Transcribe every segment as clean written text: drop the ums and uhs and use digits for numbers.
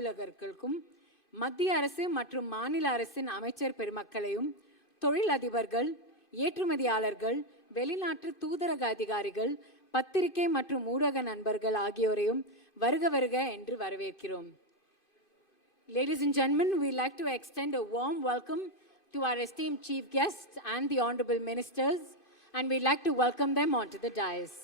அலுவலர்களுக்கும் மத்திய அரசு மற்றும் மாநில அரசின் அமைச்சர் பெருமக்களையும் தொழில் அதிபர்கள், ஏற்றுமதியாளர்கள், வெளிநாட்டு தூதரக அதிகாரிகள், பத்திரிகை மற்றும் ஊடக நண்பர்கள் ஆகியோரையும் வருக வருக என்று வரவேற்கிறோம். Ladies and gentlemen, we like to extend a warm welcome to our esteemed chief guests and the honorable ministers, and we'd like to welcome them onto the dais.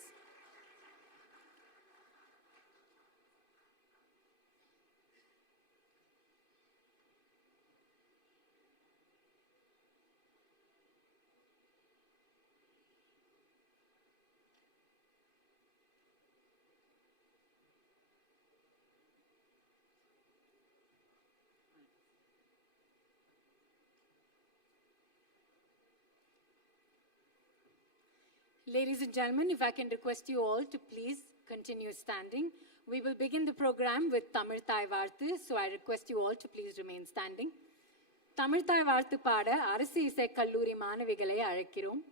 Ladies and gentlemen, if I can request you all to please continue standing. We will begin the program with Tamil Thai Vaarthu, so I request you all to please remain standing. Tamil Thai Vaarthu பாட அரசு இசை கல்லூரி மாணவிகளை அழைக்கிறோம்.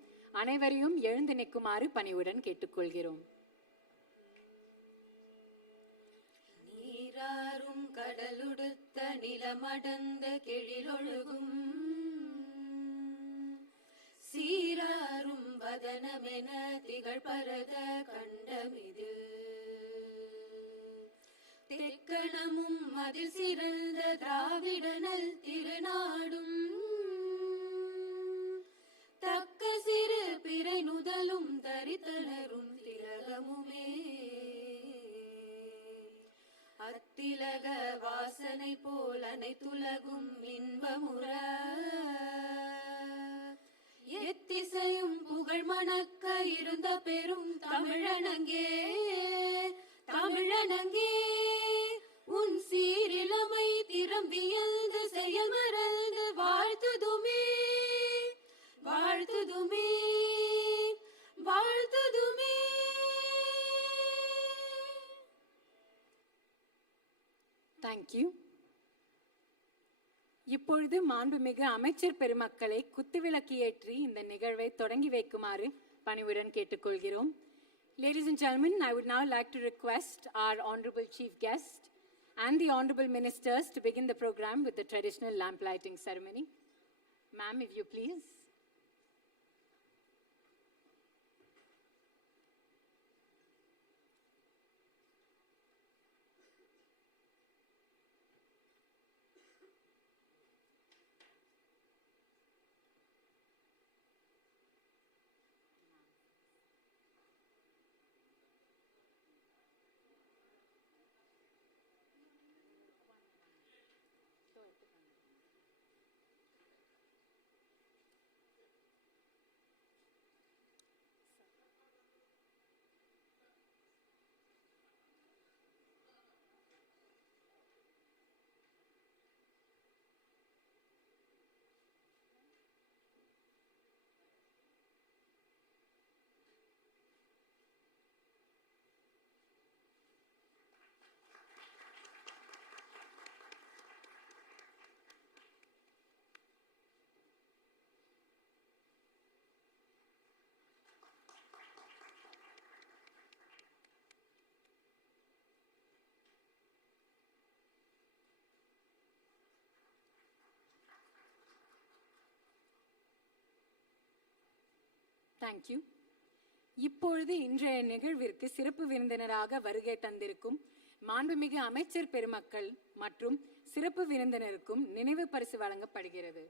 அனைவரையும் எழுந்து நிற்குமாறு பணிவுடன் கேட்டுக்கொள்கிறோம். நீராறும் கடலுடுத்த நிலமடந்த கெழிலொழுகும் சீராரும் வதனமென திகழ் பரத கண்டமிது தெக்கணமும் அதில் சிறந்த திராவிடனல் திருநாடும் தக்க சிறு பிறை நுதலும் தரித்தனரும் திலகமுமே அத்திலக வாசனை போல் அனைத்துலகும் இன்பமுற எத்திசையும் புகழ் மணக்க இருந்த பெரும் தமிழனங்கே தமிழனங்கே உன் சீரிலமை திறம்பியல்து செயல் மறந்து வாழ்த்துதுமே வாழ்த்துதுமே வாழ்த்துதுமே. Thank you. இப்பொழுது மாண்புமிகு அமைச்சர் பெருமக்களை குத்துவிளக்கு ஏற்றி இந்த நிகழ்வை தொடங்கி வைக்குமாறு பணிவுடன் கேட்டுக்கொள்கிறோம். Ladies and gentlemen, I would now like to request our honorable chief guest and the honorable ministers to begin the program with the traditional lamp lighting ceremony. Ma'am, if you please. Thank you. இப்பொழுது இன்றைய நிகழ்விற்கு சிறப்பு விருந்தினராக வருகை தந்திருக்கும் மாண்புமிகு அமைச்சர் பெருமக்கள் மற்றும் சிறப்பு விருந்தினருக்கும் நினைவு பரிசு வழங்கப்படுகிறது.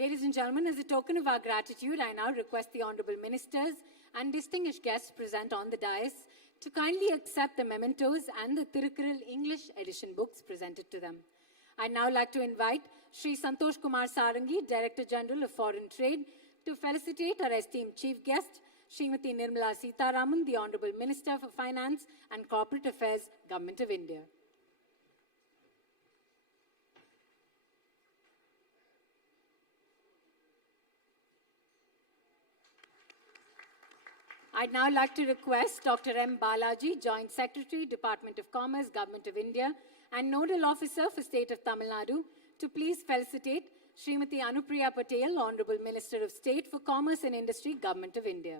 Ladies and gentlemen, as a token of our gratitude, I now request the honorable ministers and distinguished guests present on the dais to kindly accept the mementos and the Thirukkural English edition books presented to them. I'd now like to invite Shri Santosh Kumar Sarangi, Director General of Foreign Trade, to felicitate our esteemed chief guest, Srimati Nirmala Sitharaman, the Honorable Minister for Finance and Corporate Affairs, Government of India. I'd now like to request Dr. M. Balaji, Joint Secretary, Department of Commerce, Government of India, and Nodal Officer for State of Tamil Nadu, to please felicitate Srimati Anupriya Patel, Honorable Minister of State for Commerce and Industry, Government of India.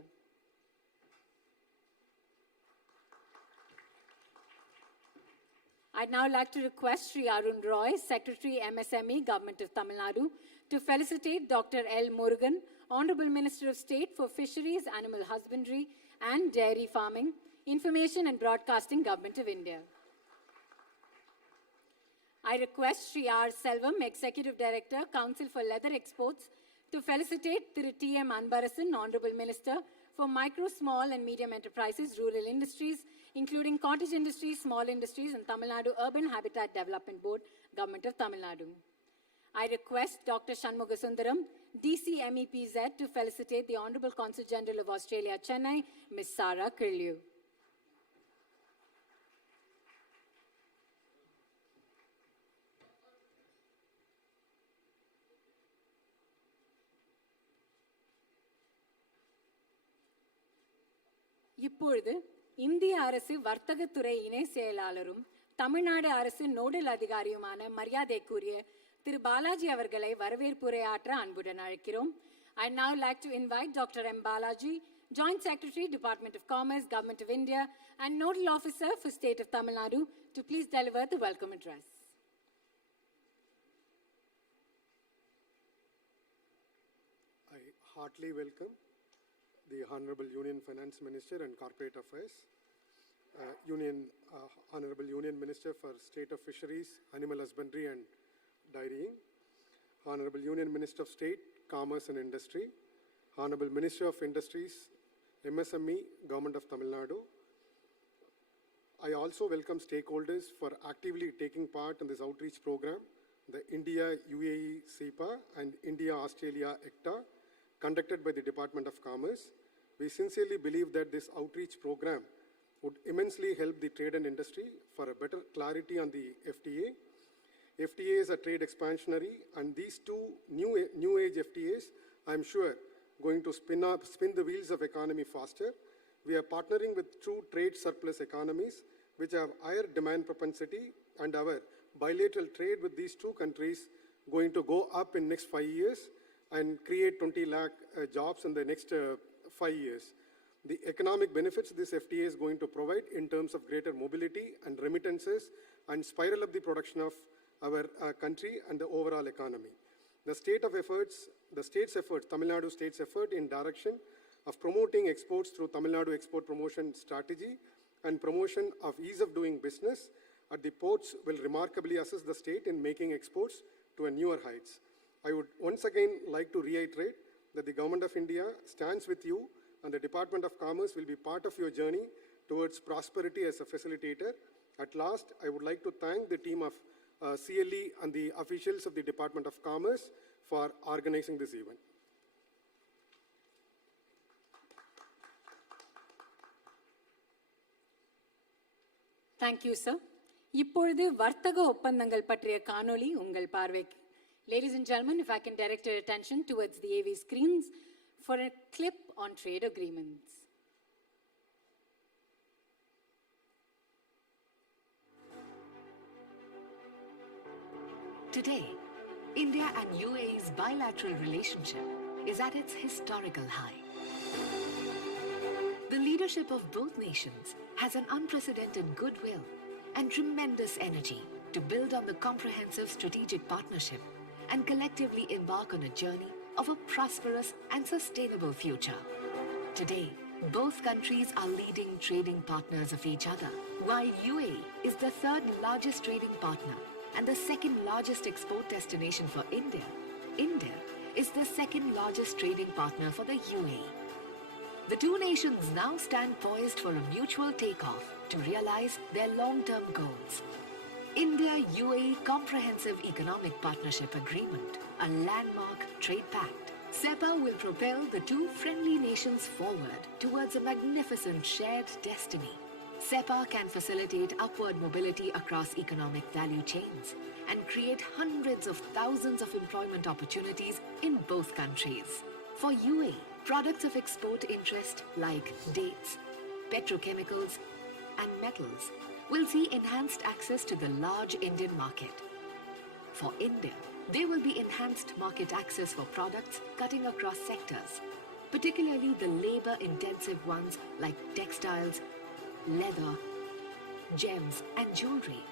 I'd now like to request Sri Arun Roy, Secretary MSME, Government of Tamil Nadu, to felicitate Dr. L. Murugan, Honorable Minister of State for Fisheries, Animal Husbandry and Dairy Farming, Information and Broadcasting, Government of India. I request Sri R. Selvam, Executive Director, Council for Leather Exports, to felicitate Thiru T.M. Anbarasan, Honorable Minister for Micro, Small and Medium Enterprises, Rural Industries, including cottage industries, small industries, and Tamil Nadu Urban Habitat Development Board, Government of Tamil Nadu. I request Dr. Shanmugasundaram, DC MEPZ, to felicitate the Honorable Consul General of Australia, Chennai, Ms. Sarah Kirliu. இப்பொழுது இந்திய அரசு வர்த்தகத்துறை இணை செயலாளரும் தமிழ்நாடு அரசு நோடல் அதிகாரியுமான மரியாதைக்குரிய திரு பாலாஜி அவர்களை வரவேற்புரையாற்ற அன்புடன் அழைக்கிறோம். I now like to invite Dr. M. Balaji, Joint Secretary, Department of Commerce, Government of India, and Nodal Officer for State of Tamil Nadu, to please deliver the welcome address. I heartily welcome the Honorable Union Finance Minister and Corporate Affairs, Honorable Union Minister for State of Fisheries, Animal Husbandry and Dairying, Honorable Union Minister of State, Commerce and Industry, Honorable Minister of Industries, MSME, Government of Tamil Nadu. I also welcome stakeholders for actively taking part in this outreach program, the India-UAE CEPA and India-Australia ECTA, conducted by the Department of Commerce. We sincerely believe that this outreach program would immensely help the trade and industry for a better clarity on the FTA. FTA is a trade expansionary, and these two new age FTAs, I'm sure, going to spin the wheels of economy faster. We are partnering with true trade surplus economies, which have higher demand propensity, and our bilateral trade with these two countries going to go up in next 5 years and create 20 lakh jobs in the next 5 years. The economic benefits this FTA is going to provide in terms of greater mobility and remittances and spiral up the production of our country and the overall economy. The state's effort, Tamil Nadu state's effort in direction of promoting exports through Tamil Nadu Export Promotion Strategy and promotion of ease of doing business at the ports will remarkably assist the state in making exports to a newer heights. I would once again like to reiterate that the Government of India stands with you, and the Department of Commerce will be part of your journey towards prosperity as a facilitator. At last, I would like to thank the team of CLE and the officials of the Department of Commerce for organizing this event. Thank you, sir. இப்பொழுது வர்த்தக ஒப்பந்தங்கள் பற்றிய காணொளி உங்கள் பார்வைக்கு. Ladies and gentlemen, if I can direct your attention towards the AV screens for a clip on trade agreements. Today, India and UAE's bilateral relationship is at its historical high. The leadership of both nations has an unprecedented goodwill and tremendous energy to build on the comprehensive strategic partnership and collectively embark on a journey of a prosperous and sustainable future. Today, both countries are leading trading partners of each other. While UAE is the third largest trading partner and the second largest export destination for India, India is the second largest trading partner for the UAE. The two nations now stand poised for a mutual takeoff to realize their long-term goals. India-UAE Comprehensive Economic Partnership Agreement, a landmark trade pact. CEPA will propel the two friendly nations forward towards a magnificent shared destiny. CEPA can facilitate upward mobility across economic value chains and create hundreds of thousands of employment opportunities in both countries. For UAE, products of export interest like dates, petrochemicals, and metals will see enhanced access to the large Indian market. For India, there will be enhanced market access for products cutting across sectors, particularly the labor-intensive ones like textiles, leather, gems, and jewelry.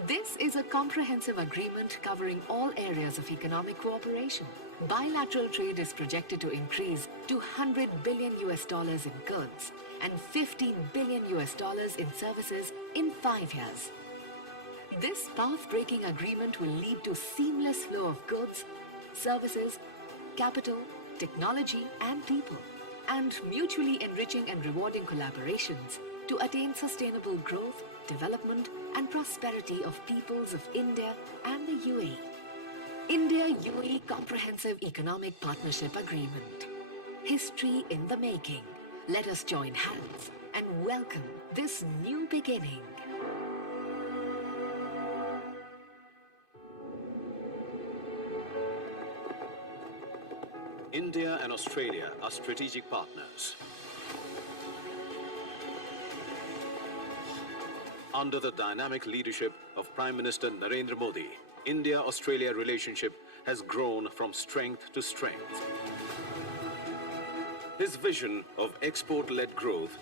This is a comprehensive agreement covering all areas of economic cooperation. Bilateral trade is projected to increase to $100 billion in goods and $15 billion in services in 5 years. This path-breaking agreement will lead to seamless flow of goods, services, capital, technology and people, and mutually enriching and rewarding collaborations to attain sustainable growth, development and prosperity of peoples of India and the UAE. India-UAE Comprehensive Economic Partnership Agreement. History in the making. Let us join hands and welcome this new beginning. India and Australia are strategic partners. Under the dynamic leadership of Prime Minister Narendra Modi, India-Australia relationship has grown from strength to strength. His vision of export-led growth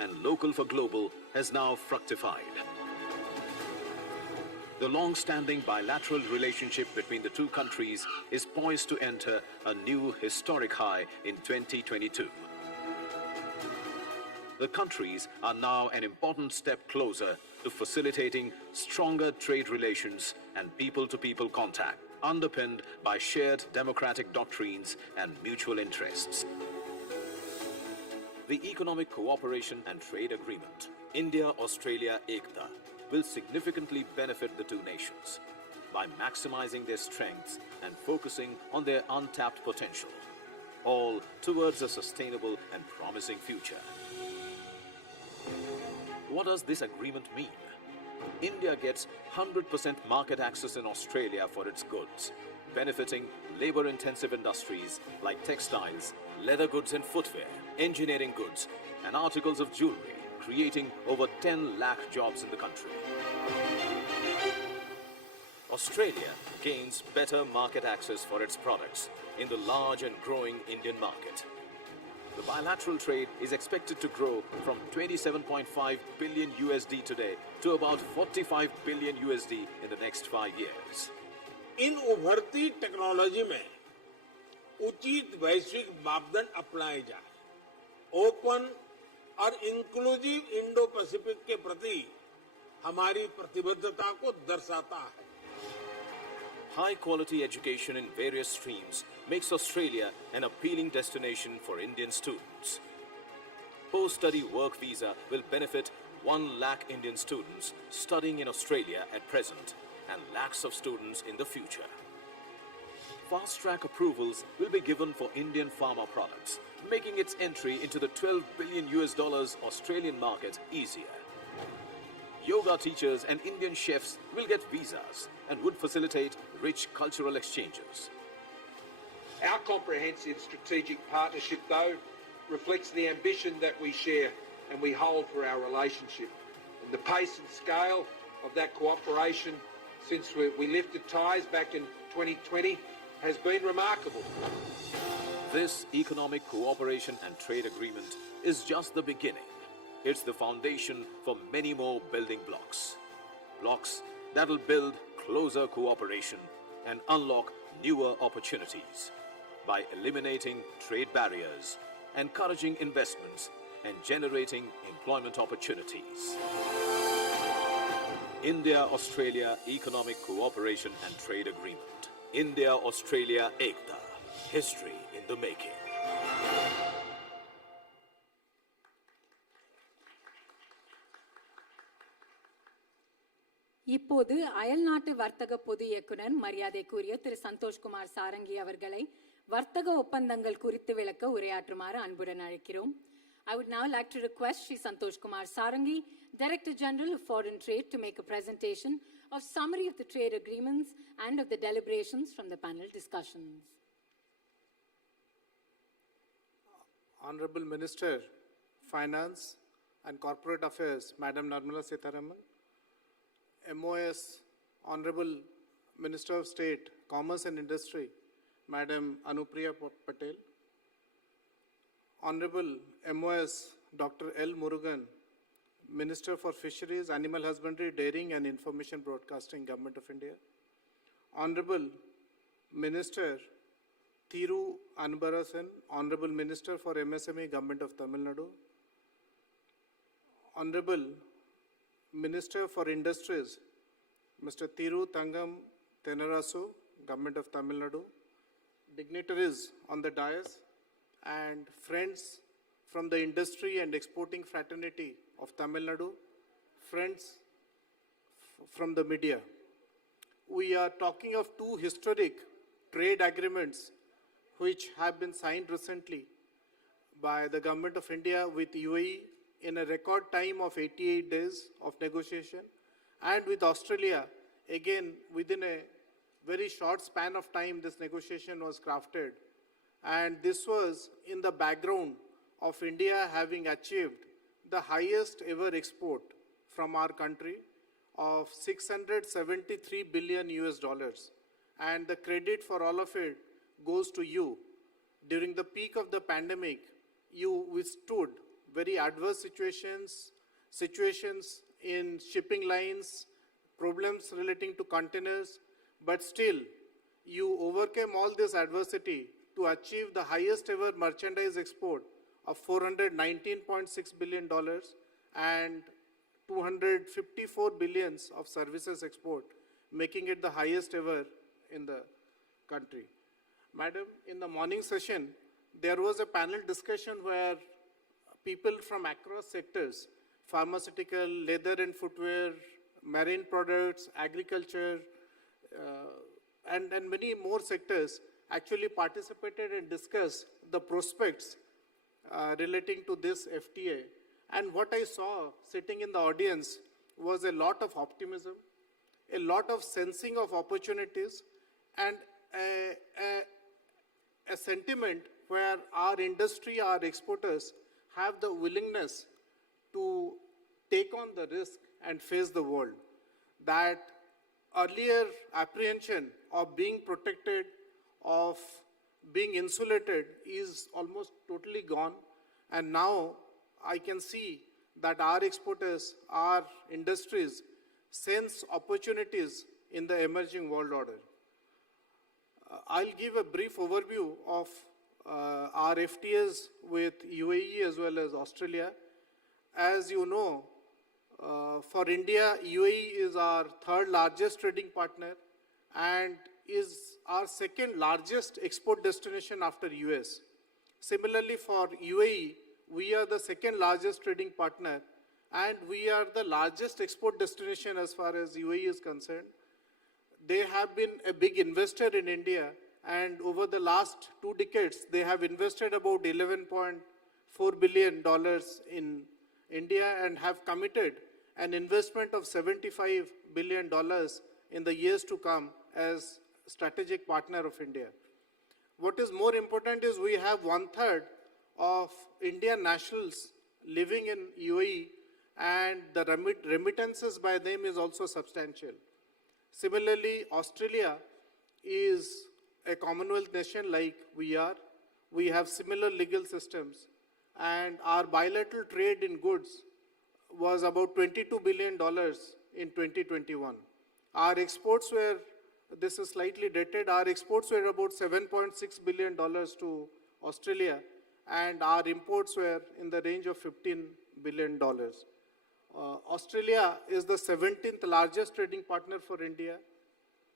and local for global has now fructified. The long-standing bilateral relationship between the two countries is poised to enter a new historic high in 2022. The countries are now an important step closer to facilitating stronger trade relations and people-to-people contact, underpinned by shared democratic doctrines and mutual interests. The Economic Cooperation and Trade Agreement, India-Australia ECTA, will significantly benefit the two nations by maximizing their strengths and focusing on their untapped potential, all towards a sustainable and promising future. What does this agreement mean? India gets 100% market access in Australia for its goods, benefiting labor-intensive industries like textiles, leather goods and footwear, engineering goods, and articles of jewelry, creating over 10 lakh jobs in the country. Australia gains better market access for its products in the large and growing Indian market. The bilateral trade is expected to grow from 27.5 billion USD today to about 45 billion USD in the next 5 years. इन उभरती टेक्नोलॉजी में उचित वैश्विक मापदंड अपनाए जाए, ओपन और inclusive Indo Pacific के प्रति हमारी प्रतिबद्धता को दर्शाता है. High-quality education in various streams makes Australia an appealing destination for Indian students. Post-study work visa will benefit 1 lakh Indian students studying in Australia at present and lakhs of students in the future. Fast-track approvals will be given for Indian pharma products, making its entry into the $12 billion Australian market easier. Yoga teachers and Indian chefs will get visas and would facilitate rich cultural exchanges. Our comprehensive strategic partnership, though, reflects the ambition that we share and we hold for our relationship. And the pace and scale of that cooperation since we lifted ties back in 2020 has been remarkable. This economic cooperation and trade agreement is just the beginning. It's the foundation for many more building blocks. Blocks that will build closer cooperation and unlock newer opportunities by eliminating trade barriers, encouraging investments, and generating employment opportunities. India-Australia Economic Cooperation and Trade Agreement. India-Australia ECTA. History in the making. இப்போது அயல்நாட்டு வர்த்தக பொது இயக்குனர் மரியாதைக்குரிய திரு சந்தோஷ்குமார் சாரங்கி அவர்களை வர்த்தக ஒப்பந்தங்கள் குறித்து விளக்க உரையாற்றுமாறு அன்புடன் அழைக்கிறோம். I would now like to request Shri Santosh Kumar Sarangi, Director General of Foreign Trade, to make a presentation of summary of the trade agreements and of the deliberations from the panel discussions. Honorable Minister, Finance and Corporate Affairs, Madam Nirmala Sitharaman, MOS, Honorable Minister of State, Commerce and Industry, Madam Anupriya Patel, Honorable MOS Dr. L. Murugan, Minister for Fisheries, Animal Husbandry, Dairying and Information Broadcasting, Government of India. Honorable Minister Thiru Anbarasan, Honorable Minister for MSME, Government of Tamil Nadu. Honorable Minister for Industries, Mr. Thiru Tangam Tenarasu, Government of Tamil Nadu. Dignitaries on the dais and friends from the industry and exporting fraternity of Tamil Nadu, friends from the media. We are talking of two historic trade agreements which have been signed recently by the Government of India with UAE in a record time of 88 days of negotiation, and with Australia, again within a very short span of time this negotiation was crafted. And this was in the background of India having achieved the highest ever export from our country of 673 billion US dollars. And the credit for all of it goes to you. During the peak of the pandemic, you withstood very adverse situations in shipping lines, problems relating to containers, but still you overcame all this adversity to achieve the highest ever merchandise export of $419.6 billion and 254 billions of services export, making it the highest ever in the country. Madam, in the morning session, there was a panel discussion where people from across sectors, pharmaceutical, leather and footwear, marine products, agriculture, and many more sectors actually participated and discussed the prospects relating to this FTA. And what I saw sitting in the audience was a lot of optimism, a lot of sensing of opportunities, and a sentiment where our industry, our exporters have the willingness to take on the risk and face the world. That earlier apprehension of being protected, of being insulated is almost totally gone. And now I can see that our exporters, our industries sense opportunities in the emerging world order. I'll give a brief overview of our FTAs with UAE as well as Australia. As you know, for India, UAE is our third largest trading partner and is our second largest export destination after US. Similarly, for UAE, we are the second largest trading partner and we are the largest export destination as far as UAE is concerned. They have been a big investor in India, and over the last 2 decades, they have invested about $11.4 billion in India and have committed an investment of $75 billion in the years to come as strategic partner of India. What is more important is we have 1/3 of Indian nationals living in UAE, and the remittances by them is also substantial. Similarly, Australia is a Commonwealth nation like we are. We have similar legal systems, and our bilateral trade in goods was about $22 billion in 2021. Our exports were, this is slightly dated, our exports were about $7.6 billion to Australia, and our imports were in the range of $15 billion. Australia is the 17th largest trading partner for India,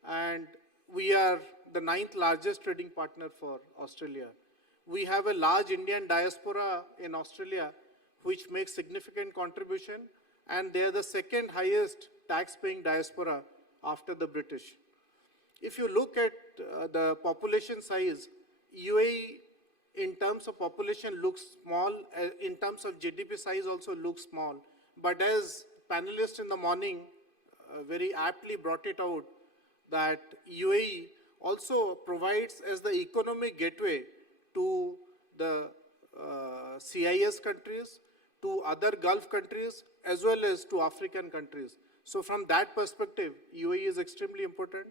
and we are the 9th largest trading partner for Australia. We have a large Indian diaspora in Australia which makes significant contribution, and they are the second highest tax-paying diaspora after the British. If you look at the population size, UAE in terms of population looks small, in terms of GDP size also looks small. But as panelists in the morning very aptly brought it out, that UAE also provides as the economic gateway to the CIS countries, to other Gulf countries, as well as to African countries. So from that perspective, UAE is extremely important.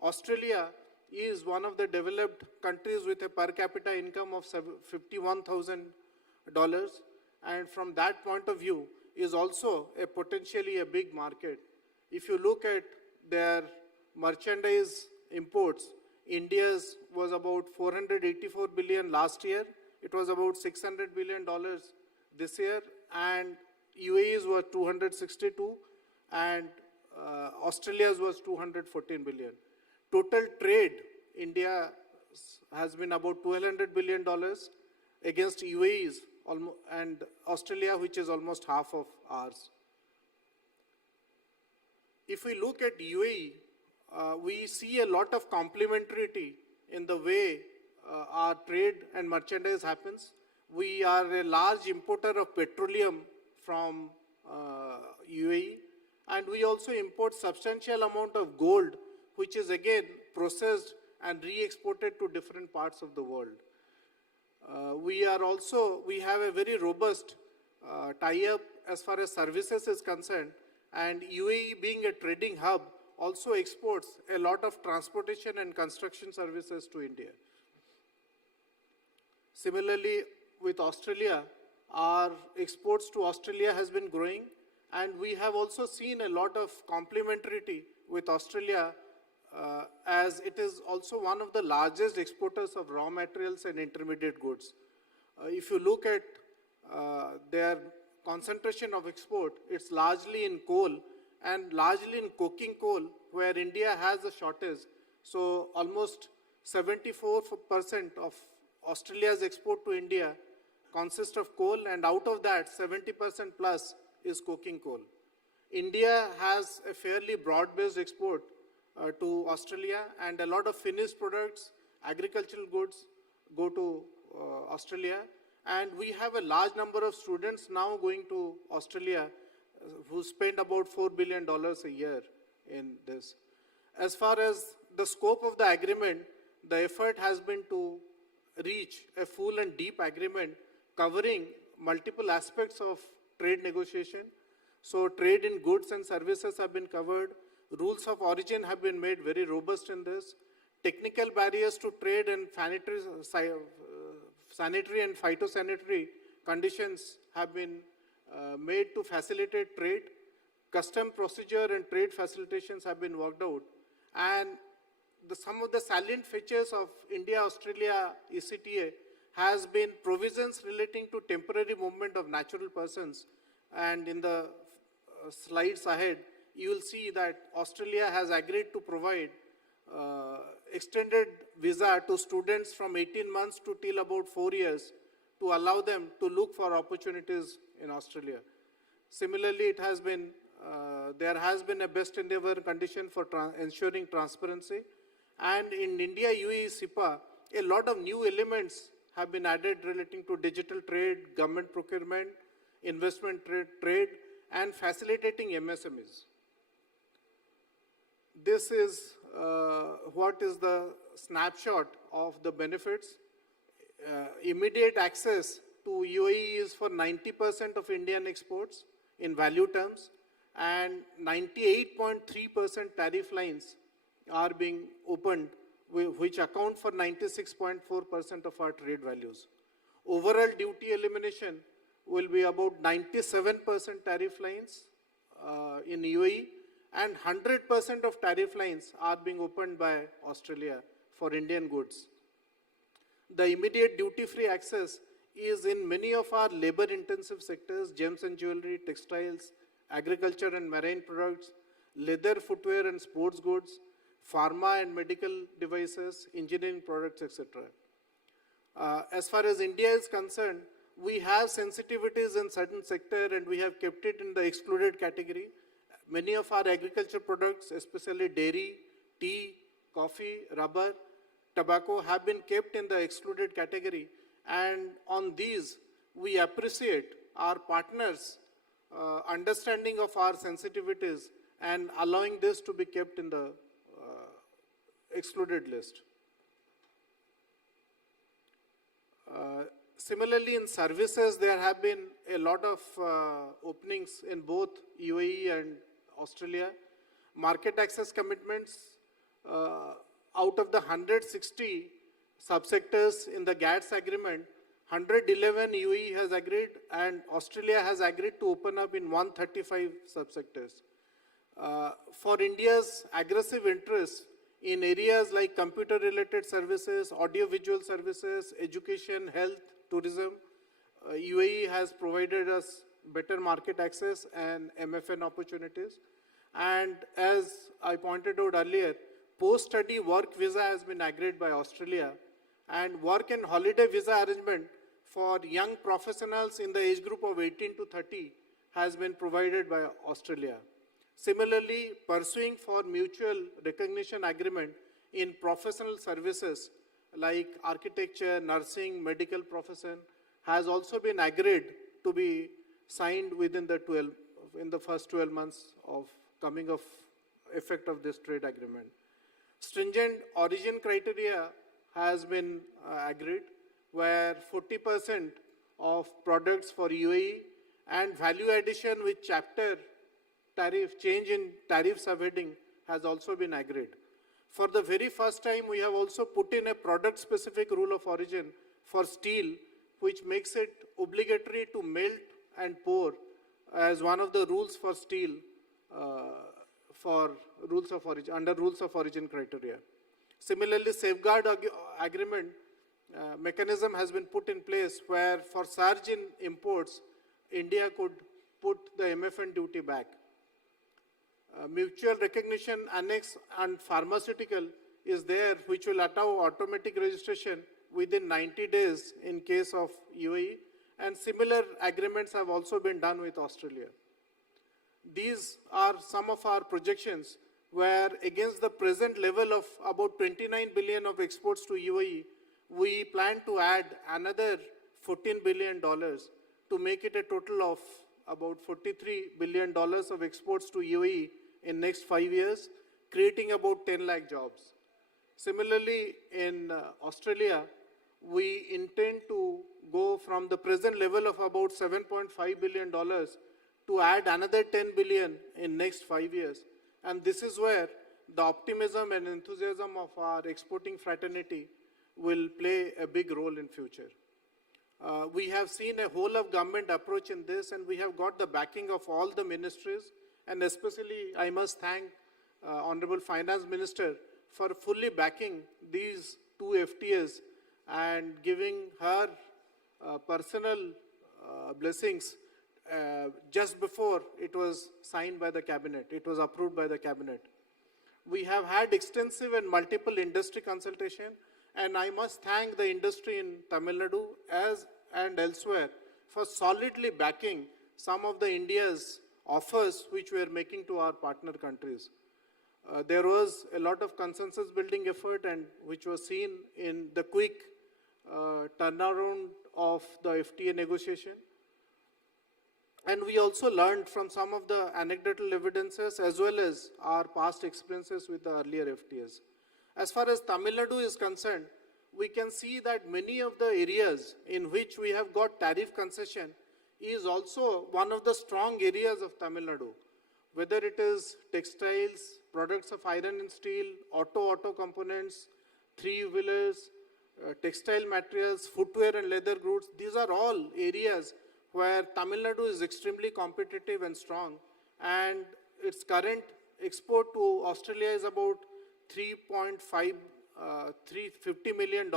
Australia is one of the developed countries with a per capita income of $51,000. And from that point of view, is also a potentially a big market. If you look at their merchandise imports, India's was about 484 billion last year. It was about $600 billion this year, and UAE's was 262, and Australia's was 214 billion. Total trade, India has been about $1,200 billion against UAE's and Australia, which is almost half of ours. If we look at UAE, we see a lot of complementarity in the way our trade and merchandise happens. We are a large importer of petroleum from UAE, and we also import substantial amount of gold, which is again processed and re-exported to different parts of the world. We have a very robust tie-up as far as services is concerned, and UAE being a trading hub also exports a lot of transportation and construction services to India. Similarly, with Australia, our exports to Australia has been growing, and we have also seen a lot of complementarity with Australia as it is also one of the largest exporters of raw materials and intermediate goods. If you look at their concentration of export, it's largely in coal and largely in coking coal, where India has a shortage. So almost 74% of Australia's export to India consists of coal, and out of that 70% plus is coking coal. India has a fairly broad-based export to Australia, and a lot of finished products, agricultural goods go to Australia, and we have a large number of students now going to Australia who spend about $4 billion a year in this. As far as the scope of the agreement, the effort has been to reach a full and deep agreement covering multiple aspects of trade negotiation. So trade in goods and services have been covered. Rules of origin have been made very robust in this. Technical barriers to trade and sanitary and phytosanitary conditions have been made to facilitate trade. Custom procedure and trade facilitations have been worked out. And some of the salient features of India-Australia ECTA has been provisions relating to temporary movement of natural persons. And in the slides ahead, you will see that Australia has agreed to provide extended visa to students from 18 months to till about 4 years to allow them to look for opportunities in Australia. Similarly, there has been a best endeavor condition for ensuring transparency. And in India-UAE CEPA, a lot of new elements have been added relating to digital trade, government procurement, investment trade, and facilitating MSMEs. This is what is the snapshot of the benefits. Immediate access to UAE is for 90% of Indian exports in value terms, and 98.3% tariff lines are being opened, which account for 96.4% of our trade values. Overall duty elimination will be about 97% tariff lines in UAE, and 100% of tariff lines are being opened by Australia for Indian goods. The immediate duty-free access is in many of our labor-intensive sectors: gems and jewelry, textiles, agriculture and marine products, leather, footwear and sports goods, pharma and medical devices, engineering products, etc. As far as India is concerned, we have sensitivities in certain sectors and we have kept it in the excluded category. Many of our agriculture products, especially dairy, tea, coffee, rubber, tobacco, have been kept in the excluded category. And on these, we appreciate our partners' understanding of our sensitivities and allowing this to be kept in the excluded list. Similarly, in services, there have been a lot of openings in both UAE and Australia. Market access commitments, out of the 160 subsectors in the GATS agreement, 111 UAE has agreed, and Australia has agreed to open up in 135 subsectors. For India's aggressive interests in areas like computer-related services, audiovisual services, education, health, tourism, UAE has provided us better market access and MFN opportunities. And as I pointed out earlier, post-study work visa has been agreed by Australia, and work and holiday visa arrangement for young professionals in the age group of 18 to 30 has been provided by Australia. Similarly, pursuing for mutual recognition agreement in professional services like architecture, nursing, medical profession has also been agreed to be signed within the first 12 months of coming of effect of this trade agreement. Stringent origin criteria has been agreed, where 40% of products for UAE and value addition with chapter tariff, change in tariff subheading has also been agreed. For the very first time, we have also put in a product-specific rule of origin for steel, which makes it obligatory to melt and pour as one of the rules for steel under rules of origin criteria. Similarly, safeguard agreement mechanism has been put in place where for surge in imports, India could put the MFN duty back. Mutual recognition annex and pharmaceutical is there, which will allow automatic registration within 90 days in case of UAE, and similar agreements have also been done with Australia. These are some of our projections where against the present level of about 29 billion of exports to UAE, we plan to add another $14 billion to make it a total of about $43 billion of exports to UAE in next 5 years, creating about 10 lakh jobs. Similarly, in Australia, we intend to go from the present level of about $7.5 billion to add another 10 billion in next 5 years. And this is where the optimism and enthusiasm of our exporting fraternity will play a big role in future. We have seen a whole of government approach in this, and we have got the backing of all the ministries, and especially I must thank Honorable Finance Minister for fully backing these two FTAs and giving her personal blessings just before it was signed by the cabinet, it was approved by the cabinet. We have had extensive and multiple industry consultation, and I must thank the industry in Tamil Nadu and elsewhere for solidly backing some of the India's offers which we are making to our partner countries. There was a lot of consensus building effort, and which was seen in the quick turnaround of the FTA negotiation. And we also learned from some of the anecdotal evidences as well as our past experiences with the earlier FTAs. As far as Tamil Nadu is concerned, we can see that many of the areas in which we have got tariff concession is also one of the strong areas of Tamil Nadu. Whether it is textiles, products of iron and steel, auto components, three-wheelers, textile materials, footwear and leather goods, these are all areas where Tamil Nadu is extremely competitive and strong, and its current export to Australia is about $350 million,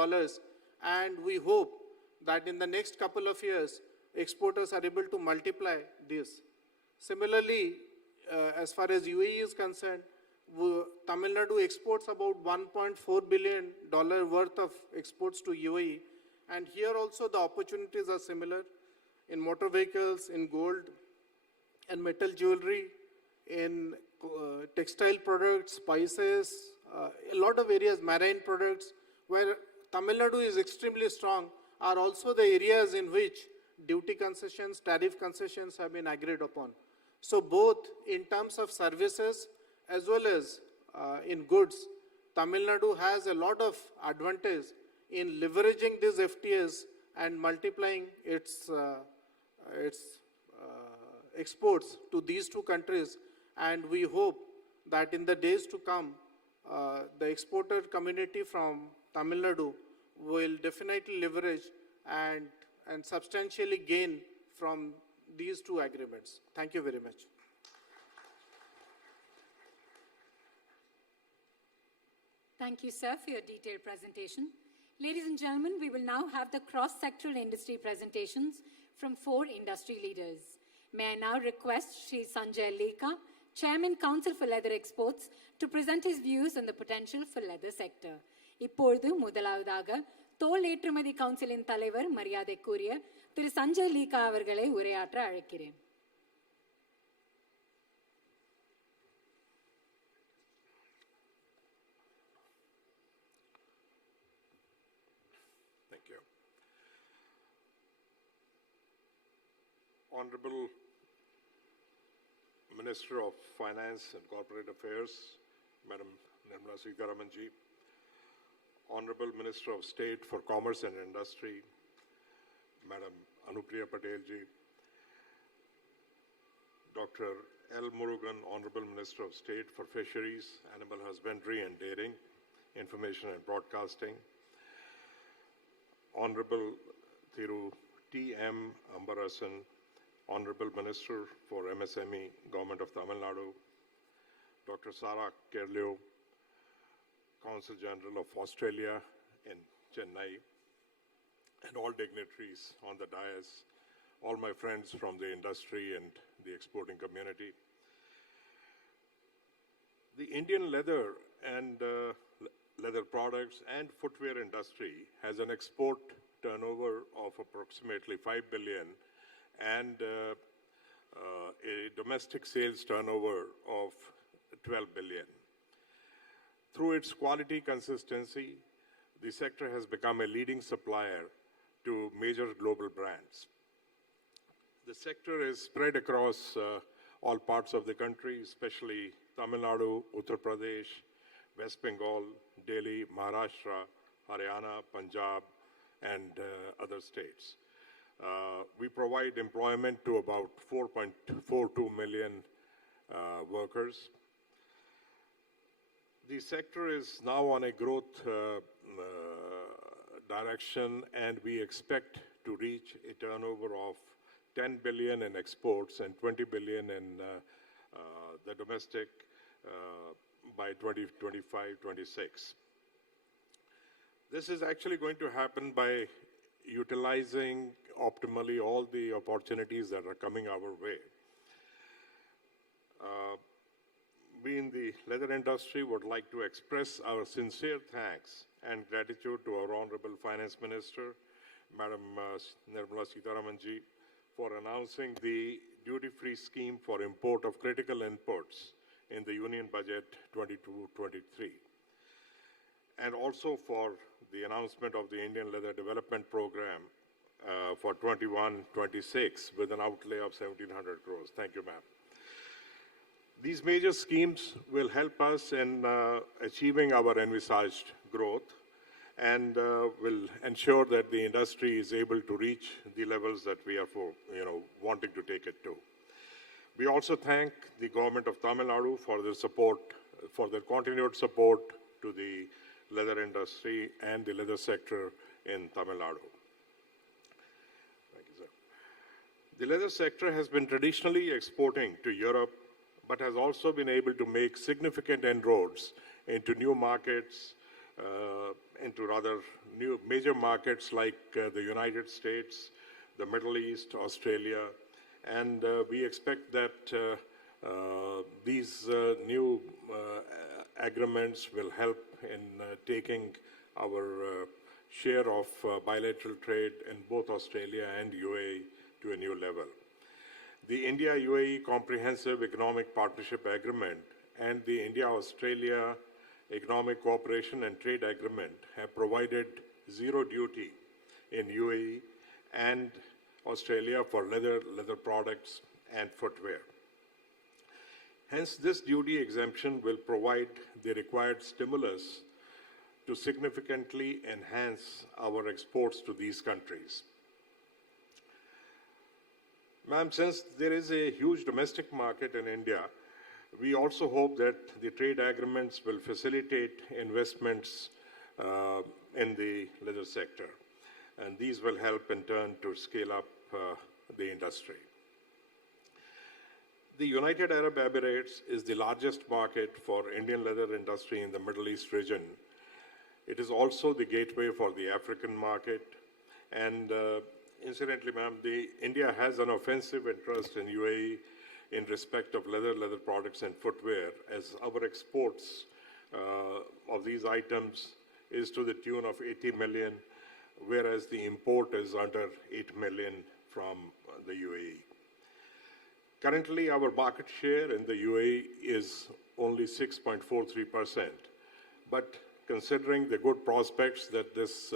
and we hope that in the next couple of years, exporters are able to multiply this. Similarly, as far as UAE is concerned, Tamil Nadu exports about $1.4 billion worth of exports to UAE, and here also the opportunities are similar in motor vehicles, in gold and metal jewelry, in textile products, spices, a lot of areas, marine products, where Tamil Nadu is extremely strong, are also the areas in which duty concessions, tariff concessions have been agreed upon. So both in terms of services as well as in goods, Tamil Nadu has a lot of advantage in leveraging these FTAs and multiplying its exports to these two countries, and we hope that in the days to come, the exporter community from Tamil Nadu will definitely leverage and and substantially gain from these two agreements. Thank you very much. Thank you, sir, for your detailed presentation. Ladies and gentlemen, we will now have the cross-sectoral industry presentations from 4 industry leaders. May I now request Shri Sanjay Lekha, Chairman, Council for Leather Exports, to present his views on the potential for leather sector. இப்பொழுது முதலாவதாக தோல் ஏற்றுமதி கவுன்சிலின் தலைவர் மரியாதைக்குரிய திரு சஞ்சய் லீகா அவர்களை உரையாற்ற அழைக்கிறேன். Thank you. Honorable Minister of Finance and Corporate Affairs, Madam Nirmala Sitharaman ji, Honorable Minister of State for Commerce and Industry, Madam Anupriya Patel ji, Dr. L. Murugan, Honorable Minister of State for Fisheries, Animal Husbandry and Dairying, Information and Broadcasting, Honorable Thiru T. M. Ambarasan, Honorable Minister for MSME, Government of Tamil Nadu, Dr. Sarah Kerleo, Consul General of Australia in Chennai, and all dignitaries on the dais, all my friends from the industry and the exporting community. The Indian leather and leather products and footwear industry has an export turnover of approximately 5 billion and a domestic sales turnover of 12 billion. Through its quality consistency, the sector has become a leading supplier to major global brands. The sector is spread across all parts of the country, especially Tamil Nadu, Uttar Pradesh, West Bengal, Delhi, Maharashtra, Haryana, Punjab, and other states. We provide employment to about 4.42 million workers. The sector is now on a growth direction, and we expect to reach a turnover of 10 billion in exports and 20 billion in the domestic by 2025-26. This is actually going to happen by utilizing optimally all the opportunities that are coming our way. We in the leather industry would like to express our sincere thanks and gratitude to our Honorable Finance Minister, Madam Nirmala Sitharaman ji, for announcing the duty-free scheme for import of critical inputs in the Union Budget 22-23, and also for the announcement of the Indian Leather Development Program for 21-26 with an outlay of 1,700 crores. Thank you, ma'am. These major schemes will help us in achieving our envisaged growth and will ensure that the industry is able to reach the levels that we are wanting to take it to. We also thank the government of Tamil Nadu for their support, for their continued support to the leather industry and the leather sector in Tamil Nadu. Thank you, sir. The leather sector has been traditionally exporting to Europe, but has also been able to make significant inroads into new markets, into rather new major markets like the United States, the Middle East, Australia, and we expect that these new agreements will help in taking our share of bilateral trade in both Australia and UAE to a new level. The India-UAE Comprehensive Economic Partnership Agreement and the India-Australia Economic Cooperation and Trade Agreement have provided zero duty in UAE and Australia for leather products and footwear. Hence, this duty exemption will provide the required stimulus to significantly enhance our exports to these countries. Ma'am, since there is a huge domestic market in India, we also hope that the trade agreements will facilitate investments in the leather sector. and these will help in turn to scale up the industry. The United Arab Emirates is the largest market for Indian leather industry in the Middle East region. It is also the gateway for the African market. And incidentally, ma'am, India has an offensive interest in UAE in respect of leather products and footwear, as our exports of these items is to the tune of 80 million, whereas the import is under 8 million from the UAE. Currently, our market share in the UAE is only 6.43%, but considering the good prospects that this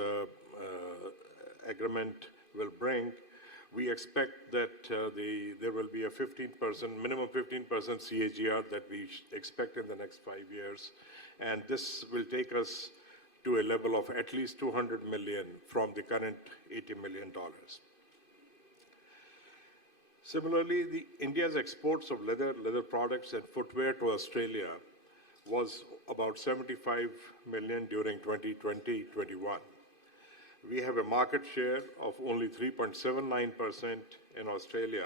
agreement will bring, we expect that there will be a 15%, minimum 15% CAGR that we expect in the next 5 years, and this will take us to a level of at least 200 million from the current $80 million. Similarly, India's exports of leather products and footwear to Australia was about 75 million during 2020-21. We have a market share of only 3.79% in Australia,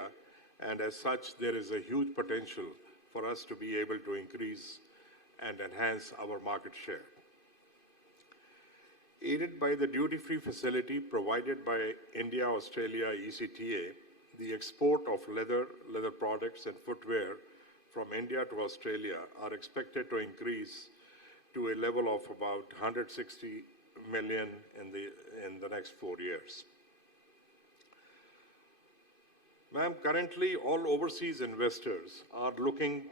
and as such, there is a huge potential for us to be able to increase and enhance our market share. Aided by the duty-free facility provided by India-Australia ECTA, the export of leather products and footwear from India to Australia are expected to increase to a level of about 160 million in the next 4 years. Ma'am, currently all overseas investors are looking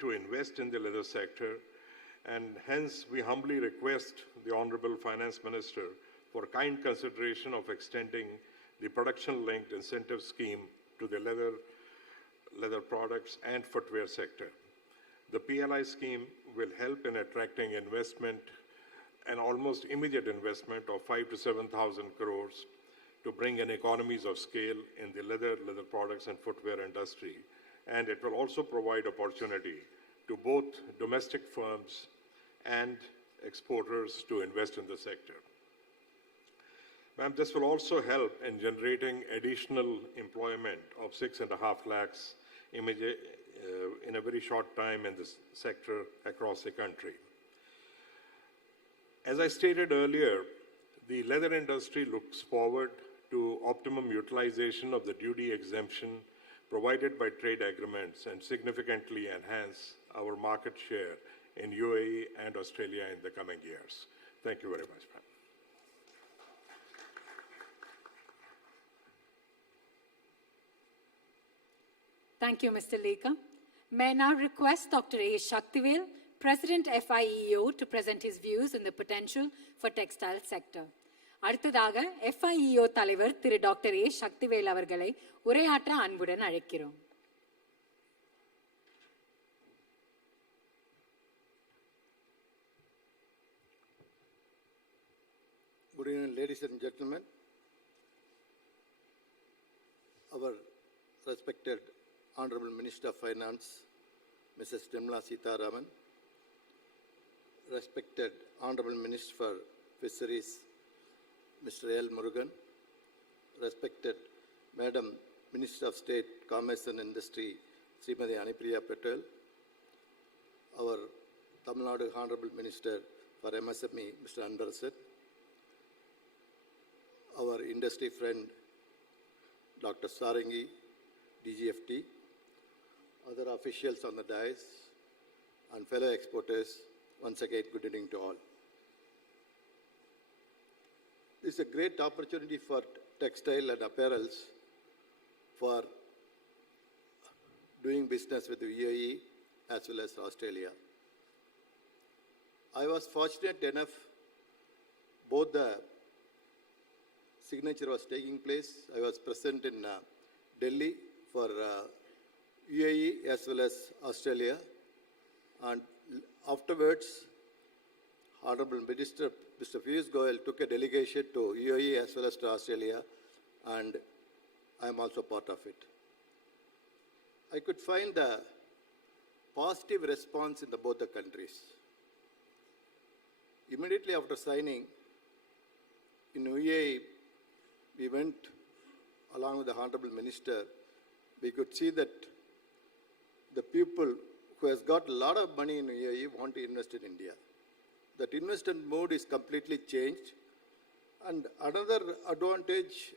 to invest in the leather sector, and hence we humbly request the Honorable Finance Minister for kind consideration of extending the production-linked incentive scheme to the leather products and footwear sector. The PLI scheme will help in attracting investment, an almost immediate investment of 5,000 to 7,000 crores to bring in economies of scale in the leather products and footwear industry. And it will also provide opportunity to both domestic firms and exporters to invest in the sector. Ma'am, this will also help in generating additional employment of 6.5 lakhs in a very short time in this sector across the country. As I stated earlier, the leather industry looks forward to optimum utilization of the duty exemption provided by trade agreements and significantly enhance our market share in UAE and Australia in the coming years. Thank you very much, ma'am. Thank you, Mr. Lekha. May I now request Dr. A. Shaktivel, President FIEO, to present his views on the potential for textile sector. அடுத்ததாக FIEO தலைவர் திரு doctor A Sakthivel அவர்களை உரையாற்ற அன்புடன் அழைக்கிறோம். Good evening, ladies and gentlemen. Our respected Honorable Minister of Finance, Mrs. Nirmala Sitharaman, respected Honorable Minister for Fisheries, Mr. L. Murugan, respected Madam Minister of State, Commerce and Industry, Srimati Anipriya Patel, our Tamil Nadu Honorable Minister for MSME, Mr. Anbarasan, our industry friend, Dr. Sarangi, DGFT, other officials on the dais, and fellow exporters, once again, good evening to all. This is a great opportunity for textile and apparels for doing business with the UAE as well as Australia. I was fortunate enough, both the signature was taking place. I was present in Delhi for UAE as well as Australia, and afterwards, Honorable Minister Mr. Piyush Goyal took a delegation to UAE as well as to Australia, and I am also part of it. I could find the positive response in both the countries. Immediately after signing, in UAE, we went along with the Honorable Minister, we could see that the people who has got a lot of money in UAE want to invest in India. That investment mode is completely changed. And another advantage,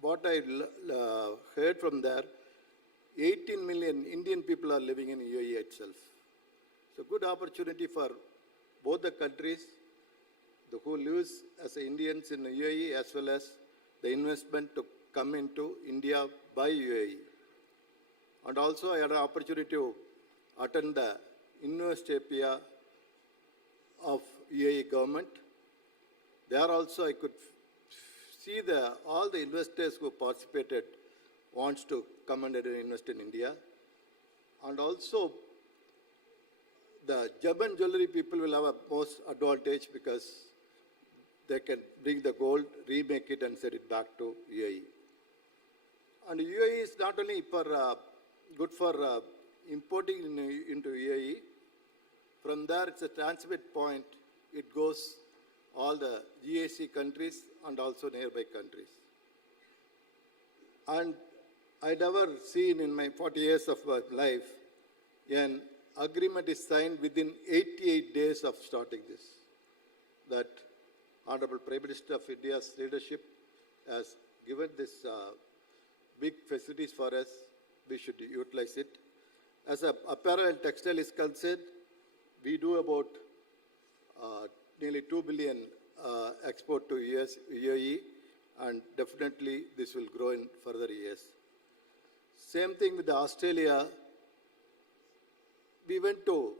what I heard from there, 18 million Indian people are living in UAE itself. So good opportunity for both the countries, the who lives as Indians in UAE as well as the investment to come into India by UAE. And also I had an opportunity to attend the INDIA-UAE of UAE government. There also I could see all the investors who participated wants to come and invest in India. And also the gem and jewelry people will have a most advantage because they can bring the gold, remake it and send it back to UAE. And UAE is not only good for importing into UAE. From there, it's a transmit point. It goes all the GAC countries and also nearby countries. And I never seen in my 40 years of life an agreement is signed within 88 days of starting this. That Honorable Prime Minister of India's leadership has given this big facilities for us. We should utilize it. As apparel and textile is concerned, we do about nearly 2 billion export to UAE, and definitely this will grow in further years. Same thing with Australia. We went to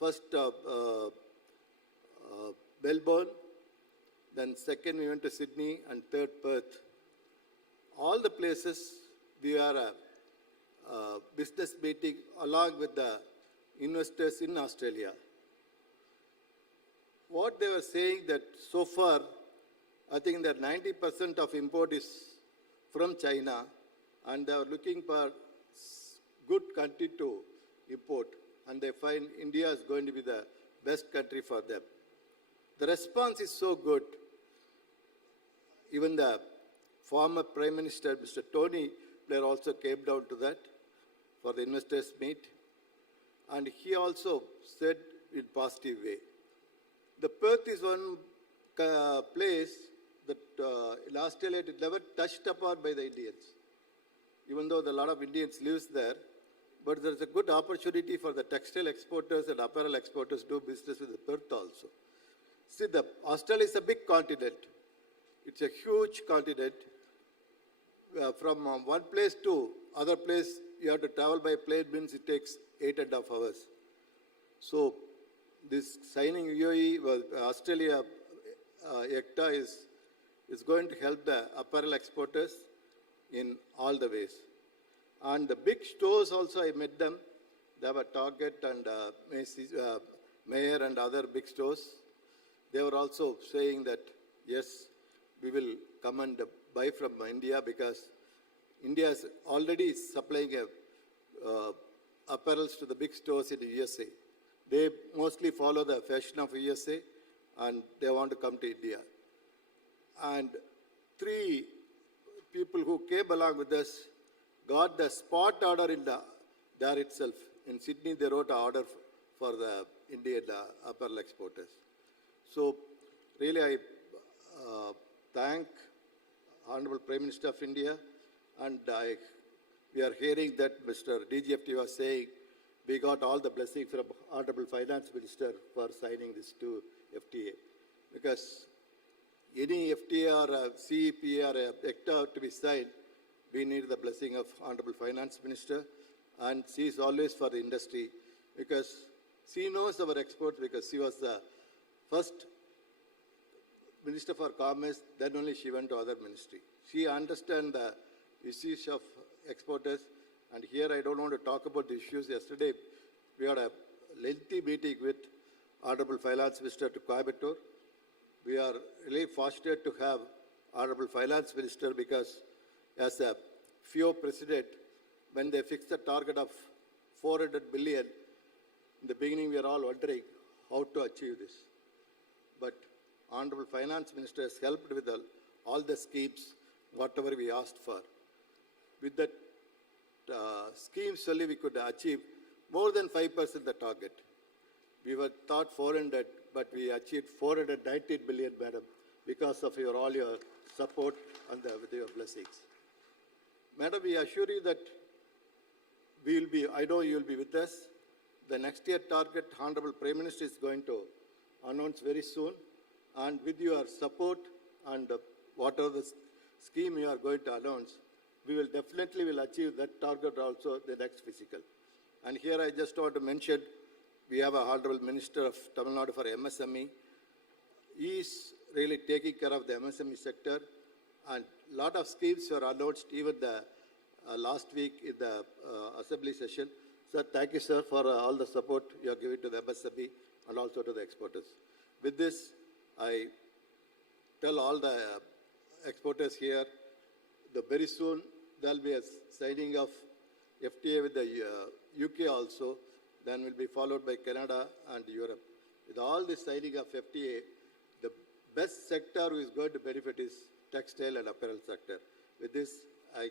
first Melbourne, then second we went to Sydney, and third Perth. All the places we are a business meeting along with the investors in Australia. What they were saying that so far, I think that 90% of import is from China, and they are looking for good country to import, and they find India is going to be the best country for them. The response is so good. Even the former Prime Minister, Mr. Tony Blair, also came down to that for the investors meet, and he also said in positive way. The Perth is one place that in Australia it never touched upon by the Indians, even though a lot of Indians lives there. But there is a good opportunity for the textile exporters and apparel exporters to do business with the Perth also. See, Australia is a big continent. It's a huge continent. From one place to other place, you have to travel by plane, means it takes 8.5 hours. So this signing UAE, Australia ECTA is going to help the apparel exporters in all the ways. And the big stores also, I met them. They have a Target and Macy's, Mayer and other big stores. They were also saying that, yes, we will come and buy from India because India is already supplying apparels to the big stores in the USA. They mostly follow the fashion of USA and they want to come to India. And 3 people who came along with us got the spot order in there itself. In Sydney, they wrote an order for the Indian apparel exporters. So really I thank Honorable Prime Minister of India, and we are hearing that Mr. DGFT was saying we got all the blessing from Honorable Finance Minister for signing this 2 FTA. Because any FTA or CEPA or ECTA to be signed, we need the blessing of Honorable Finance Minister, and she is always for the industry because she knows our exports because she was the first Minister for Commerce, then only she went to other ministry. She understands the issues of exporters, and here I don't want to talk about the issues. Yesterday, we had a lengthy meeting with Honorable Finance Minister to Coimbatore. We are really fortunate to have Honorable Finance Minister because as a FIO President, when they fixed the target of 400 billion, in the beginning we are all wondering how to achieve this. But Honorable Finance Minister has helped with all the schemes, whatever we asked for. With that schemes only we could achieve more than 5% the target. We were thought 400, but we achieved 419 billion, madam, because of all your support and with your blessings. Madam, we assure you that I know you will be with us. The next year target, Honorable Prime Minister is going to announce very soon. And with your support and whatever the scheme you are going to announce, we will definitely achieve that target also the next fiscal. And here I just want to mention, we have a Honorable Minister of Tamil Nadu for MSME. He is really taking care of the MSME sector, and a lot of schemes were announced even the last week in the assembly session. Sir, thank you, sir, for all the support you are giving to the MSME and also to the exporters. With this, I tell all the exporters here that very soon there will be a signing of FTA with the UK also, then will be followed by Canada and Europe. With all this signing of FTA, the best sector who is going to benefit is textile and apparel sector. With this, I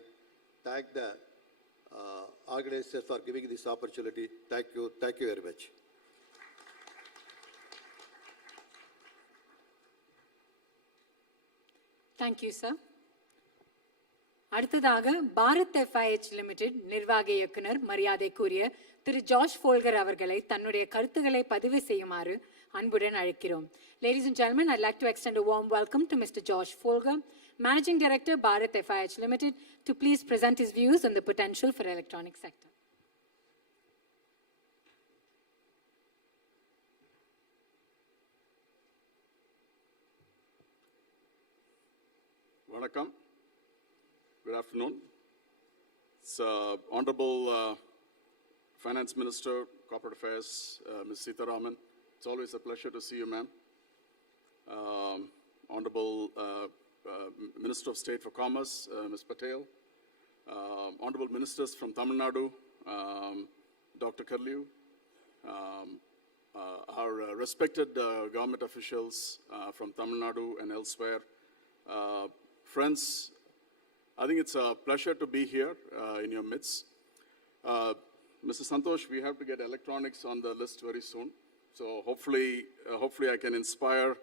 thank the organizers for giving this opportunity. Thank you very much. Thank you, sir. அடுத்ததாக Bharat FIH limited நிர்வாக இயக்குனர் மரியாதைக்குரிய திரு ஜார்ஜ் ஃபோல்கர் அவர்களை தன்னுடைய கருத்துக்களை பதிவு செய்யுமாறு அன்புடன் அழைக்கிறோம். Ladies and gentlemen, I'd like to extend a warm welcome to Mr. George Folger, Managing Director, Bharat FIH Limited, to please present his views on the potential for electronic sector. Vanakkam. Good afternoon. It's Honorable Finance Minister, Corporate Affairs, Ms. Sitharaman. It's always a pleasure to see you, ma'am. Honorable Minister of State for Commerce, Ms. Patel. Honorable Ministers from Tamil Nadu, Dr. Karliu. Our respected government officials from Tamil Nadu and elsewhere. Friends, I think it's a pleasure to be here in your midst. Mr. Santosh, we have to get electronics on the list very soon. So hopefully I can inspire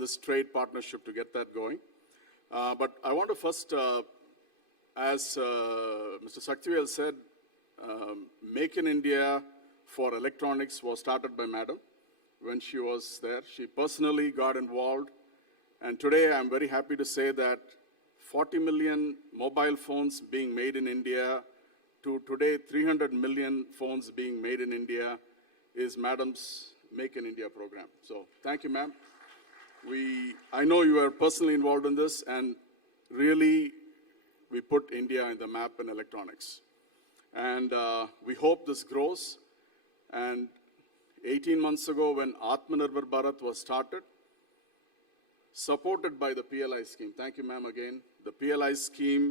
this trade partnership to get that going. But I want to first, as Mr. Saktivel said, Make in India for electronics was started by Madam when she was there. She personally got involved. And today I'm very happy to say that 40 million mobile phones being made in India to today 300 million phones being made in India is Madam's Make in India program. So thank you, ma'am. I know you are personally involved in this, and really we put India in the map in electronics. And we hope this grows. And 18 months ago when Atmanirbhar Bharat was started, supported by the PLI scheme. Thank you, ma'am, again. The PLI scheme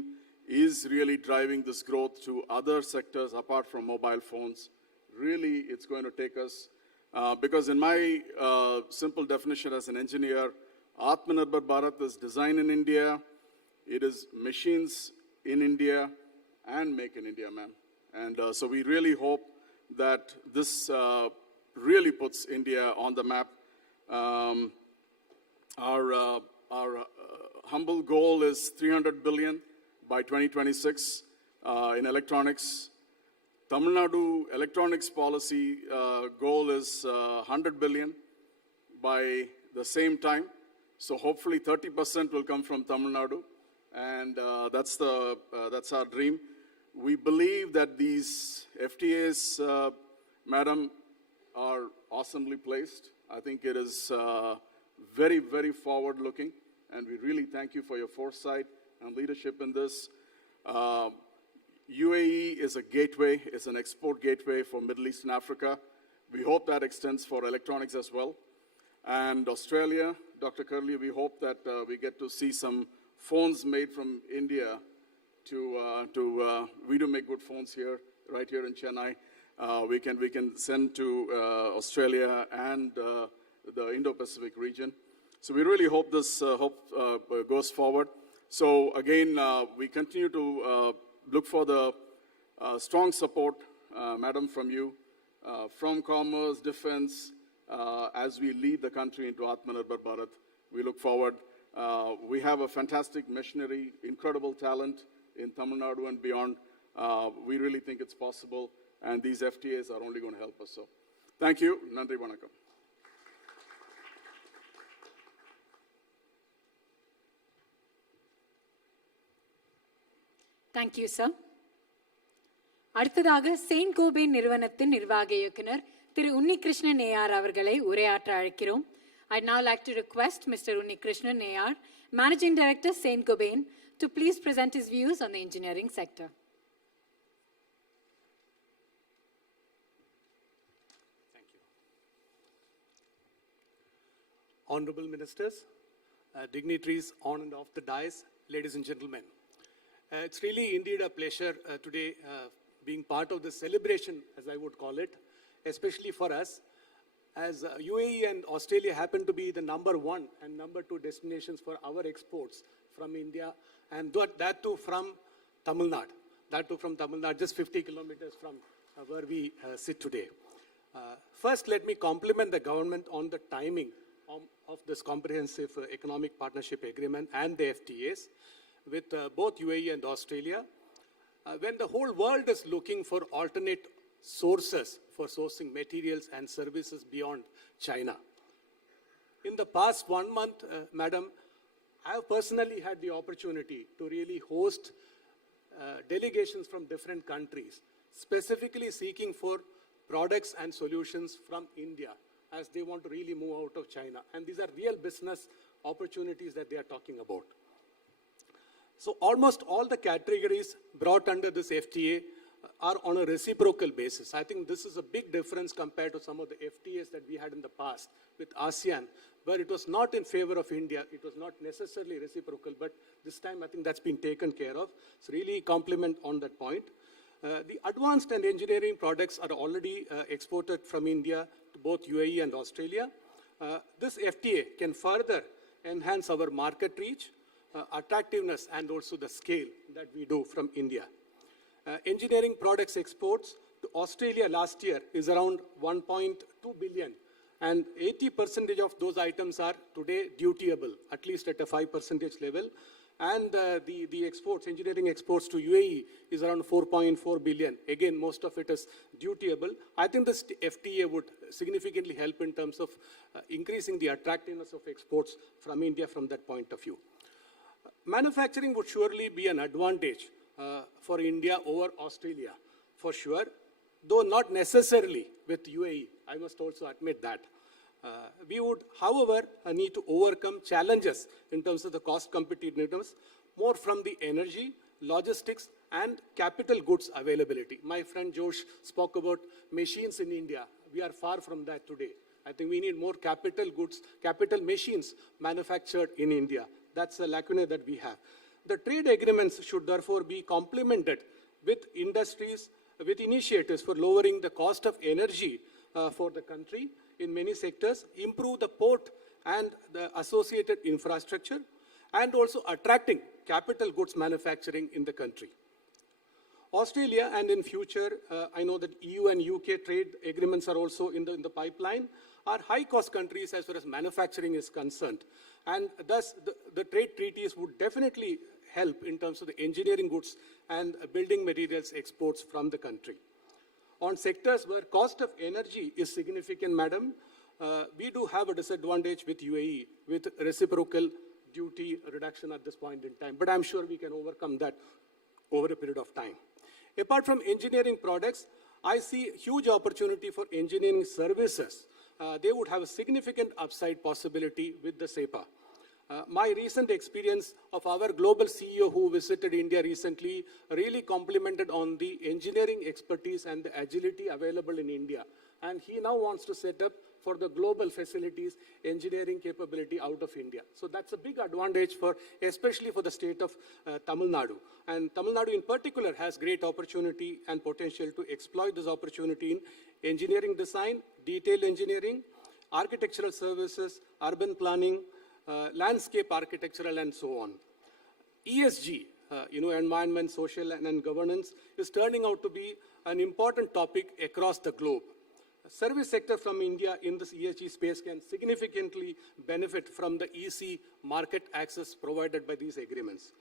is really driving this growth to other sectors apart from mobile phones. Really, it's going to take us, because in my simple definition as an engineer, Atmanirbhar Bharat is design in India, it is machines in India, and make in India, ma'am. And so we really hope that this really puts India on the map. Our humble goal is 300 billion by 2026 in electronics. Tamil Nadu electronics policy goal is 100 billion by the same time. So hopefully 30% will come from Tamil Nadu, and that's our dream. We believe that these FTAs, Madam, are awesomely placed. I think it is very, very forward-looking, and we really thank you for your foresight and leadership in this. UAE is a gateway, it's an export gateway for Middle East and Africa. We hope that extends for electronics as well. And Australia, Dr. Curley, we hope that we get to see some phones made from India we do make good phones here, right here in Chennai. We can send to Australia and the Indo-Pacific region. So we really hope this goes forward. So again, we continue to look for the strong support, Madam, from you, from commerce, defense, as we lead the country into Atmanirbhar Bharat. We look forward. We have a fantastic machinery, incredible talent in Tamil Nadu and beyond. We really think it's possible, and these FTAs are only going to help us. So thank you. Nandri Vanakkam. Thank you, sir. அடுத்ததாக Saint Cobain நிறுவனத்தின் நிர்வாக இயக்குனர் திரு உன்னிகிருஷ்ணன் ஏஆர் அவர்களை உரையாற்ற அழைக்கிறோம். I'd now like to request Mr. Unnikrishnan A.R., Managing Director, Saint Gobain, to please present his views on the engineering sector. Thank you. Honorable Ministers, dignitaries on and off the dais, ladies and gentlemen. It's really indeed a pleasure today being part of the celebration, as I would call it, especially for us, as UAE and Australia happen to be the number 1 and number 2 destinations for our exports from India, and that too from Tamil Nadu. That too from Tamil Nadu, just 50 kilometers from where we sit today. First, let me compliment the government on the timing of this comprehensive economic partnership agreement and the FTAs with both UAE and Australia. When the whole world is looking for alternate sources for sourcing materials and services beyond China. In the past 1 month, Madam, I have personally had the opportunity to really host delegations from different countries, specifically seeking for products and solutions from India, as they want to really move out of China. And these are real business opportunities that they are talking about. So almost all the categories brought under this FTA are on a reciprocal basis. I think this is a big difference compared to some of the FTAs that we had in the past with ASEAN, where it was not in favor of India. It was not necessarily reciprocal, but this time I think that's been taken care of. So really compliment on that point. The advanced and engineering products are already exported from India to both UAE and Australia. This FTA can further enhance our market reach, attractiveness, and also the scale that we do from India. Engineering products exports to Australia last year is around 1.2 billion, and 80% of those items are today dutiable, at least at a 5% level. And the exports, engineering exports to UAE is around 4.4 billion. Again, most of it is dutiable. I think this FTA would significantly help in terms of increasing the attractiveness of exports from India from that point of view. Manufacturing would surely be an advantage for India over Australia, for sure, though not necessarily with UAE. I must also admit that. We would, however, need to overcome challenges in terms of the cost competitiveness, more from the energy, logistics, and capital goods availability. My friend Josh spoke about machines in India. We are far from that today. I think we need more capital goods, capital machines manufactured in India. That's a lacuna that we have. The trade agreements should therefore be complemented with industries, with initiatives for lowering the cost of energy for the country in many sectors, improve the port and the associated infrastructure, and also attracting capital goods manufacturing in the country. Australia, and in future, I know that EU and UK trade agreements are also in the pipeline, are high-cost countries as far as manufacturing is concerned. And thus, the trade treaties would definitely help in terms of the engineering goods and building materials exports from the country. On sectors where cost of energy is significant, Madam, we do have a disadvantage with UAE, with reciprocal duty reduction at this point in time. But I'm sure we can overcome that over a period of time. Apart from engineering products, I see huge opportunity for engineering services. They would have a significant upside possibility with the CEPA. My recent experience of our global CEO who visited India recently really complimented on the engineering expertise and the agility available in India. And he now wants to set up for the global facilities engineering capability out of India. So that's a big advantage for, especially for the state of Tamil Nadu. And Tamil Nadu in particular has great opportunity and potential to exploit this opportunity in engineering design, detail engineering, architectural services, urban planning, landscape architectural, and so on. ESG, environment, social, and governance, is turning out to be an important topic across the globe. Service sector from India in this ESG space can significantly benefit from the easy market access provided by these agreements.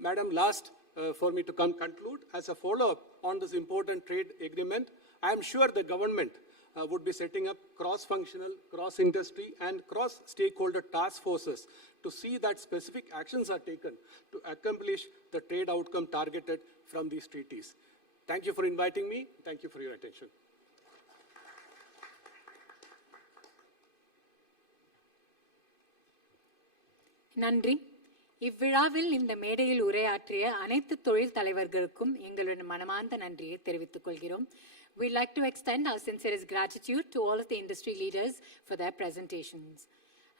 Madam, last for me to conclude, as a follow-up on this important trade agreement, I am sure the government would be setting up cross-functional, cross-industry, and cross-stakeholder task forces to see that specific actions are taken to accomplish the trade outcome targeted from these treaties. Thank you for inviting me. Thank you for your attention. நன்றி. இவ்விழாவில் இந்த மேடையில் உரையாற்றிய அனைத்து தொழில் தலைவர்களுக்கும் எங்களுடைய மனமார்ந்த நன்றியை தெரிவித்துக் கொள்கிறோம். We'd like to extend our sincerest gratitude to all of the industry leaders for their presentations.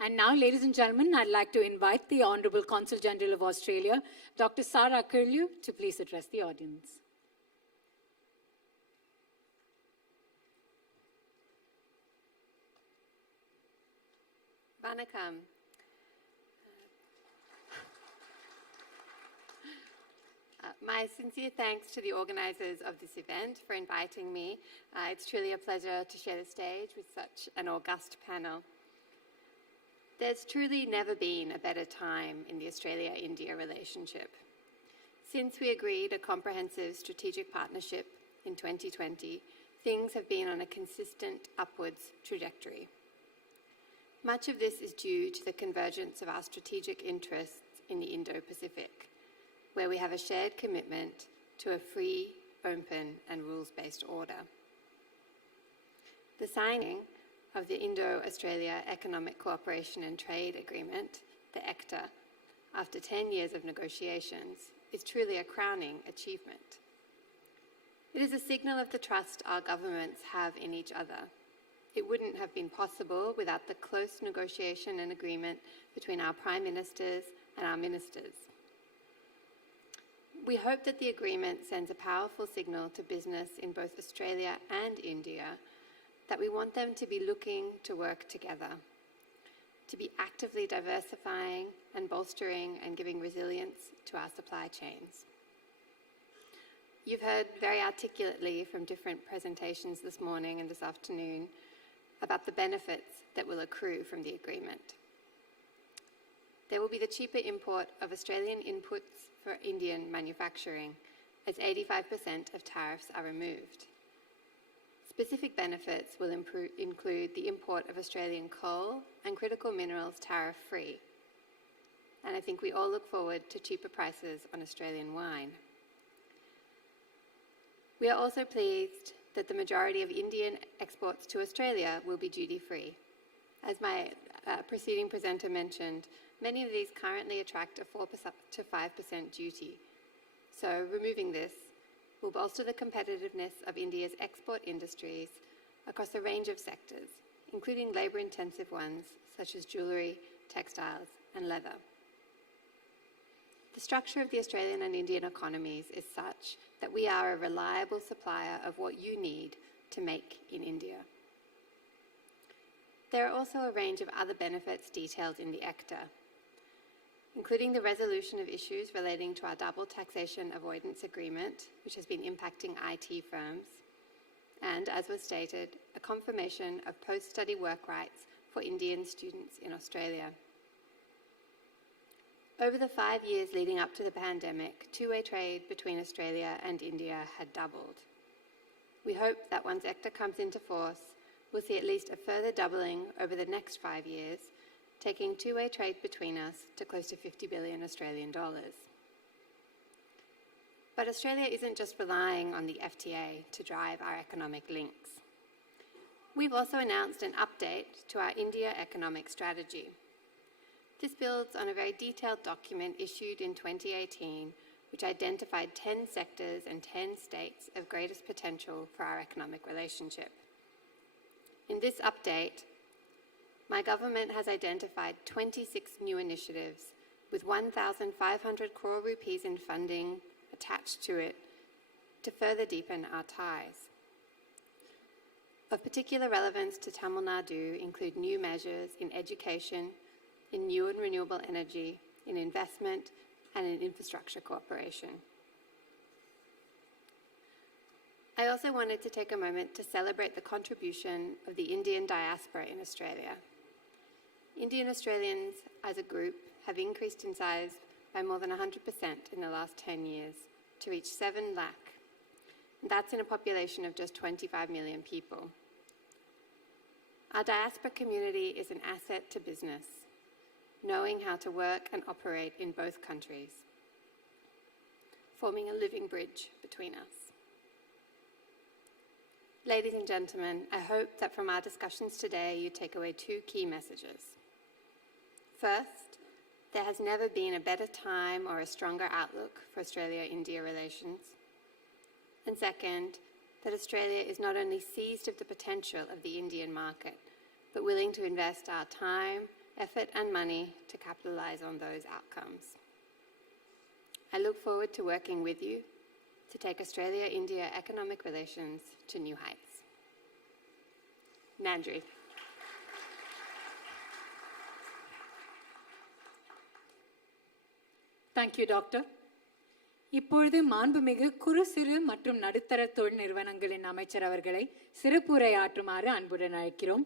And now, ladies and gentlemen, I'd like to invite the Honorable Consul General of Australia, Dr. Sarah Curlew, to please address the audience. Vanakkam. My sincere thanks to the organisers of this event for inviting me. It's truly a pleasure to share the stage with such an august panel. There's truly never been a better time in the Australia-India relationship. Since we agreed a comprehensive strategic partnership in 2020, things have been on a consistent upwards trajectory. Much of this is due to the convergence of our strategic interests in the Indo-Pacific, where we have a shared commitment to a free, open, and rules-based order. The signing of the Indo-Australia Economic Cooperation and Trade Agreement, the ECTA, after 10 years of negotiations, is truly a crowning achievement. It is a signal of the trust our governments have in each other. It wouldn't have been possible without the close negotiation and agreement between our prime ministers and our ministers. We hope that the agreement sends a powerful signal to business in both Australia and India that we want them to be looking to work together, to be actively diversifying and bolstering and giving resilience to our supply chains. You've heard very articulately from different presentations this morning and this afternoon about the benefits that will accrue from the agreement. There will be the cheaper import of Australian inputs for Indian manufacturing, as 85% of tariffs are removed. Specific benefits will include the import of Australian coal and critical minerals tariff-free. And I think we all look forward to cheaper prices on Australian wine. We are also pleased that the majority of Indian exports to Australia will be duty-free. As my preceding presenter mentioned, many of these currently attract a 4% to 5% duty. So removing this will bolster the competitiveness of India's export industries across a range of sectors, including labour-intensive ones such as jewellery, textiles, and leather. The structure of the Australian and Indian economies is such that we are a reliable supplier of what you need to make in India. There are also a range of other benefits detailed in the ECTA, including the resolution of issues relating to our double taxation avoidance agreement, which has been impacting IT firms, and, as was stated, a confirmation of post-study work rights for Indian students in Australia. Over the 5 years leading up to the pandemic, two-way trade between Australia and India had doubled. We hope that once ECTA comes into force, we'll see at least a further doubling over the next 5 years, taking two-way trade between us to close to 50 billion Australian dollars. But Australia isn't just relying on the FTA to drive our economic links. We've also announced an update to our India economic strategy. This builds on a very detailed document issued in 2018, which identified 10 sectors and 10 states of greatest potential for our economic relationship. In this update, my government has identified 26 new initiatives with 1,500 crore rupees in funding attached to it to further deepen our ties. Of particular relevance to Tamil Nadu include new measures in education, in new and renewable energy, in investment, and in infrastructure cooperation. I also wanted to take a moment to celebrate the contribution of the Indian diaspora in Australia. Indian Australians as a group have increased in size by more than 100% in the last 10 years to reach 7 lakh. And that's in a population of just 25 million people. Our diaspora community is an asset to business, knowing how to work and operate in both countries, forming a living bridge between us. Ladies and gentlemen, I hope that from our discussions today you take away 2 key messages. First, there has never been a better time or a stronger outlook for Australia-India relations. And second, that Australia is not only seized of the potential of the Indian market, but willing to invest our time, effort and money to capitalise on those outcomes. I look forward to working with you to take Australia-India economic relations to new heights. Nandri. Thank you, Doctor. இப்பொழுது மாண்புமிகு குறு சிறு மற்றும் நடுத்தர தொழில் நிறுவனங்களின் அமைச்சர் அவர்களை சிறப்புரையாற்றுமாறு அன்புடன் அழைக்கிறோம்.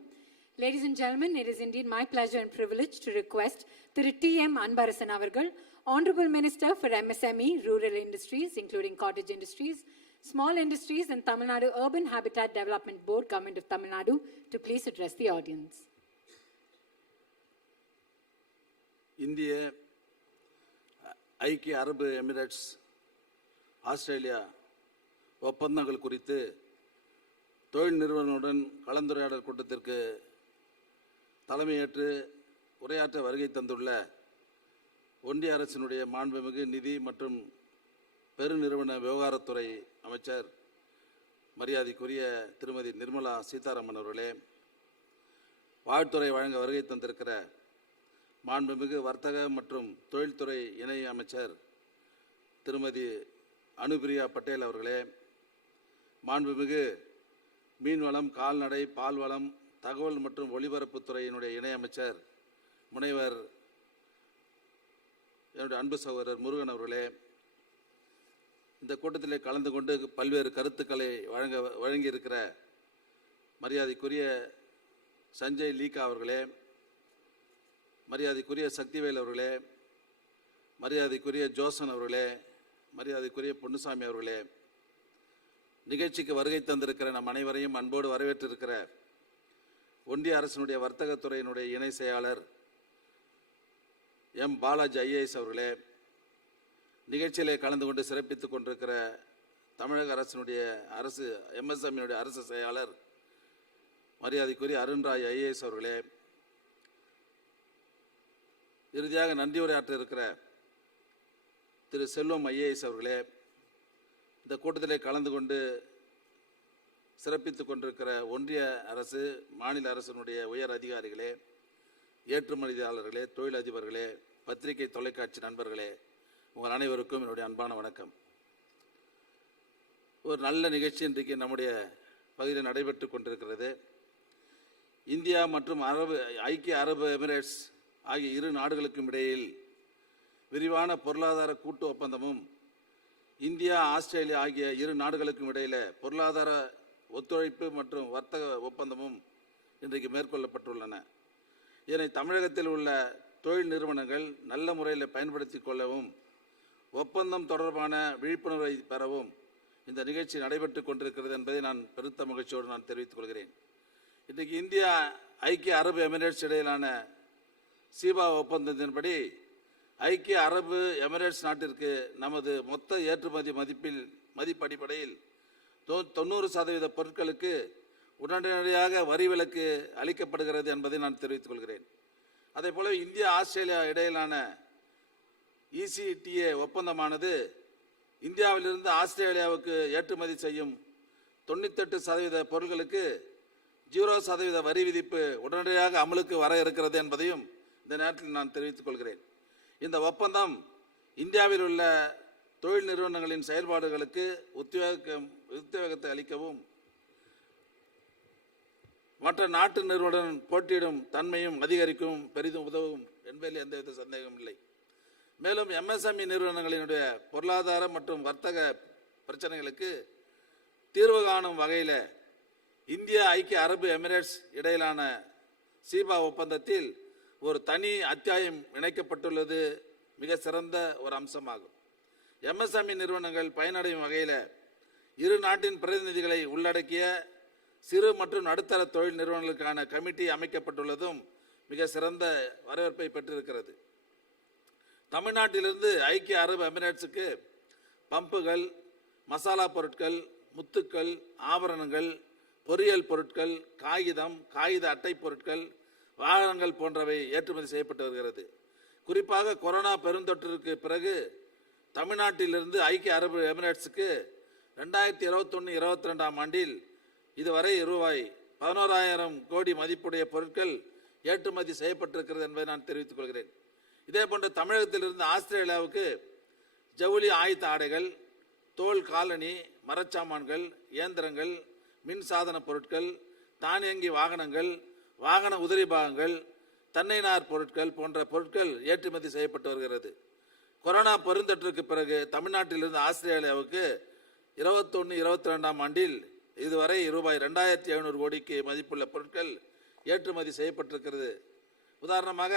Ladies and gentlemen, it is indeed my pleasure and privilege to request Thiru T.M. Anbarasan avargal, Honorable Minister for MSME, Rural Industries, including cottage industries, small industries and Tamil Nadu Urban Habitat Development Board, Government of Tamil Nadu, to please address the audience. இந்திய ஐக்கிய அரபு Emirates Australia ஒப்பந்தங்கள் குறித்து தொழில் நிறுவனங்களுடன் கலந்துரையாடல் கூட்டத்திற்கு தலைமையேற்று உரையாற்ற வருகை தந்துள்ள ஒன்றிய அரசினுடைய மாண்புமிகு நிதி மற்றும் பெருநிறுவன விவகாரத்துறை அமைச்சர் மரியாதைக்குரிய திருமதி நிர்மலா சீதாராமன் அவர்களே, வாழ்த்துறை வழங்க வருகை தந்திருக்கிற மாண்புமிகு வர்த்தக மற்றும் தொழில்துறை இணை அமைச்சர் திருமதி அனுபிரியா பட்டேல் அவர்களே, மாண்புமிகு மீன்வளம், கால்நடை, பால்வளம், தகவல் மற்றும் ஒலிபரப்புத்துறையினுடைய இணையமைச்சர் முனைவர் என்னுடைய அன்பு சகோதரர் முருகன் அவர்களே, இந்த கூட்டத்தில் கலந்து கொண்டு பல்வேறு கருத்துக்களை வழங்கியிருக்கிற மரியாதைக்குரிய சஞ்சய் லீகா அவர்களே, மரியாதைக்குரிய சக்திவேல் அவர்களே, மரியாதைக்குரிய ஜோசன் அவர்களே, மரியாதைக்குரிய பொன்னுசாமி அவர்களே, நிகழ்ச்சிக்கு வருகை தந்திருக்கிற நம் அனைவரையும் அன்போடு வரவேற்றிருக்கிற ஒன்றிய அரசினுடைய வர்த்தகத்துறையினுடைய இணை செயலாளர் எம் பாலாஜி ஐஏஎஸ் அவர்களே, நிகழ்ச்சியிலே கலந்து கொண்டு சிறப்பித்துக் கொண்டிருக்கிற தமிழக அரசினுடைய எம்எஸ்எம்இனுடைய அரசு செயலாளர் மரியாதைக்குரிய அருண்ராய் ஐஏஎஸ் அவர்களே, இறுதியாக நன்றி உரையாற்ற இருக்கிற திரு செல்வம் ஐஏஎஸ் அவர்களே, இந்த கூட்டத்திலே கலந்து கொண்டு சிறப்பித்துக் கொண்டிருக்கிற ஒன்றிய அரசு, மாநில அரசினுடைய உயர் அதிகாரிகளே, ஏற்றுமதியாளர்களே, தொழிலதிபர்களே, பத்திரிகை தொலைக்காட்சி நண்பர்களே, உங்கள் அனைவருக்கும் என்னுடைய அன்பான வணக்கம். ஒரு நல்ல நிகழ்ச்சி இன்றைக்கு நம்முடைய பகுதியில் நடைபெற்று கொண்டிருக்கிறது. இந்தியா மற்றும் ஐக்கிய அரபு எமிரேட்ஸ் ஆகிய இரு நாடுகளுக்கும் இடையில் விரிவான பொருளாதார கூட்டு ஒப்பந்தமும் இந்தியா, ஆஸ்திரேலியா ஆகிய இரு நாடுகளுக்கும் இடையில் பொருளாதார ஒத்துழைப்பு மற்றும் வர்த்தக ஒப்பந்தமும் இன்றைக்கு மேற்கொள்ளப்பட்டுள்ளன. இதனை தமிழகத்தில் உள்ள தொழில் நிறுவனங்கள் நல்ல முறையில் பயன்படுத்தி கொள்ளவும், ஒப்பந்தம் தொடர்பான விழிப்புணர்வை பெறவும் இந்த நிகழ்ச்சி நடைபெற்று கொண்டிருக்கிறது என்பதை நான் பெருத்த மகிழ்ச்சியோடு நான் தெரிவித்துக் கொள்கிறேன். இன்றைக்கு இந்தியா, ஐக்கிய அரபு எமிரேட்ஸ் இடையிலான CEPA ஒப்பந்தத்தின்படி ஐக்கிய அரபு எமிரேட்ஸ் நாட்டிற்கு நமது மொத்த ஏற்றுமதி மதிப்படிப்படையில் 90% பொருட்களுக்கு உடனடியாக வரி விலக்கு அளிக்கப்படுகிறது என்பதை நான் தெரிவித்துக் கொள்கிறேன். அதே போல இந்தியா, ஆஸ்திரேலியா இடையிலான ECTA ஒப்பந்தமானது இந்தியாவிலிருந்து ஆஸ்திரேலியாவுக்கு ஏற்றுமதி செய்யும் 98% பொருட்களுக்கு 0% வரி விதிப்பு உடனடியாக அமலுக்கு வர இருக்கிறது என்பதையும் இந்த நேரத்தில் நான் தெரிவித்துக் கொள்கிறேன். இந்த ஒப்பந்தம் இந்தியாவில் உள்ள தொழில் நிறுவனங்களின் செயல்பாடுகளுக்கு உத்வேகத்தை அளிக்கவும், மற்ற நாட்டு நிறுவனங்களுடன் போட்டியிடும் தன்மையும் அதிகரிக்கும் பெரிதும் உதவும் என்பதில் எந்தவித சந்தேகமும் இல்லை. மேலும் MSME நிறுவனங்களினுடைய பொருளாதார மற்றும் வர்த்தக பிரச்சனைகளுக்கு தீர்வு காணும் வகையில் இந்தியா ஐக்கிய அரபு எமிரேட்ஸ் இடையிலான CEPA ஒப்பந்தத்தில் ஒரு தனி அத்தியாயம் இணைக்கப்பட்டுள்ளது மிக சிறந்த ஒரு அம்சமாகும். MSME நிறுவனங்கள் பயனடையும் வகையில் இரு நாட்டின் பிரதிநிதிகளை உள்ளடக்கிய சிறு மற்றும் நடுத்தர தொழில் நிறுவனங்களுக்கான கமிட்டி அமைக்கப்பட்டுள்ளதும் மிக சிறந்த வரவேற்பை பெற்றிருக்கிறது. தமிழ்நாட்டிலிருந்து ஐக்கிய அரபு எமிரேட்ஸுக்கு பம்புகள், மசாலா பொருட்கள், முத்துக்கள், ஆபரணங்கள், பொறியியல் பொருட்கள், காகிதம், காகித அட்டை பொருட்கள், வாகனங்கள் போன்றவை ஏற்றுமதி செய்யப்பட்டு வருகிறது. குறிப்பாக கொரோனா பெருந்தொற்றிற்கு பிறகு தமிழ்நாட்டிலிருந்து ஐக்கிய அரபு எமிரேட்ஸுக்கு 2021-22 ஆண்டில் இதுவரை ரூபாய் 11,000 கோடி மதிப்புடைய பொருட்கள் ஏற்றுமதி செய்யப்பட்டிருக்கிறது என்பதை நான் தெரிவித்துக் கொள்கிறேன். இதேபோன்று தமிழகத்திலிருந்து ஆஸ்திரேலியாவுக்கு ஜவுளி ஆயத்த ஆடைகள், தோல் காலணி, மரச்சாமான்கள், இயந்திரங்கள், மின் சாதன பொருட்கள், தானியங்கி வாகனங்கள், வாகன உதிரி பாகங்கள், தென்னைநார் பொருட்கள் போன்ற பொருட்கள் ஏற்றுமதி செய்யப்பட்டு வருகிறது. கொரோனா பெருந்தொற்றுக்கு பிறகு தமிழ்நாட்டிலிருந்து ஆஸ்திரேலியாவுக்கு 2021-22 ஆண்டில் இதுவரை ரூபாய் 2,700 கோடிக்கு மதிப்புள்ள பொருட்கள் ஏற்றுமதி செய்யப்பட்டிருக்கிறது. உதாரணமாக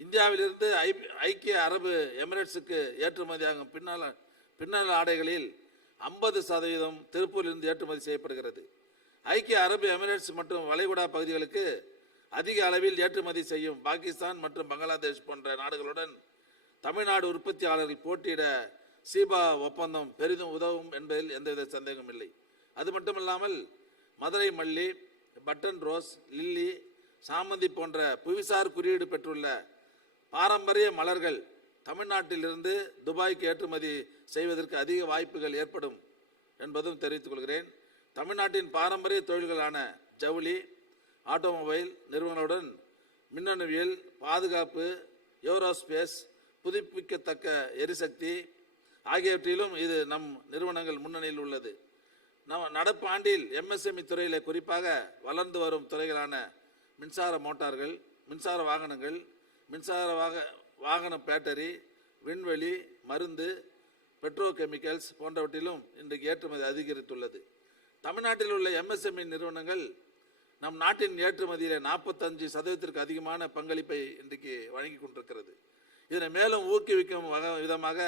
இந்தியாவிலிருந்து ஐக்கிய அரபு எமிரேட்ஸுக்கு ஏற்றுமதியாகும் பின்னல் ஆடைகளில் 50% திருப்பூரிலிருந்து ஏற்றுமதி செய்யப்படுகிறது. ஐக்கிய அரபு எமிரேட்ஸ் மற்றும் வளைகுடா பகுதிகளுக்கு அதிக அளவில் ஏற்றுமதி செய்யும் பாகிஸ்தான் மற்றும் பங்களாதேஷ் போன்ற நாடுகளுடன் தமிழ்நாடு உற்பத்தியாளர்கள் போட்டியிட CEPA ஒப்பந்தம் பெரிதும் உதவும் என்பதில் எந்தவித சந்தேகமும் இல்லை. அது மட்டுமில்லாமல் மதுரை மல்லி, பட்டன் ரோஸ், லில்லி, சாமந்தி போன்ற புவிசார் குறியீடு பெற்றுள்ள பாரம்பரிய மலர்கள் தமிழ்நாட்டிலிருந்து துபாய்க்கு ஏற்றுமதி செய்வதற்கு அதிக வாய்ப்புகள் ஏற்படும் என்பதும் தெரிவித்துக் கொள்கிறேன். தமிழ்நாட்டின் பாரம்பரிய தொழில்களான ஜவுளி, ஆட்டோமொபைல் நிறுவனங்களுடன் மின்னணுவியல், பாதுகாப்பு, ஏரோஸ்பேஸ், புதுப்பிக்கத்தக்க எரிசக்தி ஆகியவற்றிலும் இது நம் நிறுவனங்கள் முன்னணியில் உள்ளது. நடப்பு ஆண்டில் MSME துறையில் குறிப்பாக வளர்ந்து வரும் துறைகளான மின்சார மோட்டார்கள், மின்சார வாகனங்கள், மின்சார வாகன பேட்டரி, விண்வெளி, மருந்து, பெட்ரோகெமிக்கல்ஸ் போன்றவற்றிலும் இன்றைக்கு ஏற்றுமதி அதிகரித்துள்ளது. தமிழ்நாட்டில் உள்ள MSME நிறுவனங்கள் நம் நாட்டின் ஏற்றுமதியில் 45% அதிகமான பங்களிப்பை இன்றைக்கு வழங்கி கொண்டிருக்கிறது. இதனை மேலும் ஊக்குவிக்கும் விதமாக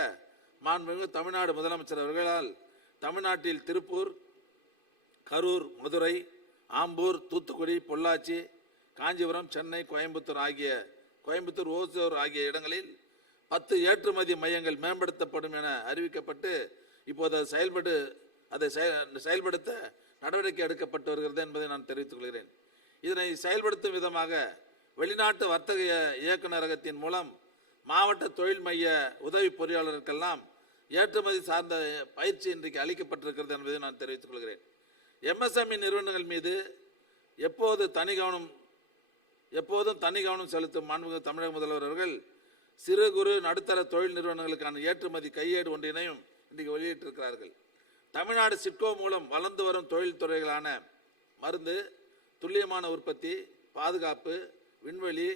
மாண்புமிகு தமிழ்நாடு முதலமைச்சர் அவர்களால் தமிழ்நாட்டில் திருப்பூர், கரூர், மதுரை, ஆம்பூர், தூத்துக்குடி, பொள்ளாச்சி, காஞ்சிபுரம், சென்னை, கோயம்புத்தூர், ஓசூர் ஆகிய இடங்களில் 10 ஏற்றுமதி மையங்கள் மேம்படுத்தப்படும் என அறிவிக்கப்பட்டு இப்போது அதை செயல்படுத்த நடவடிக்கை எடுக்கப்பட்டு வருகிறது என்பதை நான் தெரிவித்துக் கொள்கிறேன். இதனை செயல்படுத்தும் விதமாக வெளிநாட்டு வர்த்தக இயக்குநரகத்தின் மூலம் மாவட்ட தொழில் மைய உதவி பொறியாளருக்கெல்லாம் ஏற்றுமதி சார்ந்த பயிற்சி இன்றைக்கு அளிக்கப்பட்டிருக்கிறது என்பதை நான் தெரிவித்துக் கொள்கிறேன். MSME நிறுவனங்கள் மீது எப்போதும் தனி கவனம் செலுத்தும் மாண்புமிகு தமிழக முதல்வர் அவர்கள் சிறு குறு நடுத்தர தொழில் நிறுவனங்களுக்கான ஏற்றுமதி கையேடு ஒன்றினையும் இன்றைக்கு வெளியிட்டிருக்கிறார்கள். தமிழ்நாடு சிட்கோ மூலம் வளர்ந்து வரும் தொழில் துறைகளான மருந்து, துல்லியமான உற்பத்தி, பாதுகாப்பு, விண்வெளி,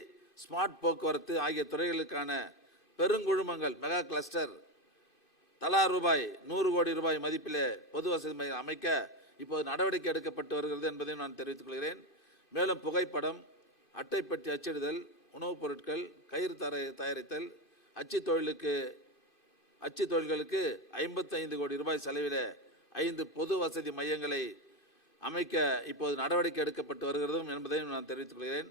ஸ்மார்ட் போக்குவரத்து ஆகிய துறைகளுக்கான பெருங்குழுமங்கள் மெகா கிளஸ்டர் தலா ரூபாய் 100 கோடி ரூபாய் மதிப்பிலே பொது வசதி மையம் அமைக்க இப்போது நடவடிக்கை எடுக்கப்பட்டு வருகிறது என்பதையும் நான் தெரிவித்துக் கொள்கிறேன். மேலும் புகைப்படம், அட்டைப்பட்டி அச்சிடுதல், உணவுப் பொருட்கள், கயிறு தயாரித்தல், அச்சு தொழில்களுக்கு 55 கோடி ரூபாய் செலவில் 5 பொது வசதி மையங்களை அமைக்க இப்போது நடவடிக்கை எடுக்கப்பட்டு வருகிறதும் என்பதையும் நான் தெரிவித்துக் கொள்கிறேன்.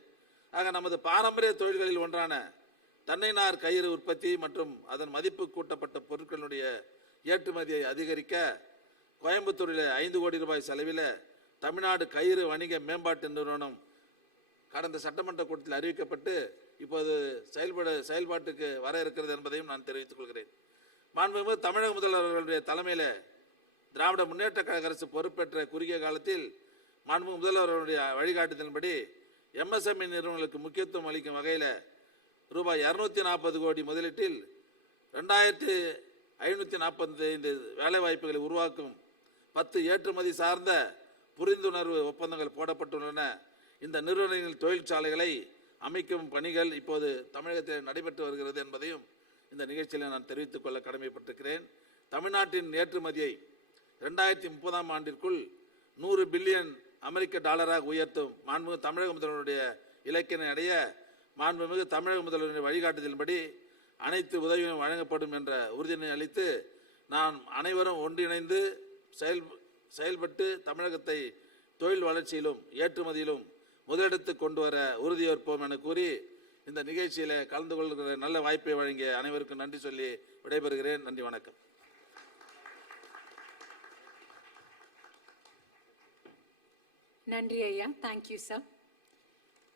ஆக நமது பாரம்பரிய தொழில்களில் ஒன்றான தென்னைநார் கயிறு உற்பத்தி மற்றும் அதன் மதிப்பு கூட்டப்பட்ட பொருட்களுடைய ஏற்றுமதியை அதிகரிக்க கோயம்புத்தூரில் 5 கோடி ரூபாய் செலவில் தமிழ்நாடு கயிறு வணிக மேம்பாட்டு நிறுவனம் கடந்த சட்டமன்ற கூட்டத்தில் அறிவிக்கப்பட்டு இப்போது செயல்பாட்டுக்கு வர இருக்கிறது என்பதையும் நான் தெரிவித்துக் கொள்கிறேன். மாண்புமிகு தமிழக முதல்வர்களுடைய தலைமையில் திராவிட முன்னேற்ற கழக அரசு பொறுப்பேற்ற குறுகிய காலத்தில் மாண்புமிகு முதல்வர்களுடைய வழிகாட்டுதலின்படி MSME நிறுவனங்களுக்கு முக்கியத்துவம் அளிக்கும் வகையில் ரூபாய் 240 கோடி முதலீட்டில் 2,545 வேலைவாய்ப்புகளை உருவாக்கும் 10 ஏற்றுமதி சார்ந்த புரிந்துணர்வு ஒப்பந்தங்கள் போடப்பட்டுள்ளன. இந்த நிறுவனங்களின் தொழிற்சாலைகளை அமைக்கும் பணிகள் இப்போது தமிழகத்தில் நடைபெற்று வருகிறது என்பதையும் இந்த நிகழ்ச்சியில் நான் தெரிவித்துக் கொள்ள கடமைப்பட்டிருக்கிறேன். தமிழ்நாட்டின் ஏற்றுமதியை 2030ஆம் ஆண்டிற்குள் 100 பில்லியன் அமெரிக்க டாலராக உயர்த்தும் மாண்புமிகு தமிழக முதல்வருடைய இலக்கினை அடைய மாண்புமிகு தமிழக முதல்வருடைய வழிகாட்டுதலின்படி அனைத்து உதவியும் வழங்கப்படும் என்ற உறுதியை அளித்து நாம் அனைவரும் ஒன்றிணைந்து செயல்பட்டு தமிழகத்தை தொழில் வளர்ச்சியிலும் ஏற்றுமதியிலும் முதலிடத்து கொண்டு வர உறுதியேற்போம் என கூறி இந்த நிகழ்ச்சியில் கலந்து கொள்கிற நல்ல வாய்ப்பை வழங்கிய அனைவருக்கும் நன்றி சொல்லி விடைபெறுகிறேன். நன்றி, வணக்கம். நன்றி ஐயா. Thank you sir.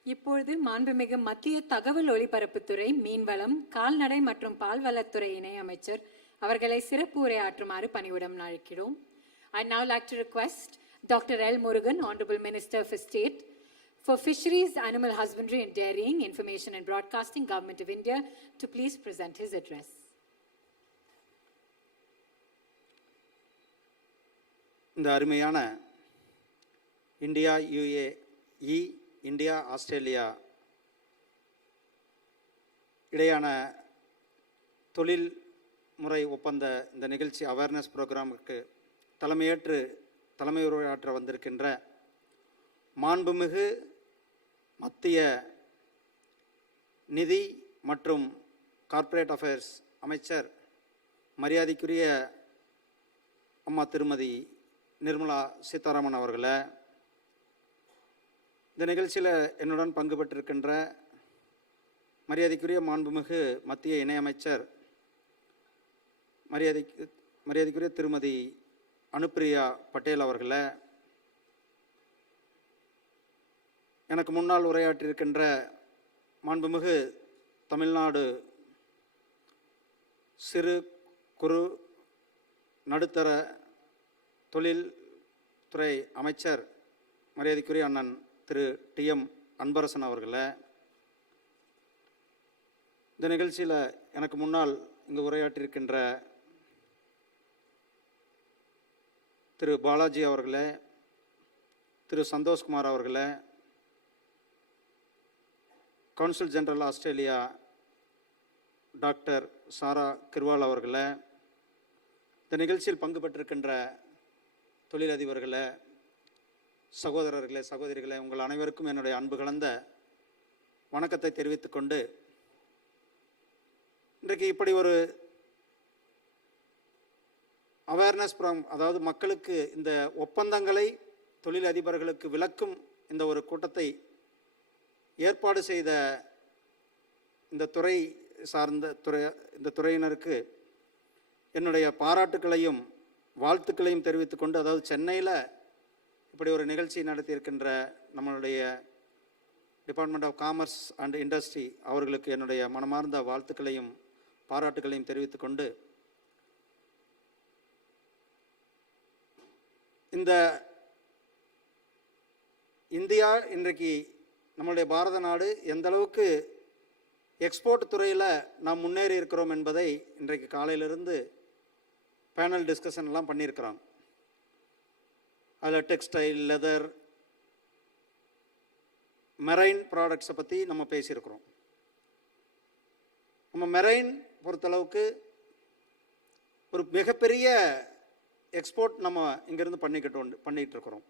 இப்பொழுது மாண்புமிகு மத்திய தகவல் ஒலிபரப்புத்துறை, மீன்வளம், கால்நடை மற்றும் பால்வளத்துறை இணை அமைச்சர் அவர்களை சிறப்பு உரையாற்றுமாறு பணிவுடன் அழைக்கிறோம். I now like to request Dr. L. Murugan, Honorable Minister for State for Fisheries, Animal Husbandry and Dairying, Information and Broadcasting, Government of India, to please present his address. இந்த அருமையான இந்தியா UAE, இந்தியா ஆஸ்திரேலியா இடையான தொழில் முறை ஒப்பந்த இந்த நிகழ்ச்சி அவேர்னஸ் ப்ரோக்ராமுக்கு தலைமை உரையாற்ற வந்திருக்கின்ற மாண்புமிகு மத்திய நிதி மற்றும் கார்ப்பரேட் அஃபேர்ஸ் அமைச்சர் மரியாதைக்குரிய அம்மா திருமதி நிர்மலா சீதாராமன் அவர்களை, இந்த நிகழ்ச்சியில் என்னுடன் பங்கு பெற்றிருக்கின்ற மரியாதைக்குரிய மாண்புமிகு மத்திய இணையமைச்சர் மரியாதைக்குரிய திருமதி அனுப்பிரியா பட்டேல் அவர்களை, எனக்கு முன்னால் உரையாற்றியிருக்கின்ற மாண்புமிகு தமிழ்நாடு சிறு குறு நடுத்தர தொழில் துறை அமைச்சர் மரியாதைக்குரிய அண்ணன் திரு TM அன்பரசன் அவர்களை, இந்த நிகழ்ச்சியில் எனக்கு முன்னால் இங்கு உரையாற்றியிருக்கின்ற திரு பாலாஜி அவர்களே, திரு சந்தோஷ்குமார் அவர்களே, கவுன்சில் ஜெனரல் ஆஸ்திரேலியா டாக்டர் சாரா கிர்வால் அவர்களே, இந்த நிகழ்ச்சியில் பங்கு பெற்றிருக்கின்ற தொழிலதிபர்களே, சகோதரர்களே, சகோதரிகளே, உங்கள் அனைவருக்கும் என்னுடைய அன்பு கலந்த வணக்கத்தை தெரிவித்துக்கொண்டு, இன்றைக்கு இப்படி ஒரு அவேர்னஸ் ப்ரோக்ராம், அதாவது மக்களுக்கு இந்த ஒப்பந்தங்களை தொழிலதிபர்களுக்கு விளக்கும் இந்த ஒரு கூட்டத்தை ஏற்பாடு செய்த இந்த துறை சார்ந்த இந்த துறையினருக்கு என்னுடைய பாராட்டுக்களையும் வாழ்த்துக்களையும் தெரிவித்துக்கொண்டு, அதாவது சென்னையில் இப்படி ஒரு நிகழ்ச்சி நடத்தியிருக்கின்ற நம்மளுடைய department of commerce and industry அவர்களுக்கு என்னுடைய மனமார்ந்த வாழ்த்துக்களையும் பாராட்டுகளையும் தெரிவித்துக்கொண்டு, இந்த இந்தியா இன்றைக்கு நம்மளுடைய பாரத நாடு எந்த அளவுக்கு எக்ஸ்போர்ட் துறையில் நாம் முன்னேறி இருக்கிறோம் என்பதை இன்றைக்கு காலையிலிருந்து பேனல் டிஸ்கஷன் எல்லாம் பண்ணியிருக்கிறோம். அதில் டெக்ஸ்டைல், லெதர், மெரைன் ப்ராடக்ட்ஸை பற்றி நம்ம பேசியிருக்கிறோம். நம்ம மெரைன் பொறுத்தளவுக்கு ஒரு மிகப்பெரிய எக்ஸ்போர்ட் நம்ம இங்கேருந்து பண்ணிக்கிட்டு இருக்கிறோம்.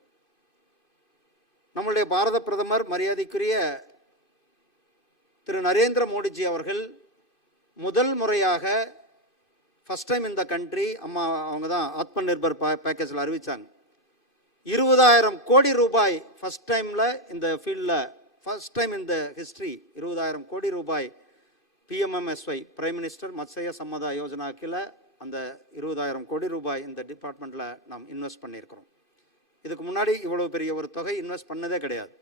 நம்மளுடைய பாரத பிரதமர் மரியாதைக்குரிய திரு நரேந்திர மோடிஜி அவர்கள் முதல் முறையாக ஃபஸ்ட் டைம் இந்த கண்ட்ரி அவங்க தான் ஆத்ம நிர்பர் பேக்கேஜில் அறிவித்தாங்க. 20,000 கோடி ரூபாய் ஃபஸ்ட் டைமில் இந்த ஃபீல்டில், ஃபஸ்ட் டைம் இந்த ஹிஸ்ட்ரி 20,000 கோடி ரூபாய் PMMSY, prime minister Matsya Sampada Yojana கீழே அந்த 20,000 கோடி ரூபாய் இந்த டிபார்ட்மெண்ட்டில் நாம் இன்வெஸ்ட் பண்ணியிருக்கிறோம். இதுக்கு முன்னாடி இவ்வளோ பெரிய ஒரு தொகை இன்வெஸ்ட் பண்ணதே கிடையாது.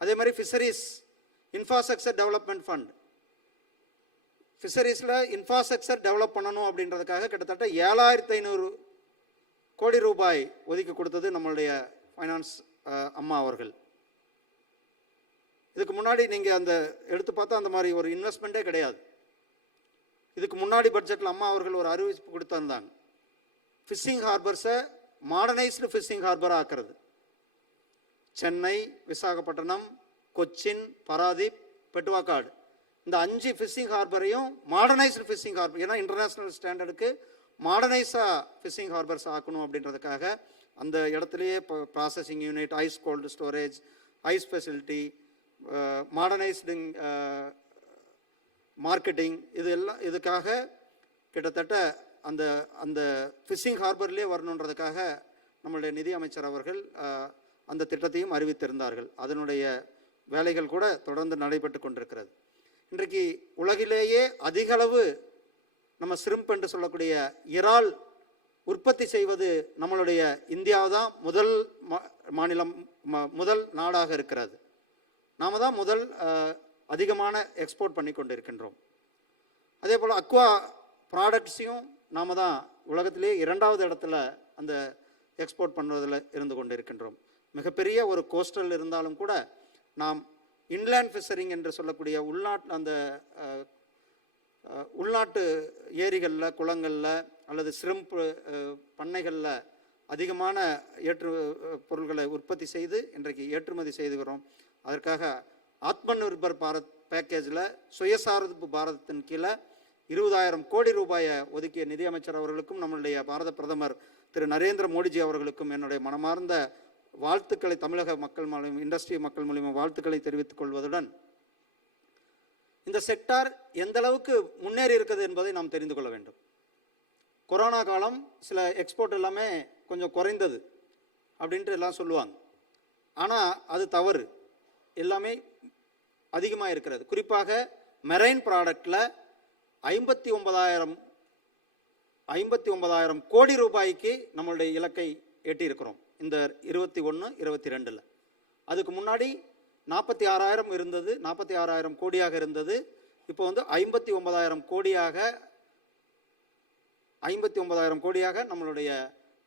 அதே மாதிரி ஃபிஷரிஸ் இன்ஃப்ராஸ்ட்ரக்சர் டெவலப்மெண்ட் ஃபண்ட், ஃபிஷரிஸில் இன்ஃப்ராஸ்ட்ரக்சர் டெவலப் பண்ணணும் அப்படின்றதுக்காக கிட்டத்தட்ட 7,500 கோடி ரூபாய் ஒதுக்கி கொடுத்தது நம்மளுடைய ஃபைனான்ஸ் அம்மா அவர்கள். இதுக்கு முன்னாடி நீங்கள் அந்த எடுத்து பார்த்தா அந்த மாதிரி ஒரு இன்வெஸ்ட்மெண்ட்டே கிடையாது. இதுக்கு முன்னாடி பட்ஜெட்டில் அம்மா அவர்கள் ஒரு அறிவிப்பு கொடுத்துருந்தாங்க, ஃபிஷிங் ஹார்பர்ஸை மாடர்னைஸ்டு ஃபிஷிங் ஹார்பராக ஆக்கிறது. சென்னை, விசாகப்பட்டினம், கொச்சின், பராதீப் பெட்டுவாக்காடு, இந்த 5 ஃபிஷிங் ஹார்பரையும் மாடர்னைஸ்டு ஃபிஷிங் ஹார்பர், ஏன்னா இன்டர்நேஷ்னல் ஸ்டாண்டர்டுக்கு மாடர்னைஸாக ஃபிஷிங் ஹார்பர்ஸ் ஆக்கணும் அப்படின்றதுக்காக அந்த இடத்துலையே processing unit, ice cold storage, ice facility, modernising marketing, இதுக்காக கிட்டத்தட்ட அந்த அந்த ஃபிஷிங் ஹார்பர்லேயே வரணுன்றதுக்காக நம்மளுடைய நிதி அமைச்சர் அவர்கள் அந்த திட்டத்தையும் அறிவித்திருந்தார்கள். அதனுடைய வேலைகள் கூட தொடர்ந்து நடைபெற்று கொண்டிருக்கிறது. இன்றைக்கு உலகிலேயே அதிகளவு நம்ம ஷ்ரிம்ப் என்று சொல்லக்கூடிய இறால் உற்பத்தி செய்வது நம்மளுடைய இந்தியா தான் முதல் மாநிலம், முதல் நாடாக இருக்கிறது. நாம தான் முதல் அதிகமான எக்ஸ்போர்ட் பண்ணி கொண்டிருக்கின்றோம். அதே போல் அக்வா ப்ராடக்ட்ஸையும் நாம தான் உலகத்திலேயே 2வது இடத்துல அந்த எக்ஸ்போர்ட் பண்ணுவதில் இருந்து கொண்டிருக்கின்றோம். மிகப்பெரிய ஒரு கோஸ்டல் இருந்தாலும் கூட நாம் இன்லேண்ட் ஃபிஷரிங் என்று சொல்லக்கூடிய உள்நாட்டு ஏரிகளில், குளங்களில் அல்லது ஷ்ரிம்ப் பண்ணைகளில் அதிகமான பொருள்களை உற்பத்தி செய்து இன்றைக்கு ஏற்றுமதி செய்துகிறோம். அதற்காக ஆத்ம நிர்பர் பாரத் பேக்கேஜில் சுயசார்பு பாரதத்தின் கீழே 20,000 கோடி ரூபாயை ஒதுக்கிய நிதியமைச்சர் அவர்களுக்கும் நம்மளுடைய பாரத பிரதமர் திரு நரேந்திர மோடிஜி அவர்களுக்கும் என்னுடைய மனமார்ந்த வாழ்த்துக்களை தமிழக மக்கள் மூலம், இண்டஸ்ட்ரி மக்கள் மூலியமாக வாழ்த்துக்களை தெரிவித்துக் கொள்வதுடன், இந்த செக்டார் எந்த அளவுக்கு முன்னேறி இருக்குது என்பதை நாம் தெரிந்து கொள்ள வேண்டும். கொரோனா காலம் சில எக்ஸ்போர்ட் எல்லாமே கொஞ்சம் குறைந்தது அப்படின்ட்டு எல்லாம் சொல்லுவாங்க. ஆனால் அது தவறு, எல்லாமே அதிகமாக இருக்கிறது. குறிப்பாக மெரைன் ப்ராடக்டில் 59,000 கோடி ரூபாய்க்கு நம்மளுடைய இலக்கை எட்டியிருக்கிறோம் இந்த 21-22. அதுக்கு முன்னாடி 46,000 இருந்தது, 46,000 கோடியாக இருந்தது. இப்போ வந்து 59,000 கோடியாக நம்மளுடைய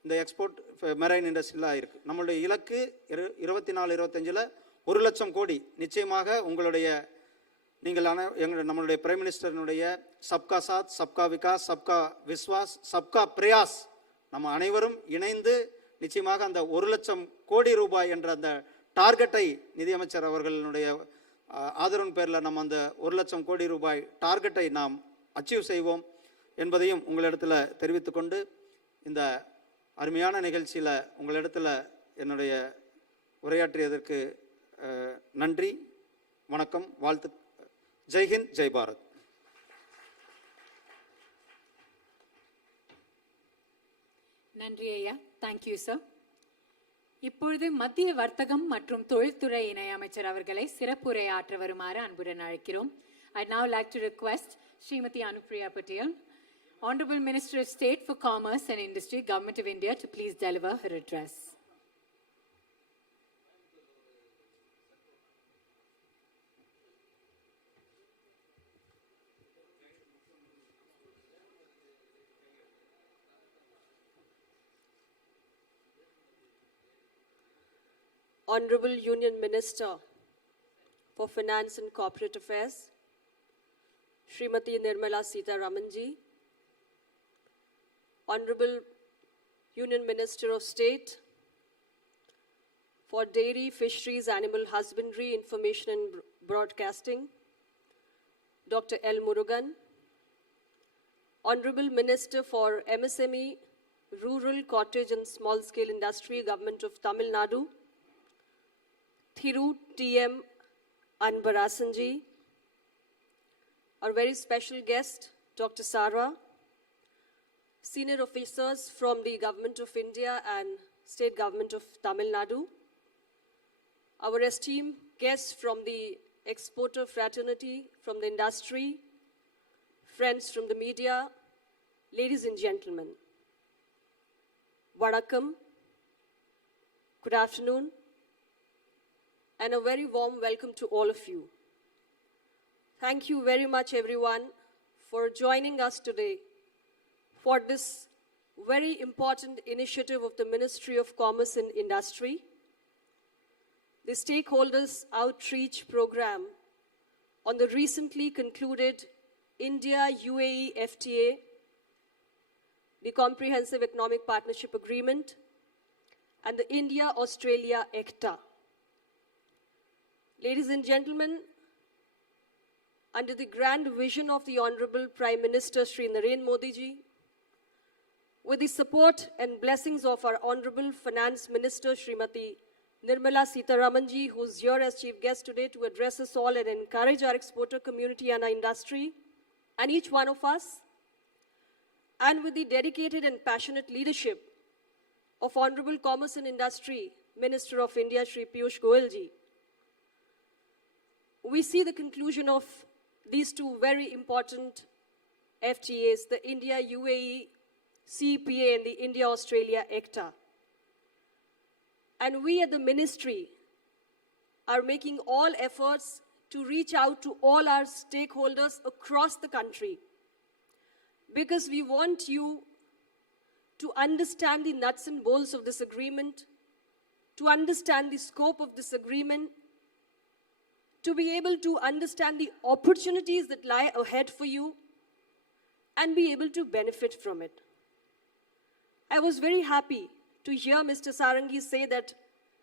இந்த எக்ஸ்போர்ட் மெரைன் இண்டஸ்ட்ரியில் ஆயிருக்கு. நம்மளுடைய இலக்கு 24-25 1 லட்சம் கோடி. நிச்சயமாக உங்களுடைய நம்மளுடைய பிரைம் மினிஸ்டரினுடைய சப்கா சாத், சப்கா விகாஸ், சப்கா விஸ்வாஸ், சப்கா பிரயாஸ், நம்ம அனைவரும் இணைந்து நிச்சயமாக அந்த 1 லட்சம் கோடி ரூபாய் என்ற அந்த டார்கெட்டை நிதியமைச்சர் அவர்களுடைய ஆதரவின் பேரில் நம்ம அந்த 1 லட்சம் கோடி ரூபாய் டார்கெட்டை நாம் அச்சீவ் செய்வோம் என்பதையும் உங்களிடத்தில் தெரிவித்துக்கொண்டு, இந்த அருமையான நிகழ்ச்சியில் உங்களிடத்தில் என்னுடைய உரையாற்றியதற்கு நன்றி, வணக்கம், வாழ்த்து. ஜெய் ஹிந்த், ஜெய் பாரத். நன்றி ஐயா. Thank you sir. இப்பொழுது மத்திய வர்த்தகம் மற்றும் தொழில்துறை இணை அமைச்சர் அவர்களை சிறப்புரையாற்ற வருமாறு அன்புடன் அழைக்கிறோம். I'd now like to request Srimati Anupriya Patel, Honorable Minister of State for Commerce and Industry, Government of India, to please deliver her address. Honorable Union Minister for Finance and Corporate Affairs, Srimati Nirmala Sitharaman ji, Honorable Union Minister of State for Dairy, Fisheries, Animal Husbandry, Information and Broadcasting, Dr. L. Murugan, Honorable Minister for MSME, Rural, Cottage and Small Scale Industry, Government of Tamil Nadu, Thiru T.M. Anbarasanji, our very special guest, Dr. Sarah, senior officers from the Government of India and State Government of Tamil Nadu, our esteemed guests from the exporter fraternity, from the industry, friends from the media, ladies and gentlemen, Vanakkam, good afternoon, and a very warm welcome to all of you. Thank you very much, everyone, for joining us today for this very important initiative of the Ministry of Commerce and Industry, the Stakeholders Outreach Program on the recently concluded India-UAE FTA, the Comprehensive Economic Partnership Agreement, and the India-Australia ECTA. Ladies and gentlemen, under the grand vision of the Honorable Prime Minister Shri Narendra Modi ji, with the support and blessings of our Honorable Finance Minister Srimati Nirmala Sitharaman ji, who is here as chief guest today to address us all and encourage our exporter community and our industry, and each one of us, and with the dedicated and passionate leadership of Honorable Commerce and Industry Minister of India, Shri Piyush Goyal ji, we see the conclusion of these two very important FTAs, the India-UAE CEPA and the India-Australia ECTA. And we at the ministry are making all efforts to reach out to all our stakeholders across the country, because we want you to understand the nuts and bolts of this agreement, to understand the scope of this agreement, to be able to understand the opportunities that lie ahead for you, and be able to benefit from it. I was very happy to hear Mr. Sarangi say that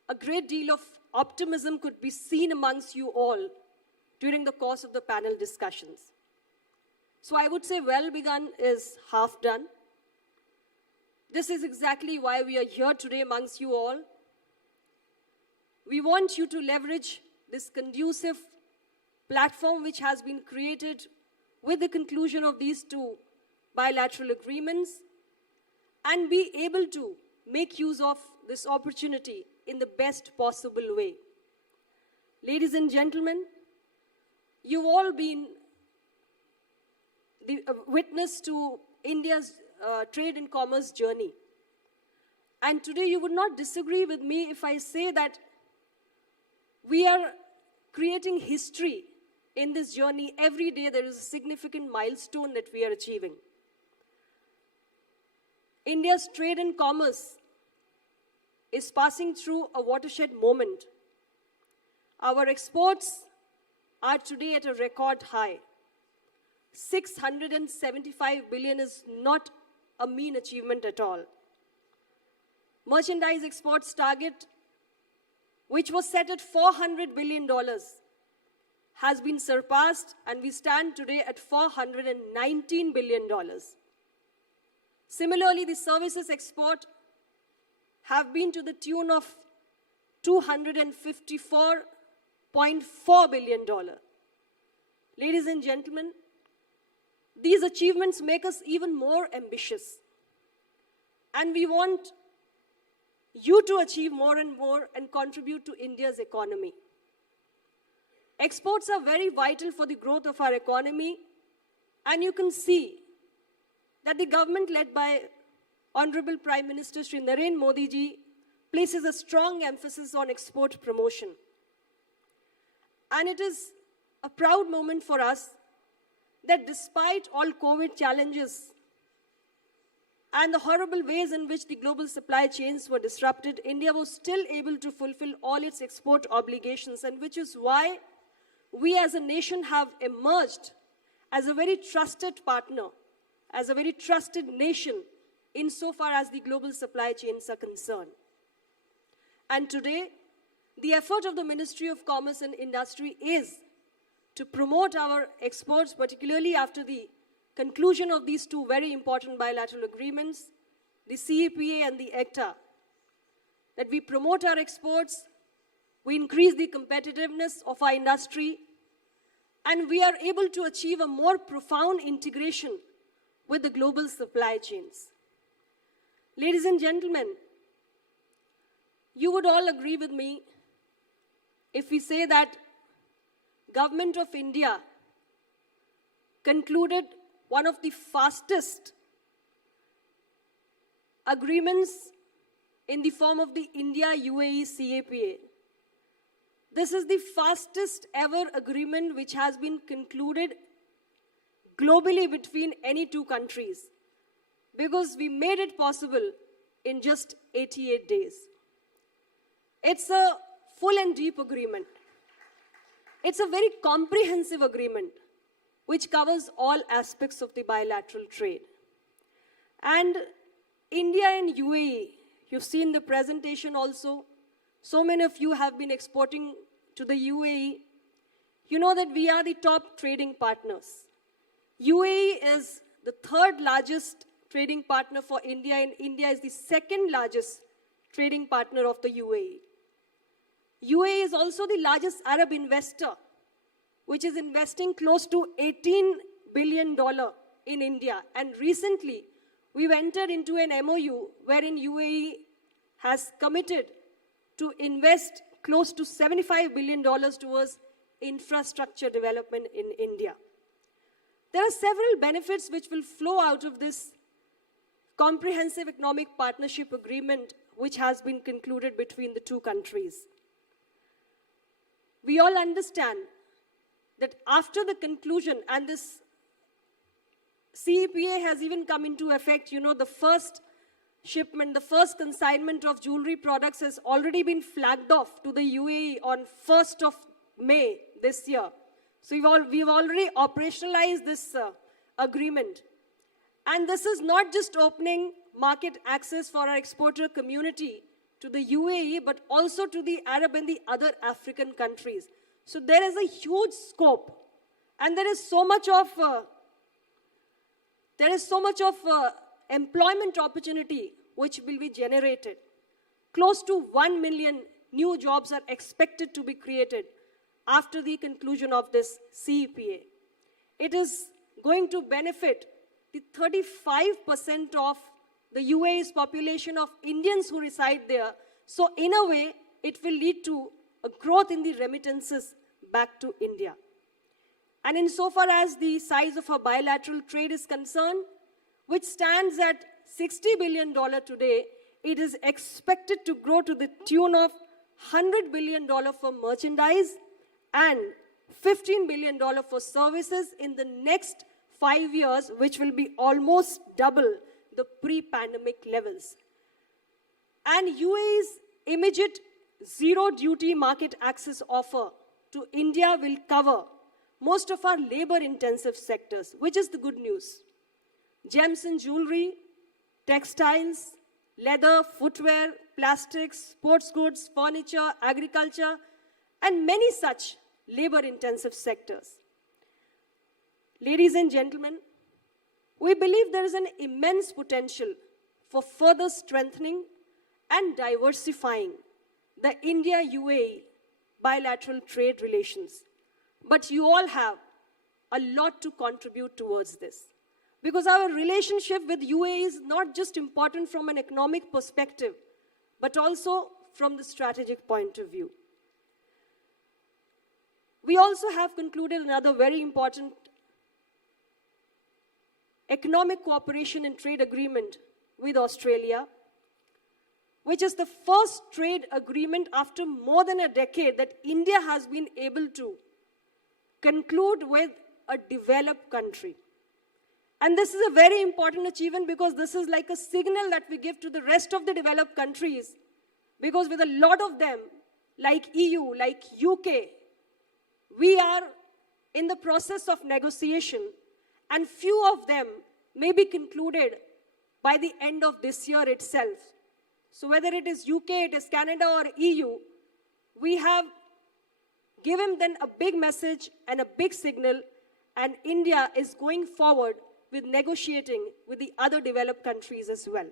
a great deal of optimism could be seen amongst you all during the course of the panel discussions. So I would say well begun is half done. This is exactly why we are here today amongst you all. We want you to leverage this conducive platform which has been created with the conclusion of these two bilateral agreements, and be able to make use of this opportunity in the best possible way. Ladies and gentlemen, you've all been the witness to India's trade and commerce journey. And today you would not disagree with me if I say that we are creating history in this journey. Every day there is a significant milestone that we are achieving. India's trade and commerce is passing through a watershed moment. Our exports are today at a record high. 675 billion is not a mean achievement at all. Merchandise exports target, which was set at $400 billion, has been surpassed, and we stand today at $419 billion. Similarly, the services export have been to the tune of $254.4 billion. Ladies and gentlemen, these achievements make us even more ambitious. And we want you to achieve more and more and contribute to India's economy. Exports are very vital for the growth of our economy, and you can see that the government led by Honorable Prime Minister Shri Narendra Modi ji places a strong emphasis on export promotion. And it is a proud moment for us that despite all COVID challenges and the horrible ways in which the global supply chains were disrupted, India was still able to fulfill all its export obligations, and which is why we as a nation have emerged as a very trusted partner, as a very trusted nation insofar as the global supply chains are concerned. And today, the effort of the Ministry of Commerce and Industry is to promote our exports, particularly after the conclusion of these two very important bilateral agreements, the CEPA and the ECTA, that we promote our exports, we increase the competitiveness of our industry, and we are able to achieve a more profound integration with the global supply chains. Ladies and gentlemen, you would all agree with me if we say that Government of India concluded one of the fastest agreements in the form of the India-UAE CEPA. This is the fastest ever agreement which has been concluded globally between any two countries, because we made it possible in just 88 days. It's a full and deep agreement. It's a very comprehensive agreement which covers all aspects of the bilateral trade. And India and UAE, you've seen the presentation also. So many of you have been exporting to the UAE. you know that we are the top trading partners. UAE is the third largest trading partner for India, and India is the second largest trading partner of the UAE. UAE is also the largest Arab investor, which is investing close to $18 billion in India. And recently, we've entered into an MOU wherein UAE has committed to invest close to $75 billion towards infrastructure development in India. There are several benefits which will flow out of this comprehensive economic partnership agreement which has been concluded between the two countries. We all understand that after the conclusion, and this CEPA has even come into effect, you know, the first shipment, the first consignment of jewelry products has already been flagged off to the UAE on 1st of May this year. So we've already operationalized this agreement. And this is not just opening market access for our exporter community to the UAE, but also to the Arab and the other African countries. So there is a huge scope, and there is so much of employment opportunity which will be generated. Close to 1 million new jobs are expected to be created after the conclusion of this CEPA. It is going to benefit the 35% of the UAE's population of Indians who reside there. So in a way, it will lead to a growth in the remittances back to India. And insofar as the size of our bilateral trade is concerned, which stands at $60 billion today, it is expected to grow to the tune of $100 billion for merchandise and $15 billion for services in the next 5 years, which will be almost double the pre-pandemic levels. And UAE's immediate zero-duty market access offer to India will cover most of our labor-intensive sectors, which is the good news. Gems and jewelry, textiles, leather, footwear, plastics, sports goods, furniture, agriculture, and many such labor-intensive sectors. Ladies and gentlemen, we believe there is an immense potential for further strengthening and diversifying the India-UAE bilateral trade relations. But you all have a lot to contribute towards this, because our relationship with UAE is not just important from an economic perspective, but also from the strategic point of view. We also have concluded another very important economic cooperation and trade agreement with Australia, which is the first trade agreement after more than a decade that India has been able to conclude with a developed country. And this is a very important achievement because this is like a signal that we give to the rest of the developed countries, because with a lot of them, like EU, like UK, we are in the process of negotiation, and few of them may be concluded by the end of this year itself. So whether it is UK, it is Canada or EU, we have given them a big message and a big signal, and India is going forward with negotiating with the other developed countries as well.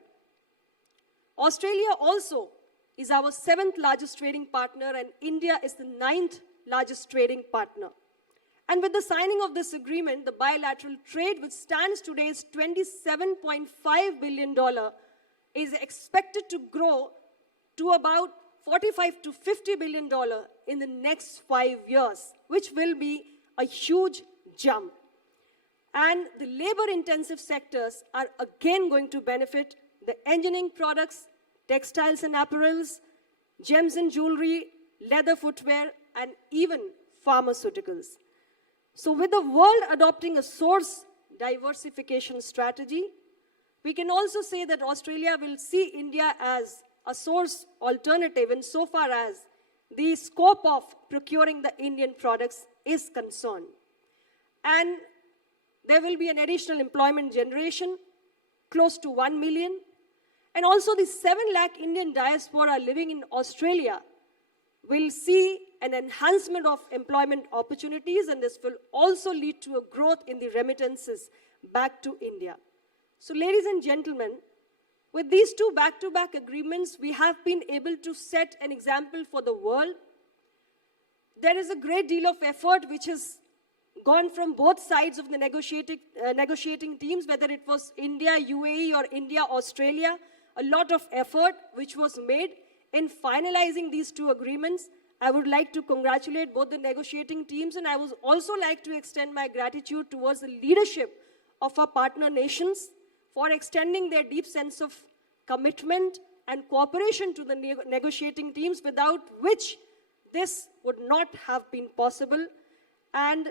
Australia also is our 7th largest trading partner, and India is the 9th largest trading partner. And with the signing of this agreement, the bilateral trade, which stands today as $27.5 billion, is expected to grow to about $45 to $50 billion in the next 5 years, which will be a huge jump. And the labor-intensive sectors are again going to benefit: the engineering products, textiles and apparels, gems and jewelry, leather footwear, and even pharmaceuticals. So with the world adopting a source diversification strategy, we can also say that Australia will see India as a source alternative insofar as the scope of procuring the Indian products is concerned. And there will be an additional employment generation, close to 1 million. And also the 7 lakh Indian diaspora living in Australia will see an enhancement of employment opportunities, and this will also lead to a growth in the remittances back to India. So, ladies and gentlemen, with these two back-to-back agreements, we have been able to set an example for the world. There is a great deal of effort which has gone from both sides of the negotiating teams, whether it was India, UAE, or India, Australia. A lot of effort which was made in finalizing these two agreements. I would like to congratulate both the negotiating teams, and I would also like to extend my gratitude towards the leadership of our partner nations for extending their deep sense of commitment and cooperation to the negotiating teams, without which this would not have been possible. And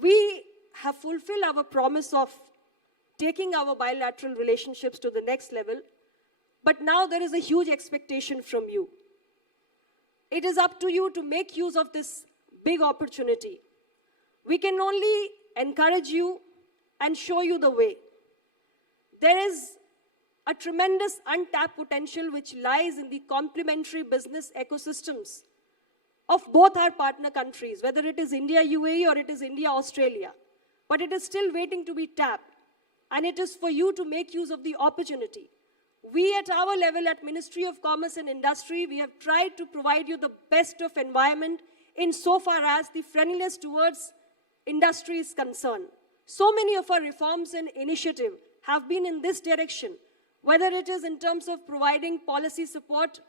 we have fulfilled our promise of taking our bilateral relationships to the next level. But now there is a huge expectation from you. It is up to you to make use of this big opportunity. We can only encourage you and show you the way. There is a tremendous untapped potential which lies in the complementary business ecosystems of both our partner countries, whether it is India, UAE, or it is India, Australia. But it is still waiting to be tapped, and it is for you to make use of the opportunity. We at our level at Ministry of Commerce and Industry, we have tried to provide you the best of environment insofar as the friendliness towards industry is concerned. So many of our reforms and initiatives have been in this direction, whether it is in terms of providing policy support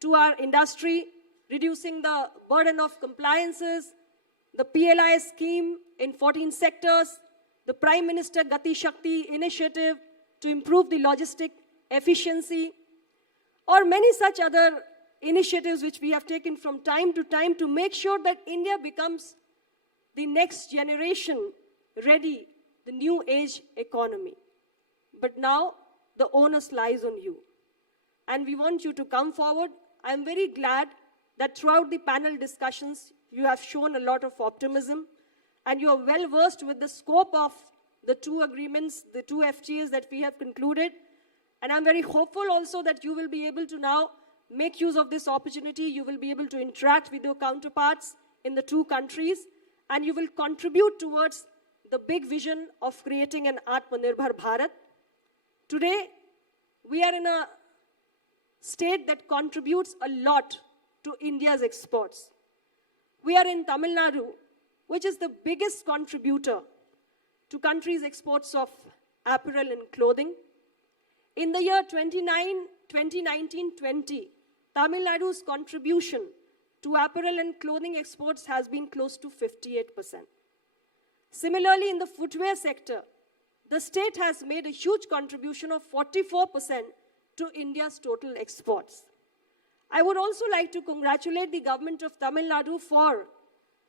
to our industry, reducing the burden of compliances, the PLI scheme in 14 sectors, the Prime Minister Gati Shakti initiative to improve the logistic efficiency, or many such other initiatives which we have taken from time to time to make sure that India becomes the next generation ready, the new age economy. But now the onus lies on you, and we want you to come forward. I am very glad that throughout the panel discussions, you have shown a lot of optimism, and you are well versed with the scope of the two agreements, the two FTAs that we have concluded. And I'm very hopeful also that you will be able to now make use of this opportunity. You will be able to interact with your counterparts in the two countries, and you will contribute towards the big vision of creating an Atmanirbhar Bharat. Today, we are in a state that contributes a lot to India's exports. We are in Tamil Nadu, which is the biggest contributor to country's exports of apparel and clothing. In the year 2019-20, Tamil Nadu's contribution to apparel and clothing exports has been close to 58%. Similarly, in the footwear sector, the state has made a huge contribution of 44% to India's total exports. I would also like to congratulate the government of Tamil Nadu for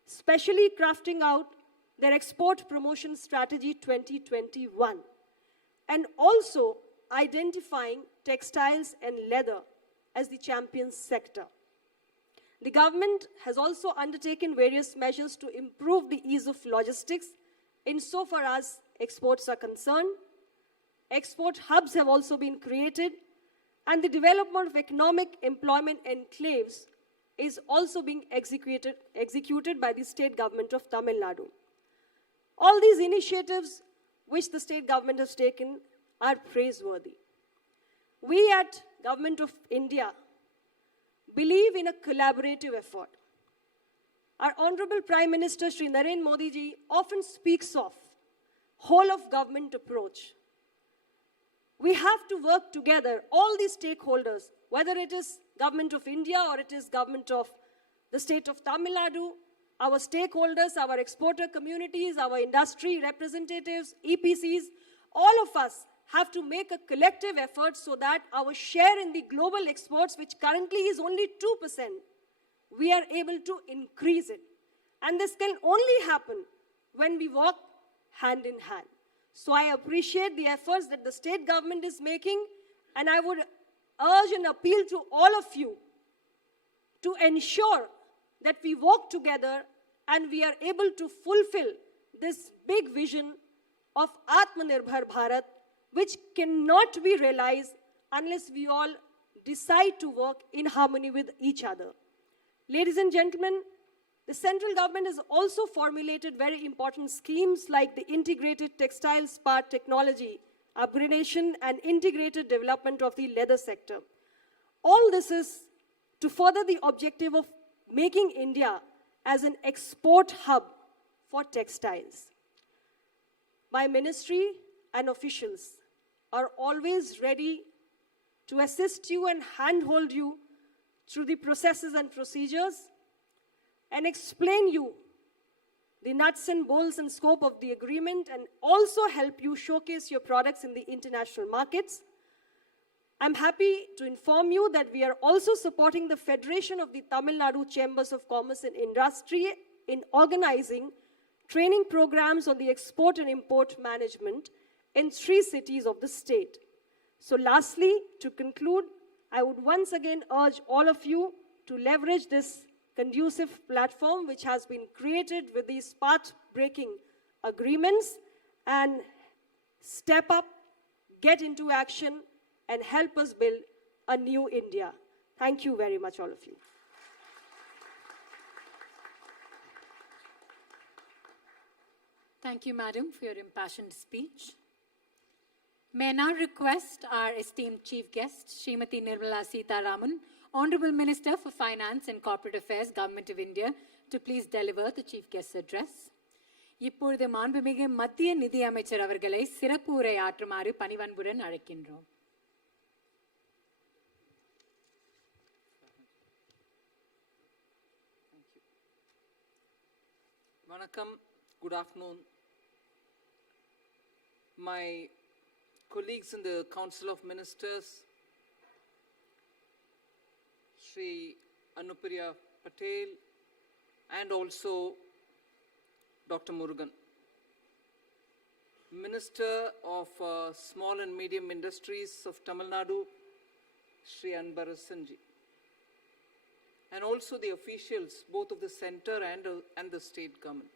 specially crafting out their export promotion strategy 2021, and also identifying textiles and leather as the champion sector. The government has also undertaken various measures to improve the ease of logistics insofar as exports are concerned. Export hubs have also been created, and the development of economic employment enclaves is also being executed by the state government of Tamil Nadu. All these initiatives which the state government has taken are praiseworthy. We at Government of India believe in a collaborative effort. Our Honorable Prime Minister Shri Narendra Modi ji often speaks of whole of government approach. We have to work together, all these stakeholders, whether it is Government of India or it is Government of the state of Tamil Nadu, our stakeholders, our exporter communities, our industry representatives, EPCs, all of us have to make a collective effort so that our share in the global exports, which currently is only 2%, we are able to increase it. And this can only happen when we walk hand in hand. So I appreciate the efforts that the state government is making, and I would urge and appeal to all of you to ensure that we work together and we are able to fulfill this big vision of Atmanirbhar Bharat, which cannot be realized unless we all decide to work in harmony with each other. Ladies and gentlemen, the central government has also formulated very important schemes like the Integrated Textiles Part Technology, upgradation and integrated development of the leather sector. All this is to further the objective of making India as an export hub for textiles. My ministry and officials are always ready to assist you and handhold you through the processes and procedures and explain you the nuts and bolts and scope of the agreement and also help you showcase your products in the international markets. I'm happy to inform you that we are also supporting the Federation of the Tamil Nadu Chambers of Commerce and Industry in organizing training programs on the export and import management in 3 cities of the state. So lastly, to conclude, I would once again urge all of you to leverage this conducive platform which has been created with these path-breaking agreements and step up, get into action, and help us build a new India. Thank you very much, all of you. Thank you, Madam, for your impassioned speech. May I now request our esteemed Chief Guest, Srimati Nirmala Sitharaman, Honorable Minister for Finance and Corporate Affairs, Government of India, to please deliver the Chief Guest's address. இப்பொழுது மாண்புமிகு மத்திய நிதி அமைச்சர் அவர்களை சிறப்பு உரை ஆற்றுமாறு பணிவன்புடன் அழைக்கின்றோம். Vanakkam, good afternoon. My colleagues in the Council of Ministers, Sri Anupriya Patel, and also Dr. Murugan, Minister of Small and Medium Industries of Tamil Nadu, Sri Anbarasanji, and also the officials, both of the center and the state government.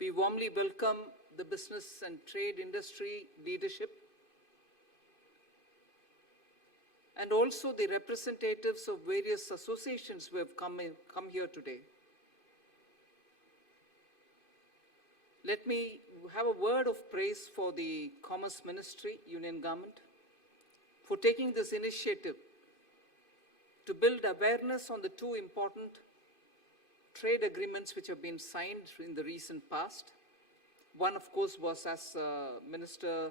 We warmly welcome the business and trade industry leadership and also the representatives of various associations who have come here today. Let me have a word of praise for the Commerce Ministry, Union Government, for taking this initiative to build awareness on the 2 important trade agreements which have been signed in the recent past. One, of course, was, as Minister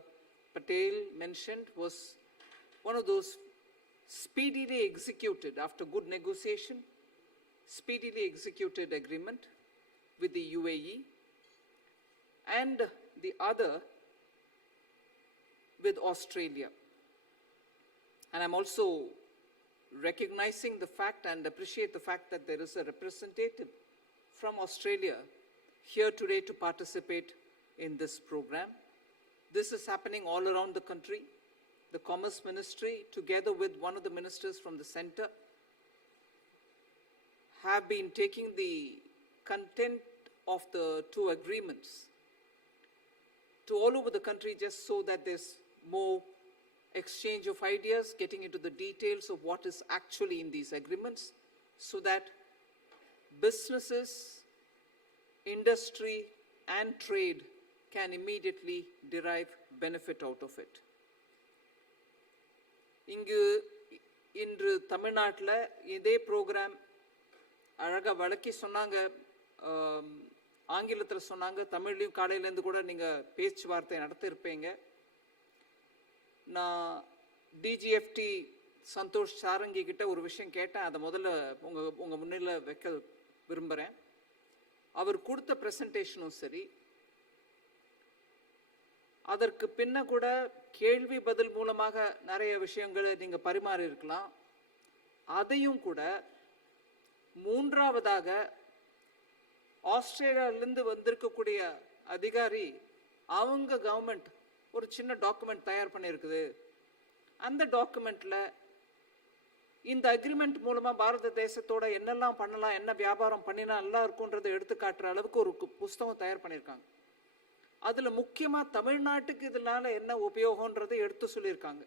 Patel mentioned, was one of those speedily executed, after good negotiation, speedily executed agreement with the UAE, and the other with Australia. And I'm also recognizing the fact and appreciate the fact that there is a representative from Australia here today to participate in this program. This is happening all around the country. The Commerce Ministry, together with one of the ministers from the center, have been taking the content of the 2 agreements to all over the country just so that there's more exchange of ideas, getting into the details of what is actually in these agreements, so that businesses, industry, and trade can immediately derive benefit out of it. இன்று தமிழ்நாட்டில் இதே ப்ரோக்ராம் அழகாக வழக்கி சொன்னாங்க, ஆங்கிலத்தில் சொன்னாங்க, தமிழ்லையும் காலையிலேருந்து கூட நீங்கள் பேச்சுவார்த்தை நடத்தியிருப்பீங்க. நான் டிஜிஎஃப்டி சந்தோஷ் சாரங்கி கிட்ட ஒரு விஷயம் கேட்டேன், அதை முதல்ல உங்கள் முன்னில் வைக்க விரும்புகிறேன். அவர் கொடுத்த ப்ரெசன்டேஷனும் சரி, அதற்கு பின்ன கூட கேள்வி பதில் மூலமாக நிறைய விஷயங்களை நீங்கள் பரிமாறி இருக்கலாம். அதையும் கூட 3வதாக ஆஸ்திரேலியாவிலிருந்து வந்திருக்கக்கூடிய அதிகாரி அவங்க கவர்மெண்ட் ஒரு சின்ன டாக்குமெண்ட் தயார் பண்ணியிருக்குது. அந்த டாக்குமெண்ட்டில் இந்த அக்ரிமெண்ட் மூலமாக பாரத தேசத்தோட என்னெல்லாம் பண்ணலாம், என்ன வியாபாரம் பண்ணினா நல்லா இருக்குன்றதை எடுத்து காட்டுற அளவுக்கு ஒரு புஸ்தகம் தயார் பண்ணியிருக்காங்க. அதில் முக்கியமாக தமிழ்நாட்டுக்கு இதனால என்ன உபயோகன்றதை எடுத்து சொல்லியிருக்காங்க.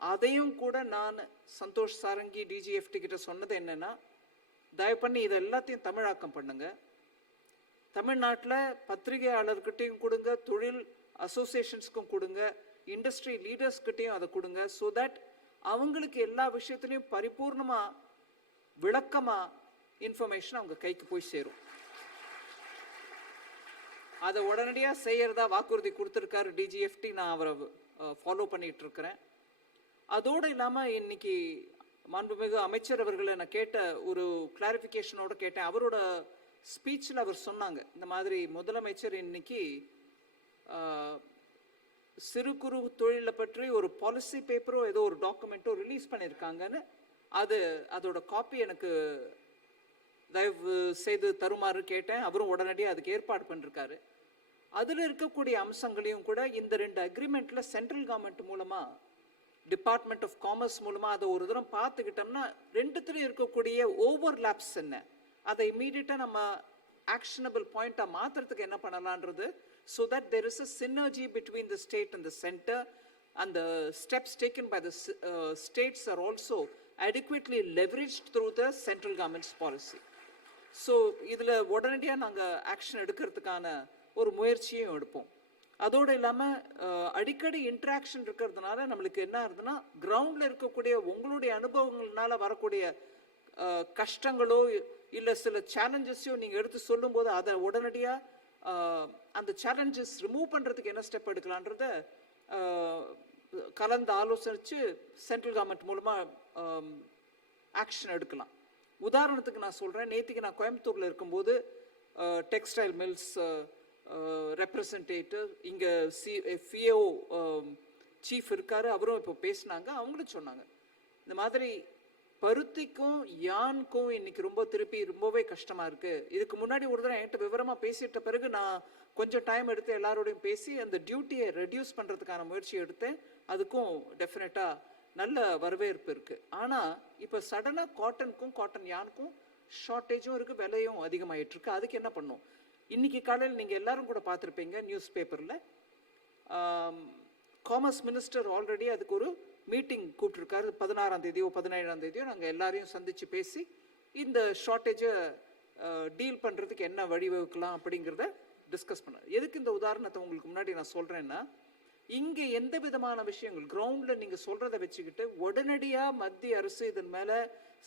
அதையும் கூட நான் சந்தோஷ் சாரங்கி டிஜிஎஃப்டி கிட்ட சொன்னது என்னன்னா, தயவு பண்ணி இதை எல்லாத்தையும் தமிழாக்கம் பண்ணுங்க. தமிழ்நாட்டில் பத்திரிகையாளர்கிட்டையும் கொடுங்க, தொழில் அசோசியேஷன்ஸ்க்கும் கொடுங்க, இண்டஸ்ட்ரி லீடர்ஸ்கிட்டையும் அதை கொடுங்க. ஸோ தட் அவங்களுக்கு எல்லா விஷயத்துலையும் பரிபூர்ணமாக விளக்கமாக இன்ஃபர்மேஷன் அவங்க கைக்கு போய் சேரும். அதை உடனடியாக செய்யறதா வாக்குறுதி கொடுத்துருக்காரு டிஜிஎஃப்டி. நான் அவரை ஃபாலோ பண்ணிட்டு இருக்கிறேன். அதோடு இல்லாமல் இன்னைக்கு மாண்புமிகு அமைச்சர் அவர்களை நான் கேட்ட ஒரு கிளாரிஃபிகேஷனோட கேட்டேன். அவரோட ஸ்பீச்சில் அவர் சொன்னாங்க, இந்த மாதிரி முதலமைச்சர் இன்னைக்கு சிறு குறு தொழிலை பற்றி ஒரு பாலிசி பேப்பரோ ஏதோ ஒரு டாக்குமெண்ட்டோ ரிலீஸ் பண்ணியிருக்காங்கன்னு. அதோட காப்பி எனக்கு தயவு செய்து தருமாறு கேட்டேன். அவரும் உடனடியாக அதுக்கு ஏற்பாடு பண்ணிருக்காரு. அதில் இருக்கக்கூடிய அம்சங்களையும் கூட இந்த 2 அக்ரிமெண்ட்ல சென்ட்ரல் கவர்மெண்ட் மூலமா, டிபார்ட்மெண்ட் ஆஃப் காமர்ஸ் மூலமா அதை ஒரு தூரம் பார்த்துக்கிட்டோம்னா 2த்துலையும் இருக்கக்கூடிய ஓவர்லாப்ஸ் என்ன, அதை இமீடியட்டாக நம்ம ஆக்ஷனபிள் பாயிண்டாக மாற்றுறதுக்கு என்ன பண்ணலான்றது. So that there is a synergy between the state and the centre, and the steps taken by the states are also adequately leveraged through the central government's policy. So இதில் உடனடியாக நாங்கள் ஆக்ஷன் எடுக்கிறதுக்கான ஒரு முயற்சியும் எடுப்போம். அதோடு இல்லாமல் அடிக்கடி இன்ட்ராக்ஷன் இருக்கிறதுனால நம்மளுக்கு என்ன ஆகுதுன்னா, கிரவுண்டில் இருக்கக்கூடிய உங்களுடைய அனுபவங்கள்னால வரக்கூடிய கஷ்டங்களோ இல்லை சில சேலஞ்சஸையும் நீங்கள் எடுத்து சொல்லும்போது அதை உடனடியாக அந்த சேலஞ்சஸ் ரிமூவ் பண்ணுறதுக்கு என்ன ஸ்டெப் எடுக்கலான்றத கலந்து ஆலோசித்து சென்ட்ரல் கவர்மெண்ட் மூலமாக ஆக்ஷன் எடுக்கலாம். உதாரணத்துக்கு நான் சொல்கிறேன், நேற்றுக்கு நான் கோயம்புத்தூரில் இருக்கும்போது டெக்ஸ்டைல் மில்ஸ் ரெப்ரசன்டேட்டிவ், இங்கே FAO சீஃப் இருக்கார், அவரும் இப்போ பேசினாங்க. அவங்களும் சொன்னாங்க, இந்த மாதிரி பருத்திக்கும் யானுக்கும் இன்னைக்கு ரொம்பவே கஷ்டமாக இருக்குது. இதுக்கு முன்னாடி ஒரு தடவை என்கிட்ட விவரமாக பேசிட்ட பிறகு நான் கொஞ்சம் டைம் எடுத்து எல்லாரோடையும் பேசி அந்த டியூட்டியை ரெடியூஸ் பண்ணுறதுக்கான முயற்சி எடுத்தேன். அதுக்கும் டெஃபினட்டாக நல்ல வரவேற்பு இருக்குது. ஆனால் இப்போ சடனாக காட்டன் யானுக்கும் ஷார்ட்டேஜும் இருக்குது, விலையும் அதிகமாகிட்டுருக்கு. அதுக்கு என்ன பண்ணும்? இன்றைக்கி காலையில் நீங்கள் எல்லாரும் கூட பார்த்துருப்பீங்க நியூஸ் பேப்பரில், காமர்ஸ் மினிஸ்டர் ஆல்ரெடி அதுக்கு ஒரு மீட்டிங் கூப்பிட்டுருக்காரு. 16ஆம் தேதியோ 17ஆம் தேதியோ நாங்கள் எல்லாரையும் சந்தித்து பேசி இந்த ஷார்ட்டேஜை டீல் பண்ணுறதுக்கு என்ன வழிவகுக்கலாம் அப்படிங்கிறத டிஸ்கஸ் பண்ண. எதுக்கு இந்த உதாரணத்தை உங்களுக்கு முன்னாடி நான் சொல்கிறேன்னா, இங்கே எந்த விதமான விஷயங்கள் கிரவுண்டில் நீங்கள் சொல்கிறத வச்சுக்கிட்டு உடனடியாக மத்திய அரசு இதன் மேலே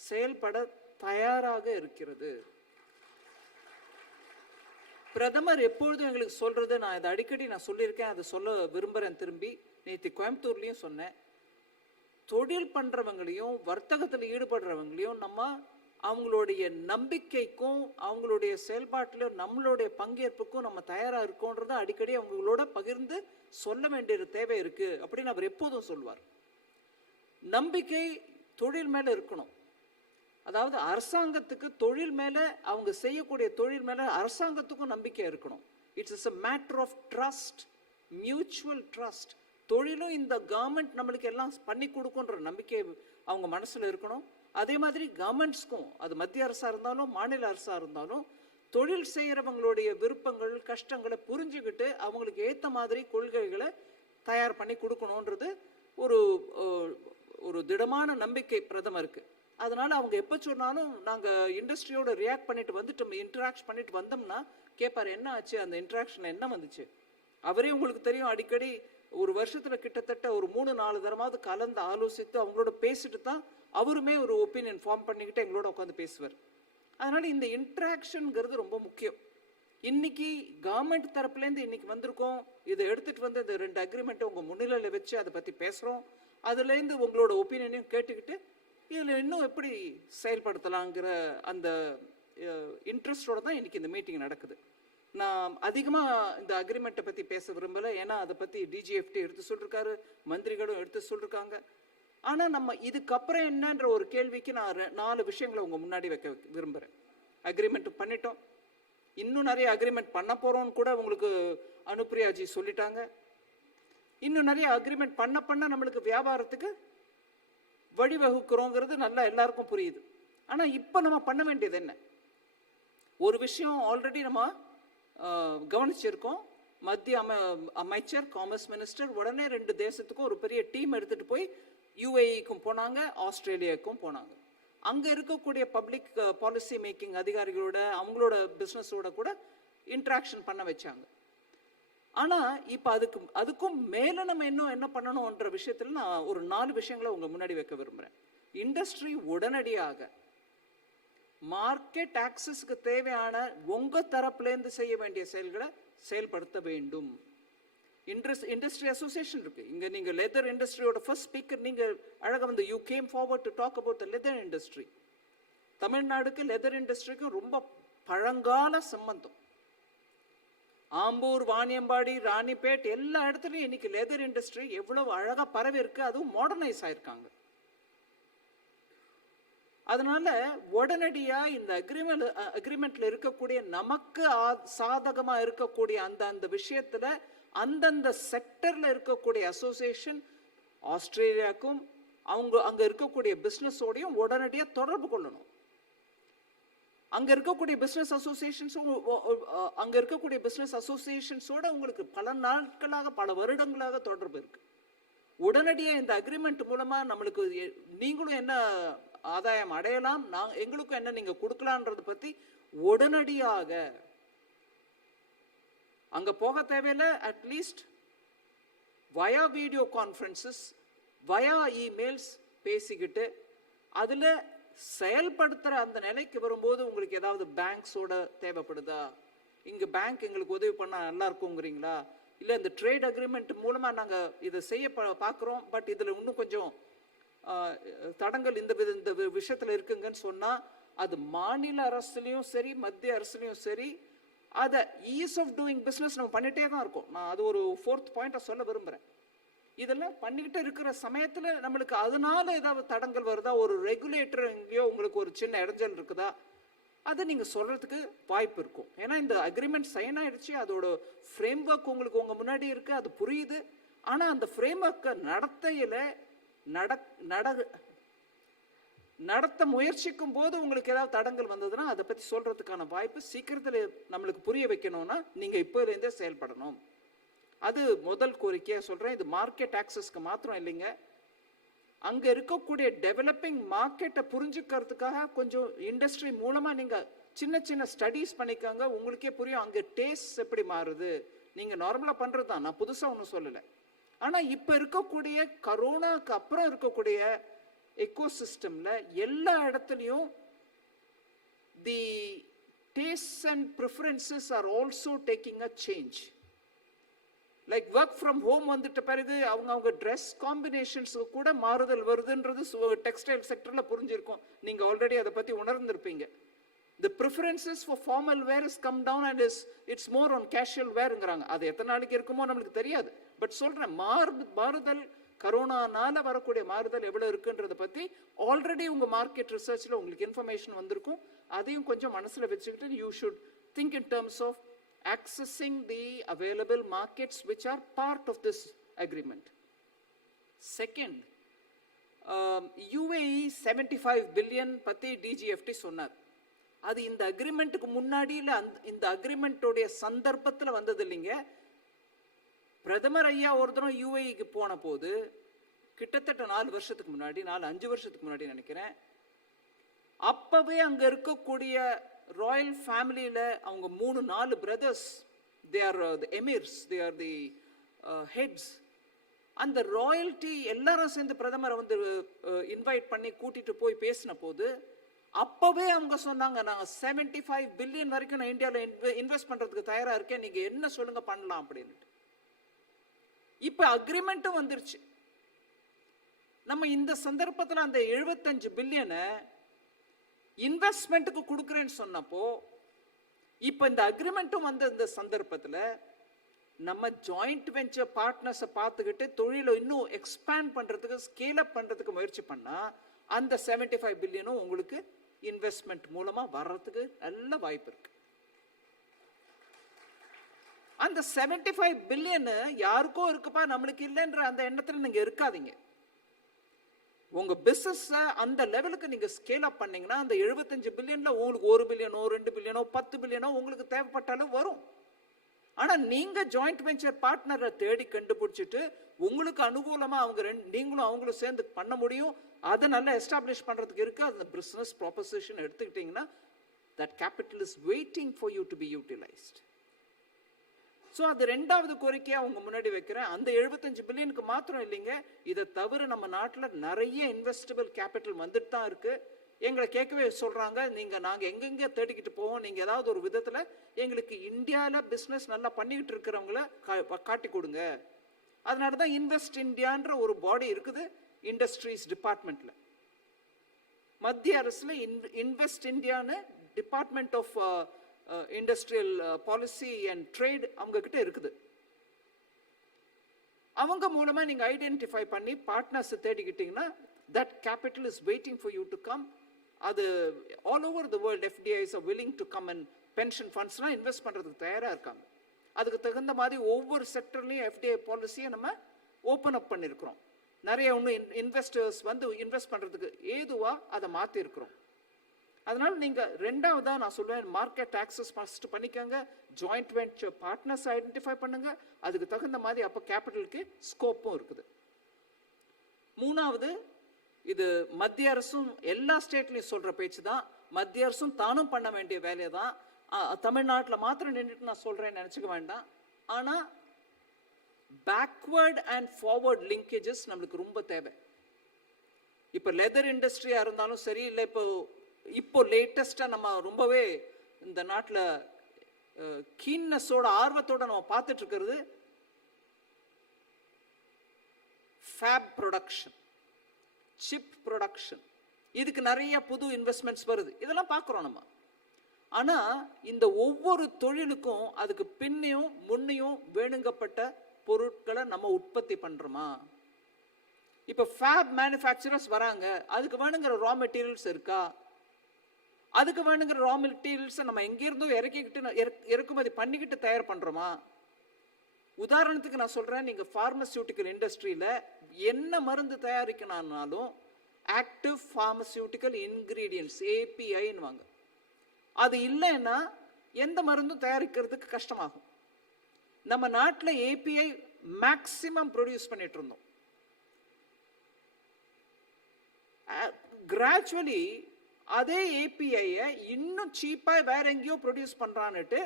செயல்பட தயாராக இருக்கிறது. பிரதமர் எப்பொழுதும் எங்களுக்கு சொல்கிறது, நான் இதை அடிக்கடி சொல்லியிருக்கேன், அதை சொல்ல விரும்புகிறேன் திரும்பி. நேற்று கோயம்புத்தூர்லேயும் சொன்னேன், தொழில் பண்ணுறவங்களையும் வர்த்தகத்தில் ஈடுபடுறவங்களையும் நம்ம அவங்களுடைய நம்பிக்கைக்கும் அவங்களுடைய செயல்பாட்டிலும் நம்மளுடைய பங்கேற்புக்கும் நம்ம தயாராக இருக்கோன்றதை அடிக்கடி அவங்களோட பகிர்ந்து சொல்ல வேண்டிய தேவை இருக்குது அப்படின்னு அவர் எப்போதும் சொல்வார். நம்பிக்கை தொழில் மேலே இருக்கணும். அதாவது அரசாங்கத்துக்கு தொழில் மேலே, அவங்க செய்யக்கூடிய தொழில் மேலே அரசாங்கத்துக்கும் நம்பிக்கை இருக்கணும். It's is a matter of trust, mutual trust. தொழிலும் இந்த கவர்மெண்ட் நம்மளுக்கு எல்லாம் பண்ணி கொடுக்குன்ற நம்பிக்கை அவங்க மனசில் இருக்கணும். அதே மாதிரி கவர்மெண்ட்ஸ்க்கும், அது மத்திய அரசாக இருந்தாலும் மாநில அரசாக இருந்தாலும், தொழில் செய்கிறவங்களுடைய விருப்பங்கள் கஷ்டங்களை புரிஞ்சுக்கிட்டு அவங்களுக்கு ஏற்ற மாதிரி கொள்கைகளை தயார் பண்ணி கொடுக்கணுன்றது ஒரு திடமான நம்பிக்கை பிரதமருக்கு. அதனால் அவங்க எப்போ சொன்னாலும் நாங்கள் இண்டஸ்ட்ரியோட ரியாக்ட் பண்ணிட்டு வந்துட்டோம், இன்ட்ராக்ட் பண்ணிட்டு வந்தோம்னா கேட்பார், என்ன ஆச்சு, அந்த இன்ட்ராக்ஷன் என்ன வந்துச்சு. அவரே உங்களுக்கு தெரியும், அடிக்கடி ஒரு வருஷத்தில் கிட்டத்தட்ட ஒரு 3-4 தடமாவது கலந்து ஆலோசித்து அவங்களோட பேசிட்டு தான் அவருமே ஒரு ஒப்பீனியன் ஃபார்ம் பண்ணிக்கிட்டு எங்களோட உட்காந்து பேசுவார். அதனால் இந்த இன்ட்ராக்ஷனுங்கிறது ரொம்ப முக்கியம். இன்னைக்கு கவர்மெண்ட் தரப்புலேருந்து இன்னைக்கு வந்திருக்கோம், இதை எடுத்துகிட்டு வந்து இந்த 2 அக்ரிமெண்ட்டை உங்கள் முன்னிலையில் வச்சு அதை பற்றி பேசுகிறோம். அதுலேருந்து உங்களோட ஒப்பீனியனையும் கேட்டுக்கிட்டு இதில் இன்னும் எப்படி செயல்படுத்தலாங்கிற அந்த இன்ட்ரெஸ்டோடு தான் இன்றைக்கி இந்த மீட்டிங் நடக்குது. நான் அதிகமாக இந்த அக்ரிமெண்ட்டை பற்றி பேச விரும்பலை, ஏன்னா அதை பற்றி டிஜிஎஃப்டி எடுத்து சொல்லியிருக்காரு, மந்திரிகளும் எடுத்து சொல்லியிருக்காங்க. ஆனால் நம்ம இதுக்கப்புறம் என்னன்ற ஒரு கேள்விக்கு நான் 4 விஷயங்களை உங்கள் முன்னாடி வைக்க விரும்புகிறேன். அக்ரிமெண்ட் பண்ணிட்டோம், இன்னும் நிறைய அக்ரிமெண்ட் பண்ண போகிறோன்னு கூட உங்களுக்கு அனுப்பிரியாஜி சொல்லிட்டாங்க. இன்னும் நிறைய அக்ரிமெண்ட் பண்ண நம்மளுக்கு வியாபாரத்துக்கு வழிவகுக்கிறோங்கிறது நல்லா எல்லாருக்கும் புரியுது. ஆனால் இப்போ நம்ம பண்ண வேண்டியது என்ன? ஒரு விஷயம் ஆல்ரெடி நம்ம கவனிச்சிருக்கோம். மத்திய அமைச்சர், காமர்ஸ் மினிஸ்டர் உடனே 2 தேசத்துக்கும் ஒரு பெரிய டீம் எடுத்துகிட்டு போய் யுஏஇக்கும் போனாங்க, ஆஸ்திரேலியாவுக்கும் போனாங்க. அங்க இருக்கக்கூடிய பப்ளிக் பாலிசி மேக்கிங் அதிகாரிகளோட அவங்களோட பிசினஸோட கூட இன்ட்ராக்ஷன் பண்ண வச்சாங்க. ஆனா இப்ப அதுக்கும் மேல நம்ம இன்னும் என்ன பண்ணணும்ன்ற விஷயத்துல நான் ஒரு 4 விஷயங்களை உங்க முன்னாடி வைக்க விரும்புறேன். இண்டஸ்ட்ரி உடனடியாக மார்க்கெட் ஆக்சஸ்க்கு தேவையான உங்க தரப்புலேருந்து செய்ய வேண்டிய செயல்களை செயல்படுத்த வேண்டும். இண்டஸ்ட்ரி அசோசியேஷன் இருக்கு இங்க. நீங்க லெதர் இண்டஸ்ட்ரியோட ஃபர்ஸ்ட் ஸ்பீக்கர் நீங்க அழகா வந்து you came forward to talk about the leather industry. தமிழ்நாடுக்கு லெதர் இண்டஸ்ட்ரிக்கு ரொம்ப பழங்கால சம்பந்தம். ஆம்பூர், வாணியம்பாடி, ராணிப்பேட் எல்லா இடத்துலையும் இன்னைக்கு லெதர் இண்டஸ்ட்ரி எவ்வளவு அழகா பரவி இருக்கு. அதுவும் மாடர்னைஸ் ஆயிருக்காங்க. அதனால உடனடியா இந்த அக்ரிமெண்ட்ல இருக்கக்கூடிய நமக்கு சாதகமா இருக்கக்கூடிய அந்த விஷயத்துல அந்தந்த செக்டர்ல இருக்கக்கூடிய அசோசியேஷன் ஆஸ்திரேலியாவுக்கும் அங்க இருக்கக்கூடிய பிசினஸோடையும் உடனடியா தொடர்பு கொள்ளணும். அங்க இருக்கக்கூடிய பிசினஸ் அசோசியேஷன்ஸோட உங்களுக்கு பல நாட்களாக பல வருடங்களாக தொடர்பு இருக்கு. உடனடியா இந்த அக்ரிமெண்ட் மூலமா நம்மளுக்கு நீங்களும் என்ன ஆதாயம் அடையலாம், எங்களுக்கும் என்ன நீங்க கொடுக்கலாம்ன்றத பத்தி உடனடியாக அங்க போக தேவையில்ல. அட்லீஸ்ட் வயா வீடியோ கான்ஃபரன்சஸ், வயா இமெயில்ஸ் பேசிக்கிட்டு அதுல செயல்படுத்துற அந்த நிலைக்கு வரும்போது உங்களுக்கு ஏதாவது பேங்க்ஸோட தேவைப்படுதா, இங்க பேங்க் எங்களுக்கு உதவி பண்ணா நல்லா இருக்குங்கிறீங்களா, இல்ல இந்த ட்ரேட் அக்ரிமெண்ட் மூலமா நாங்க இதை செய்ய பாக்குறோம், பட் இதுல இன்னும் கொஞ்சம் தடங்கள் இந்த விஷயத்துல இருக்குங்கன்னு சொன்னா அது மாநில அரசுலயும் சரி மத்திய அரசுலயும் சரி அதை ஈஸ் ஆஃப் டூயிங் பிசினஸ் நம்ம பண்ணிட்டே தான் இருக்கோம். நான் அது ஒரு 4th பாயிண்டா சொல்ல விரும்புறேன். இதெல்லாம் பண்ணிக்கிட்டு இருக்கிற சமயத்துல நம்மளுக்கு அதனால ஏதாவது தடங்கள் வருதா, ஒரு ரெகுலேட்டர் எங்கேயோ உங்களுக்கு ஒரு சின்ன இடைஞ்சல் இருக்குதா, அதை நீங்க சொல்றதுக்கு வாய்ப்பு இருக்கும். ஏன்னா இந்த அக்ரிமெண்ட் சைன் ஆயிடுச்சு, அதோட ஃப்ரேம் ஒர்க் உங்களுக்கு உங்க முன்னாடி இருக்கு, அது புரியுது. ஆனா அந்த ஃப்ரேம் ஒர்க்கை நடத்த முயற்சிக்கும் போது உங்களுக்கு ஏதாவது தடங்கள் வந்ததுன்னா அதை பத்தி சொல்றதுக்கான வாய்ப்பு சீக்கிரத்தில் நம்மளுக்கு புரிய வைக்கணும்னா நீங்க இப்போல இருந்தே செயல்படணும். அது முதல் கோரிக்கையா சொல்றேன். இது மார்க்கெட் ஆக்சஸ்க்கு மாத்திரம் இல்லைங்க, அங்க இருக்கக்கூடிய டெவலப்பிங் மார்க்கெட்டை புரிஞ்சுக்கிறதுக்காக கொஞ்சம் இண்டஸ்ட்ரி மூலமா நீங்க சின்ன சின்ன ஸ்டடீஸ் பண்ணிக்காங்க. உங்களுக்கே புரியும் அங்க டேஸ்ட் எப்படி மாறுது. நீங்க நார்மலா பண்றதுதான், நான் புதுசா ஒன்றும் சொல்லலை. ஆனா இப்ப இருக்கக்கூடிய கரோனாக்கு அப்புறம் இருக்கக்கூடிய எக்கோசிஸ்டம்ல எல்லா இடத்துலையும் the taste and preferences are also taking a change. Like work from home வந்துட்ட பிறகு அவங்க ட்ரெஸ் காம்பினேஷன்ஸ் கூட மாறுதல் வருதுன்றது டெக்ஸ்டைல் செக்டர்ல புரிஞ்சிருக்கும். நீங்க ஆல்ரெடி அதை பத்தி உணர்ந்திருப்பீங்க. The preferences for formal wear has come down and it's more on casual wearங்கிறாங்க. அது எத்தனை நாளைக்கு இருக்குமோ நம்மளுக்கு தெரியாது. பட் சொல்றேன், மாறுதல் கரோனானால வரக்கூடிய மாறுதல் எவ்வளவு இருக்குன்றத பத்தி ஆல்ரெடி உங்க மார்க்கெட் ரிசர்ச்ல உங்களுக்கு இன்ஃபர்மேஷன் வந்திருக்கும். அதையும் கொஞ்சம் மனசுல வச்சுக்கிட்டு you should think in terms of accessing the available markets which are part of this agreement. Second, UAE 75 billion பத்தி DGFT சொன்னார். அது இந்த அக்ரிமெண்ட்டுக்கு முன்னாடி இல்ல இந்த அக்ரிமெண்டோடைய சந்தர்ப்பத்தில் வந்தது இல்லைங்க. பிரதமர் ஐயா ஒருத்தரும் யுஏஇக்கு போன போது கிட்டத்தட்ட 4 வருஷத்துக்கு முன்னாடி 4-5 வருஷத்துக்கு முன்னாடி நினைக்கிறேன், அப்பவே அங்க இருக்கக்கூடிய ராயல் ஃபேமிலியில அவங்க 3-4 brothers, they are the emirs, they are the heads. அந்த ராயல்டி எல்லாரும் சேர்ந்து பிரதமரை வந்து இன்வைட் பண்ணி கூட்டிட்டு போய் பேசின போது அப்பவே அவங்க சொன்னாங்க, நாங்க 75 பில்லியன் வரைக்கும் நான் இந்தியாவில் இன்வெஸ்ட் பண்றதுக்கு தயாரா இருக்கேன், நீங்க என்ன சொல்லுங்க பண்ணலாம் அப்படின்னு. இப்ப அக்ரிமெண்ட்டும் வந்துருச்சு. நம்ம இந்த சந்தர்ப்பத்தில் அந்த 75 பில்லியனை இன்வெஸ்ட்மெண்ட்டுக்கு கொடுக்குறேன்னு சொன்னப்போ இப்ப இந்த அக்ரிமெண்ட்டும் வந்து இந்த சந்தர்ப்பத்தில் நம்ம ஜாயிண்ட் வெஞ்சர் பார்ட்னர்ஸை பார்த்துக்கிட்டு தொழிலை இன்னும் எக்ஸ்பேண்ட் பண்றதுக்கு ஸ்கேல் அப் பண்றதுக்கு முயற்சி பண்ணா அந்த 75 பில்லியனும் உங்களுக்கு இன்வெஸ்ட்மெண்ட் மூலமா வர்றதுக்கு நல்ல வாய்ப்பு இருக்கு. அந்த 75 பில்லியன் யாருக்கோ இருக்குப்பா நம்மளுக்கு இல்லைன்ற அந்த எண்ணத்துல நீங்க இருக்காதீங்க. உங்க பிசினஸ் அந்த லெவலுக்கு நீங்க ஸ்கேல் அப் பண்ணீங்கன்னா அந்த 75 பில்லியன்ல உங்களுக்கு 1 பில்லியனோ 2 பில்லியனோ 10 பில்லியனோ உங்களுக்கு தேவைப்பட்டாலும் வரும். ஆனா நீங்க ஜாயிண்ட் வெஞ்சர் பார்ட்னரை தேடி கண்டுபிடிச்சிட்டு உங்களுக்கு அனுகூலமா அவங்க நீங்களும் அவங்களும் சேர்ந்து பண்ண முடியும், அதை நல்லா எஸ்டாப்ளிஷ் பண்றதுக்கு இருக்கு. அந்த பிசினஸ் ப்ராபோசிஷன் எடுத்துக்கிட்டீங்கன்னா that capital is waiting for you to be utilized. So அது ரெண்டாவது கோரிக்கையை அவங்க முன்னாடி வைக்கிறேன். அந்த 75 பில்லியனுக்கு மாத்திரம் இல்லைங்க, இதை தவிர நம்ம நாட்டில் நிறைய இன்வெஸ்டபிள் கேபிட்டல் வந்துட்டு தான் இருக்கு. எங்களை கேட்கவே சொல்றாங்க, நாங்க எங்கெங்க தேடிக்கிட்டு போவோம், நீங்க ஏதாவது ஒரு விதத்துல எங்களுக்கு இந்தியாவில் பிசினஸ் நல்லா பண்ணிக்கிட்டு இருக்கிறவங்கள காட்டி கொடுங்க. அதனால தான் இன்வெஸ்ட் இந்தியான்ற ஒரு பாடி இருக்குது இண்டஸ்ட்ரீஸ் டிபார்ட்மெண்ட்ல. மத்திய அரசுல இன்வெஸ்ட் இந்தியான்னு department of industrial policy and trade அவங்க கிட்ட இருக்குது. அவங்க மூலமா நீங்க ஐடென்டிஃபை பண்ணி பார்ட்னர்ஸ் தேடிக்கிட்டீங்கன்னா that capital is waiting for you to come. அது all over the world FDIs are willing to come and pension fundsலாம் இன்வெஸ்ட் பண்றதுக்கு தயாரா இருக்காங்க. அதுக்கு தகுந்த மாதிரி ஒவ்வொரு செக்டர்லயும் FDI பாலிசியை நம்ம ஓப்பன் அப் பண்ணிருக்கிறோம். நிறைய இன்னும் இன்வெஸ்டர்ஸ் வந்து இன்வெஸ்ட் பண்றதுக்கு ஏதுவா அதை மாத்தி இருக்கிறோம். அதனால நீங்க ரெண்டாவதா நான் சொல்லுவேன், மார்க்கெட் ஆக்சஸ் ஃபர்ஸ்ட் பண்ணிக்கோங்க, ஜாயிண்ட் வெஞ்சர் பார்ட்னர்ஸ் ஐடென்டிஃபை பண்ணுங்க, அதுக்கு தகுந்த மாதிரி அப்போ கேபிட்டலுக்கு ஸ்கோப்பும் இருக்குது. மூணாவது, இது மத்திய அரசும் எல்லா ஸ்டேட்லையும் சொல்ற பேச்சு தான், மத்திய அரசும் தானும் பண்ண வேண்டிய வேலையை தான். தமிழ்நாட்டில் மாத்திரம் நின்றுட்டு நான் சொல்றேன்னு நினைச்சுக்க வேண்டாம். ஆனா பேக்வர்ட் அண்ட் ஃபார்வர்ட் லிங்கேஜஸ் நம்மளுக்கு ரொம்ப தேவை. இப்போ லெதர் இண்டஸ்ட்ரியா இருந்தாலும் சரி, இல்லை இப்போ லேட்டஸ்டா நம்ம ரொம்பவே இந்த நாட்டில் கீன்னஸோட ஆர்வத்தோட நம்ம பார்த்துட்டு இருக்கிறது ஃபேப் ப்ரொடக்ஷன், சிப் ப்ரொடக்ஷன். இதுக்கு நிறைய புது இன்வெஸ்ட்மெண்ட்ஸ் வருது, இதெல்லாம் பார்க்குறோம் நம்ம. ஆனா இந்த ஒவ்வொரு தொழிலுக்கும் அதுக்கு பின்னையும் முன்னையும் வேணுங்கப்பட்ட பொருட்களை நம்ம உற்பத்தி பண்றோமா? இப்ப ஃபேப் மேனுஃபேக்சரர்ஸ் வராங்க, அதுக்கு வேணுங்கிற ரா மெட்டீரியல்ஸ் இருக்கா? அதுக்கு வேணுங்கிற ரா மெட்டீரியல்ஸை நம்ம எங்கிருந்தோ இறக்குமதி பண்ணிக்கிட்டு தயார் பண்றோமா? உதாரணத்துக்கு நான் சொல்றேன், நீங்க பார்மசியூட்டிக்கல் இண்டஸ்ட்ரியில என்ன மருந்து தயாரிக்கணும்னாலும் ஆக்டிவ் பார்மசியூட்டிக்கல் இன்கிரீடியன்ட்ஸ் APIன்னு வாங்க. அது இல்லைன்னா எந்த மருந்தும் தயாரிக்கிறதுக்கு கஷ்டமாகும். நம்ம நாட்டில் API மேக்சிமம் ப்ரொடியூஸ் பண்ணிட்டு இருந்தோம். கிராஜுவலி அதே API-யை இன்னும் சீப்பா வேற எங்கேயோ ப்ரொடியூஸ் பண்றான்னுட்டு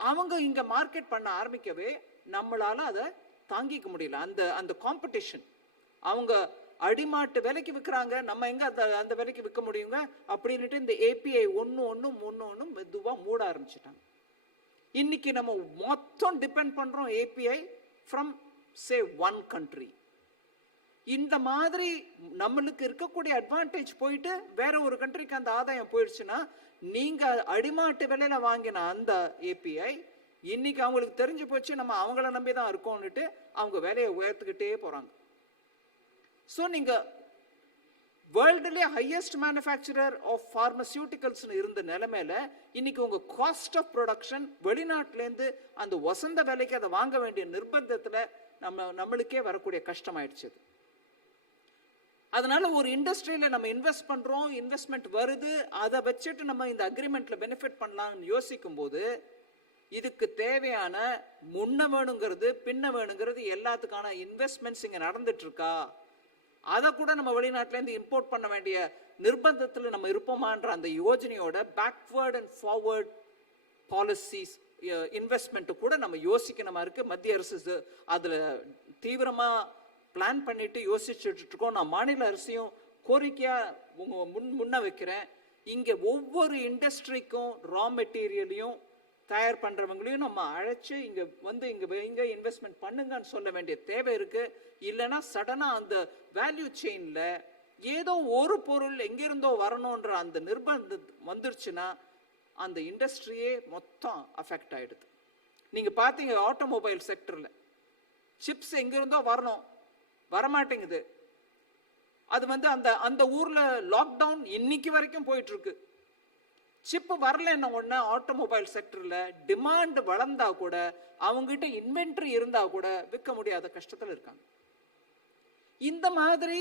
அவங்க இங்க மார்க்கெட் பண்ண ஆரம்பிக்கவே நம்மளால அதை தாங்கிக்க முடியல. அந்த காம்படிஷன், அவங்க அடிமாட்டு விலைக்கு விற்கிறாங்க, நம்ம எங்க அந்த விலைக்கு விற்க முடியுங்க அப்படின்னுட்டு இந்த API ஒன்று மெதுவா மூட ஆரம்பிச்சிட்டாங்க. இன்னைக்கு நம்ம மொத்தம் டிபெண்ட் பண்றோம் API from say one country. இந்த மாதிரி நம்மளுக்கு இருக்கக்கூடிய அட்வான்டேஜ் போயிட்டு வேற ஒரு கண்ட்ரிக்கு அந்த ஆதாயம் போயிடுச்சுன்னா, நீங்க அடிமாட்டு விலையில வாங்கின அந்த API இன்னைக்கு அவங்களுக்கு தெரிஞ்சு போச்சு, நம்ம அவங்கள நம்பி தான் இருக்கோம்னுட்டு அவங்க விலையை உயர்த்துக்கிட்டே போறாங்க. ஸோ நீங்க வேர்ல்டுலேயே ஹையஸ்ட் மேனுஃபேக்சரர் ஆஃப் பார்மசியூட்டிக்கல்ஸ் இருந்த நிலைமையில இன்னைக்கு உங்க காஸ்ட் ஆஃப் ப்ரொடக்ஷன் வெளிநாட்டிலேருந்து அந்த வசந்த விலைக்கு அதை வாங்க வேண்டிய நிர்பந்தத்தில் நம்மளுக்கே வரக்கூடிய கஷ்டமாயிடுச்சு. அதனால ஒரு இண்டஸ்ட்ரியில நம்ம இன்வெஸ்ட் பண்றோம், இன்வெஸ்ட்மெண்ட் வருது, அதை வச்சுட்டு நம்ம இந்த அக்ரிமெண்ட்ல பெனிஃபிட் பண்ணலாம்னு யோசிக்கும் போது இதுக்கு தேவையான முன்ன வேணுங்கிறது பின்ன வேணுங்கிறது எல்லாத்துக்கான இன்வெஸ்ட்மெண்ட்ஸ் இங்க நடந்துட்டு இருக்கா? அதை கூட நம்ம வெளிநாட்டிலேருந்து இம்போர்ட் பண்ண வேண்டிய நிர்பந்தத்தில் நம்ம இருப்போமான்ற அந்த யோஜனையோட backward and forward policies investment கூட நம்ம யோசிக்கணுமா இருக்கு. மத்திய அரசு அதில் தீவிரமா பிளான் பண்ணிட்டு யோசிச்சுட்டு இருக்கோம். நான் மாநில அரசையும் கோரிக்கையா முன்ன வைக்கிறேன், இங்க ஒவ்வொரு இண்டஸ்ட்ரிக்கும் ரா மெட்டீரியலையும் தயார் பண்றவங்களையும் நம்ம அழைச்சு இங்க வந்து இங்க இன்வெஸ்ட்மெண்ட் பண்ணுங்கன்னு சொல்ல வேண்டிய தேவை இருக்கு. இல்லைன்னா சடனா அந்த வேல்யூ செயின்ல ஏதோ ஒரு பொருள் எங்கிருந்தோ வரணும்ன்ற அந்த நிர்பந்தம் வந்துருச்சுன்னா அந்த இண்டஸ்ட்ரியே மொத்தம் அஃபெக்ட் ஆயிடுது. நீங்க பாத்தீங்க ஆட்டோமொபைல் செக்டர்ல சிப்ஸ் எங்கிருந்தோ வரணும், வரமாட்டேங்குது. அது வந்து அந்த ஊர்ல லாக்டவுன் இன்னைக்கு வரைக்கும் போயிட்டு இருக்கு. சிப் வரலன்னா ஒண்ணு ஆட்டோமொபைல் செக்டர்ல டிமாண்ட் வளர்ந்தா கூட அவங்ககிட்ட இன்வென்டரி இருந்தா கூட விற்க முடியாத கஷ்டத்துல இருக்காங்க. இந்த மாதிரி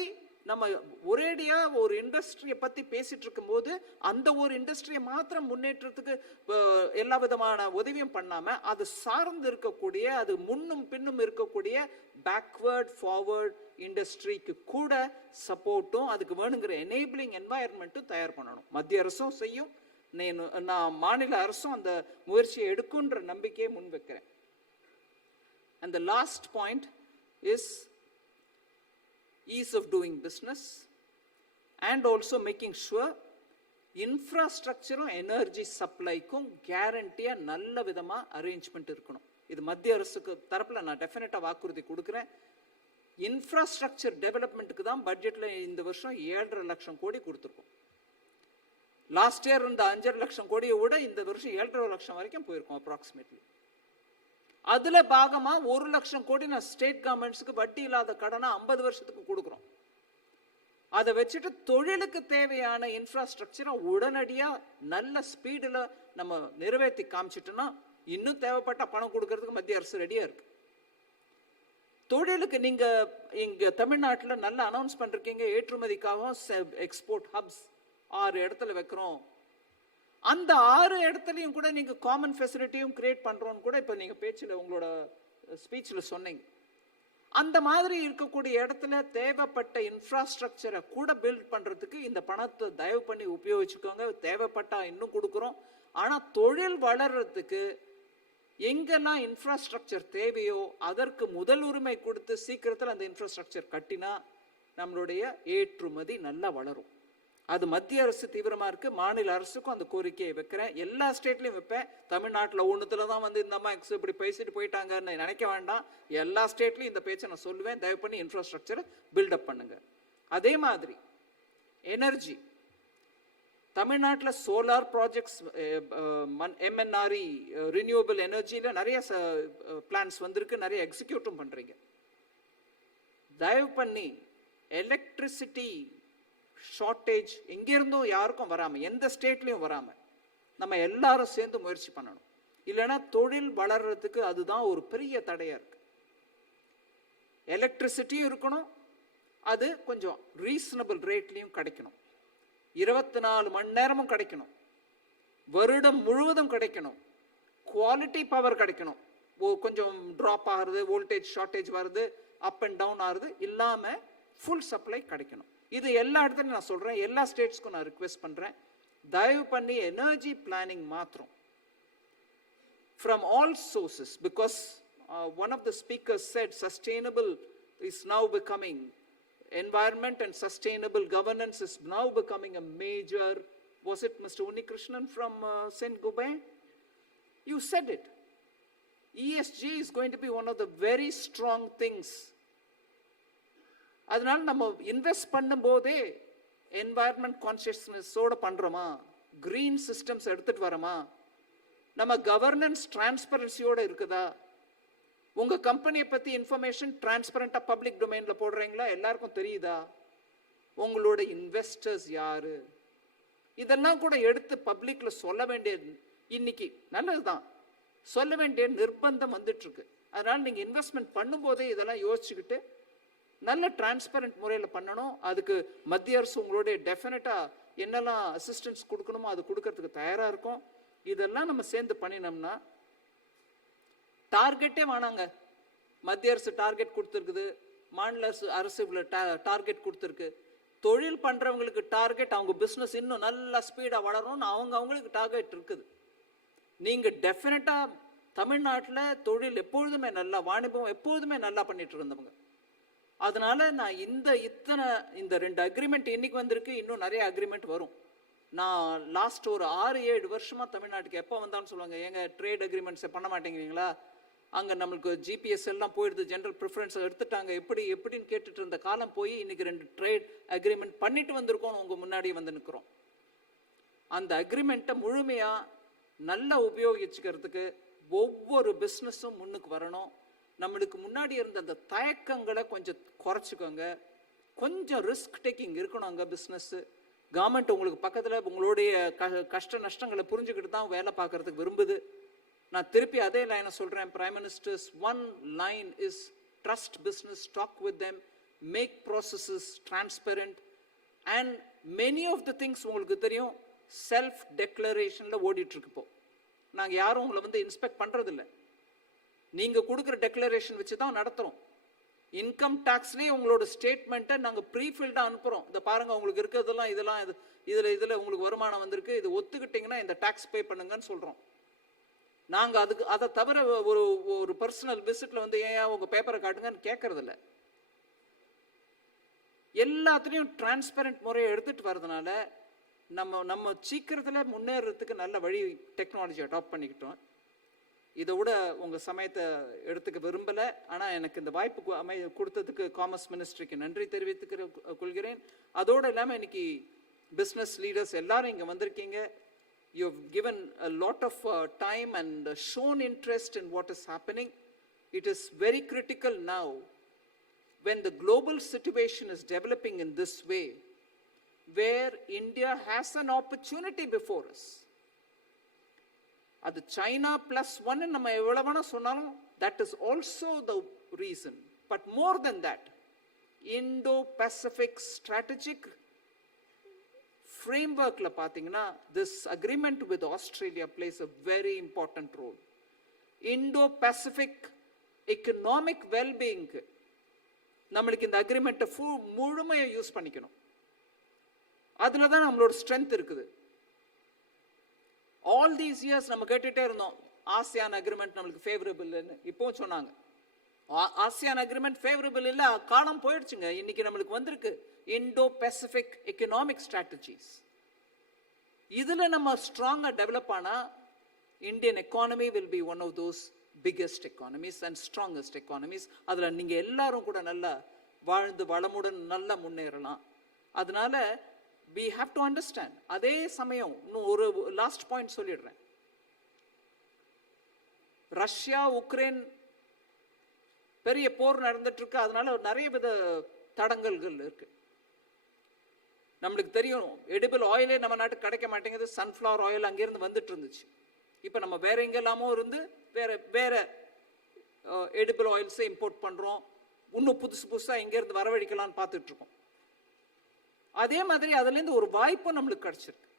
நம்ம ஒரேடியா ஒரு இண்டஸ்ட்ரியை பத்தி பேசிட்டு இருக்கும்போது அந்த ஒரு இண்டஸ்ட்ரியை மாத்திரம் முன்னேற்றத்துக்கு எல்லா விதமான உதவியும் பண்ணாம அது சார்ந்து இருக்கக்கூடிய, அது முன்னும் பின்னும் இருக்கக்கூடிய பேக்வேர்ட் ஃபார்வர்ட் இண்டஸ்ட்ரிக்கு கூட சப்போர்ட்டும் அதுக்கு வேணுங்கிற எனேபிளிங் என்வாயர்மெண்ட்டும் தயார் பண்ணணும். மத்திய அரசும் செய்யும், நான் மாநில அரசும் அந்த முயற்சியை எடுக்குன்ற நம்பிக்கையை முன்வைக்கிறேன். And the last point is ease of doing business and also making sure இன்ஃப்ராஸ்ட்ரக்சரும் எனர்ஜி சப்ளைக்கும் கேரண்டியா நல்ல விதமா அரேஞ்ச்மெண்ட் இருக்கணும். இது மத்திய அரசுக்கு தரப்புல நான் டெஃபினட்டா வாக்குறுதி கொடுக்குறேன். இன்ஃப்ராஸ்ட்ரக்சர் டெவலப்மெண்ட்டுக்கு தான் பட்ஜெட்ல இந்த வருஷம் 7.5 லட்சம் கோடி கொடுத்துருக்கோம். லாஸ்ட் இயர் இந்த 5.5 லட்சம் கோடியை விட இந்த வருஷம் 7.5 லட்சம் வரைக்கும் போயிருக்கோம் அப்ராக்சிமேட்லி. அதுல பாகமா 1 லட்சம் கோடி நான் ஸ்டேட் கவர்மெண்ட்ஸுக்கு வட்டி இல்லாத கடனை 50 வருஷத்துக்கு கொடுக்குறோம். அதை வச்சுட்டு தொழிலுக்கு தேவையான இன்ஃப்ராஸ்ட்ரக்சரை உடனடியா நல்ல ஸ்பீடுல நம்ம நிறைவேற்றி காமிச்சிட்டோம்னா இன்னும் தேவைப்பட்ட பணம் கொடுக்கறதுக்கு மத்திய அரசு ரெடியா இருக்கு. தொழிலுக்கு நீங்க இங்க தமிழ்நாட்டில் நல்ல அனௌன்ஸ் பண்ணிருக்கீங்க, ஏற்றுமதிக்காகவும் எக்ஸ்போர்ட் ஹப்ஸ் 6 இடத்துல வைக்கிறோம். அந்த 6 இடத்துலையும் கூட நீங்க காமன் ஃபெசிலிட்டியும் கிரியேட் பண்றோம்னு கூட இப்ப நீங்க பேச்சில் உங்களோட ஸ்பீச்ல சொன்னீங்க. அந்த மாதிரி இருக்கக்கூடிய இடத்துல தேவைப்பட்ட இன்ஃப்ராஸ்ட்ரக்சரை கூட பில்ட் பண்றதுக்கு இந்த பணத்தை தயவு பண்ணி உபயோகிச்சுக்கோங்க. தேவைப்பட்டா இன்னும் கொடுக்குறோம். ஆனா தொழில் வளர்றதுக்கு எங்கெல்லாம் இன்ஃப்ராஸ்ட்ரக்சர் தேவையோ அதற்கு முதல் உரிமை கொடுத்து சீக்கிரத்தில் அந்த இன்ஃப்ராஸ்ட்ரக்சர் கட்டினா நம்மளுடைய ஏற்றுமதி நல்லா வளரும். அது மத்திய அரசு தீவிரமா இருக்கு, மாநில அரசுக்கும் அந்த கோரிக்கையை வைக்கிறேன். எல்லா ஸ்டேட்லயும் வைப்பேன். தமிழ்நாட்டில் ஒண்ணுத்துல தான் வந்து இந்த அம்மா இப்படி பேசிட்டு போயிட்டாங்கன்னு நினைக்க வேண்டாம். எல்லா ஸ்டேட்லயும் இந்த பேச்சை நான் சொல்லுவேன். தயவு பண்ணி இன்ஃப்ராஸ்ட்ரக்சரை பில்டப் பண்ணுங்க. அதே மாதிரி எனர்ஜி, தமிழ்நாட்டில் சோலார் ப்ராஜெக்ட்ஸ், எம்என்ஆர்இ ரினியூவபிள் எனர்ஜியில் நிறைய பிளான்ஸ் வந்திருக்கு, நிறைய எக்ஸிக்யூட்டும் பண்றீங்க. தயவு பண்ணி எலக்ட்ரிசிட்டி ஷார்டேஜ் எங்கிருந்தும் யாருக்கும் வராம, எந்த ஸ்டேட்லயும் வராம நம்ம எல்லாரும் சேர்ந்து முயற்சி பண்ணணும். இல்லைன்னா தொழில் வளர்றதுக்கு அதுதான் ஒரு பெரிய தடையா இருக்கு. எலக்ட்ரிசிட்டியும் இருக்கணும், அது கொஞ்சம் ரீசனபிள் ரேட்லயும் கிடைக்கணும். 24 மணி நேரமும் கிடைக்கணும், வருடம் முழுவதும் கிடைக்கணும், குவாலிட்டி பவர் கிடைக்கணும். கொஞ்சம் டிராப் ஆகுறது, வோல்டேஜ் ஷார்டேஜ் வருது, அப் அண்ட் டவுன் ஆகுது இல்லாம ஃபுல் சப்ளை கிடைக்கணும். இது எல்லா இடத்துலையும் நான் சொல்றேன், எல்லா ஸ்டேட்ஸ்க்கும் நான் ரிக்வெஸ்ட் பண்றேன். தயவு பண்ணி எனர்ஜி பிளானிங் மாத்திரம் from all sources, because one of the speakers said sustainable is now becoming, environment and sustainable governance is now becoming a major, was it Mr. Unikrishnan from St. Gobain? You said it. ESG is going to be one of the very strong things. அதனால நம்ம இன்வெஸ்ட் பண்ணும் போதே என்வாயர்மெண்ட் கான்சியஸ்னஸோட பண்றோமா, green systems எடுத்துட்டு வரோமா, நம்ம கவர்னன்ஸ் டிரான்ஸ்பரன்சியோட இருக்குதா, உங்க கம்பெனியை பத்தி இன்ஃபர்மேஷன் டிரான்ஸ்பரண்டா பப்ளிக் டொமைன்ல போடுறீங்களா, எல்லாருக்கும் தெரியுதா, உங்களோட இன்வெஸ்டர்ஸ் யாரு, இதெல்லாம் கூட எடுத்து பப்ளிக்ல சொல்ல வேண்டிய, இன்னைக்கு நல்லதுதான் சொல்ல வேண்டிய நிர்பந்தம் வந்துட்டு இருக்கு. அதனால நீங்க இன்வெஸ்ட்மெண்ட் பண்ணும்போதே இதெல்லாம் யோசிச்சுக்கிட்டு நல்ல டிரான்ஸ்பரண்ட் முறையில் பண்ணணும். அதுக்கு மத்திய அரசு உங்களுடைய டெஃபினட்டா என்னெல்லாம் அசிஸ்டன்ஸ் கொடுக்கணுமோ அது கொடுக்கறதுக்கு தயாரா இருக்கும். இதெல்லாம் நம்ம சேர்ந்து பண்ணினோம்னா, டார்கெட்டே வேணாங்க, மத்திய அரசு டார்கெட் கொடுத்துருக்குது, மாநில அரசு இவ்வளவு டார்கெட் கொடுத்துருக்கு, தொழில் பண்றவங்களுக்கு டார்கெட் அவங்க பிசினஸ் இன்னும் நல்லா ஸ்பீடா வளரணும்னு அவங்களுக்கு டார்கெட் இருக்குது. நீங்க டெஃபினட்டா தமிழ்நாட்டில் தொழில் எப்பொழுதுமே நல்லா, வாணிபம் எப்பொழுதுமே நல்லா பண்ணிட்டு இருந்தவங்க. அதனால நான் இந்த 2 அக்ரிமெண்ட் இன்னைக்கு வந்திருக்கு, இன்னும் நிறைய அக்ரிமெண்ட் வரும். நான் லாஸ்ட் ஒரு 6-7 வருஷமா தமிழ்நாட்டுக்கு எப்போ வந்தான்னு சொல்லுவாங்க, எங்க ட்ரேட் அக்ரிமெண்ட்ஸை பண்ண மாட்டேங்கிறீங்களா, அங்கே நம்மளுக்கு ஜிபிஎஸ் எல்லாம் போயிடுது, ஜென்ரல் ப்ரிஃபரன்ஸ் எடுத்துட்டாங்க, எப்படின்னு கேட்டுட்டு இருந்த காலம் போய் இன்னைக்கு 2 ட்ரேட் அக்ரிமெண்ட் பண்ணிட்டு வந்திருக்கோம், உங்க முன்னாடியே வந்து நிற்கிறோம். அந்த அக்ரிமெண்ட்டை முழுமையா நல்லா உபயோகிச்சுக்கிறதுக்கு ஒவ்வொரு பிஸ்னஸும் முன்னுக்கு வரணும். நம்மளுக்கு முன்னாடி இருந்த அந்த தயக்கங்களை கொஞ்சம் குறைச்சிக்கோங்க, கொஞ்சம் ரிஸ்க் டேக்கிங் இருக்கணும் அங்கே பிஸ்னஸ். கவர்மெண்ட் உங்களுக்கு பக்கத்தில் உங்களுடைய கஷ்ட நஷ்டங்களை புரிஞ்சுக்கிட்டு தான் வேலை பார்க்கறதுக்கு விரும்புது. நான் திருப்பி அதே லைனை சொல்றேன், prime minister's one line is trust business, talk with them, make processes transparent, and many of the things உங்களுக்கு தெரியும் செல்ஃப் டெக்ளரேஷன்ல ஓடிட்டு இருக்கு. இப்போ நாங்கள் யாரும் உங்களை வந்து இன்ஸ்பெக்ட் பண்றதில்லை, நீங்க கொடுக்குற டெக்ளரேஷன் வச்சு தான் நடத்துறோம். இன்கம் டேக்ஸ்லேயே உங்களோட ஸ்டேட்மெண்ட்டை நாங்கள் ப்ரீஃபில்டாக அனுப்புகிறோம். இதை பாருங்கள், உங்களுக்கு இருக்கிறதெல்லாம் இதில் உங்களுக்கு வருமானம் வந்திருக்கு, இது ஒத்துக்கிட்டிங்கன்னா இந்த டேக்ஸ் பே பண்ணுங்கன்னு சொல்கிறோம். நாங்கள் அதை தவிர ஒரு பர்சனல் விசிட்டில் வந்து ஏன் உங்கள் பேப்பரை காட்டுங்கன்னு கேட்கறதில்ல. எல்லாத்துலேயும் டிரான்ஸ்பரண்ட் முறையை எடுத்துகிட்டு வர்றதுனால நம்ம சீக்கிரத்தில் முன்னேறதுக்கு நல்ல வழி டெக்னாலஜி அடாப்ட் பண்ணிக்கிட்டோம். இதை விட உங்கள் சமயத்தை எடுத்துக்க விரும்பலை, ஆனால் எனக்கு இந்த வாய்ப்பு கொடுத்ததுக்கு காமர்ஸ் மினிஸ்ட்ரிக்கு நன்றி கொள்கிறேன். அதோடு இல்லாமல் இன்னைக்கு பிஸ்னஸ் லீடர்ஸ் எல்லாரும் இங்கே வந்திருக்கீங்க. You have given a lot of time and shown interest in what is happening. It is very critical now when the global situation is developing in this way, where India has an opportunity before us. அது China +1 நம்ம எவ்வளவான சொன்னாலும் that is also the reason. But more than that, Indo-Pacific strategic frameworkல பார்த்தீங்கன்னா this agreement with Australia plays a very important role. Indo-Pacific economic well-being நம்மளுக்கு இந்த அக்ரிமெண்ட்டை முழுமையாக யூஸ் பண்ணிக்கணும். அதில் தான் நம்மளோட ஸ்ட்ரென்த் இருக்குது. ஆல் தீஸ் இயர்ஸ் நம்ம கேட்டுகிட்டே இருந்தோம் ஆசியான் அக்ரிமெண்ட் நம்மளுக்கு ஃபேவரபிள்னு. இப்போ சொன்னாங்க ஆசியான் அக்ரிமெண்ட் ஃபேவரபிள் இல்லை, காலம் போயிடுச்சுங்க. இன்னைக்கு நம்மளுக்கு வந்திருக்கு இண்டோ பசிபிக் எக்கனாமிக் ஸ்ட்ராட்டஜிஸ். இதில் நம்ம ஸ்ட்ராங்காக டெவலப் ஆனால் Indian economy will be one of those biggest economies and strongest economies. அதில் நீங்கள் எல்லாரும் கூட நல்லா வாழ்ந்து வளமுடன் நல்லா முன்னேறலாம். அதனால we have to understand. அதே சமயம் இன்னும் ஒரு லாஸ்ட் பாயிண்ட் சொல்லிடுறேன். ரஷ்யா உக்ரைன் பெரிய போர் நடந்துட்டு இருக்கு, அதனால நிறைய வித தடங்கல்கள் இருக்கு. நம்மளுக்கு தெரியும் எடிபிள் ஆயிலே நம்ம நாட்டுக்கு கிடைக்க மாட்டேங்குது. சன்ஃப்ளவர் ஆயில் அங்கேருந்து வந்துட்டு இருந்துச்சு. இப்போ நம்ம வேற எங்கெல்லாமோ இருந்து வேற எடிபிள் ஆயில்ஸை இம்போர்ட் பண்ணுறோம். இன்னும் புதுசாக எங்கேருந்து வரவழைக்கலான்னு பார்த்துட்டு இருக்கோம். அதே மாதிரி அதுலேருந்து ஒரு வாய்ப்பு நம்மளுக்கு கிடைச்சிருக்கு.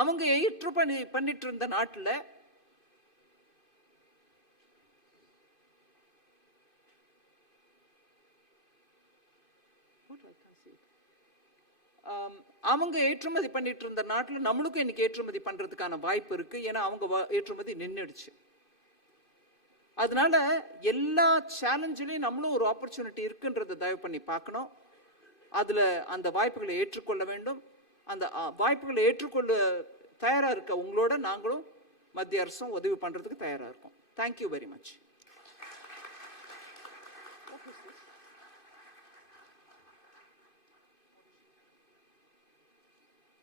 அவங்க ஏற்றுமதி பண்ணிட்டு இருந்த நாட்டில் அவங்க ஏற்றுமதி பண்ணிட்டு இருந்த நாட்டில் நம்மளுக்கும் இன்னைக்கு ஏற்றுமதி பண்றதுக்கான வாய்ப்பு இருக்கு. ஏன்னா அவங்க ஏற்றுமதி நின்றுடுச்சு. அதனால எல்லா சேலஞ்சிலையும் நம்மளும் ஒரு ஆப்பர்ச்சுனிட்டி இருக்குன்றதை தயவு பண்ணி பார்க்கணும். அதுல அந்த வாய்ப்புகளை ஏற்றுக்கொள்ள வேண்டும். அந்த வாய்ப்புகளை ஏற்றுக்கொள்ள தயாரா இருக்க உங்களோட நாங்களும் மத்திய அரசும் உதவி பண்றதுக்கு தயாரா இருக்கோம். Thank you very much.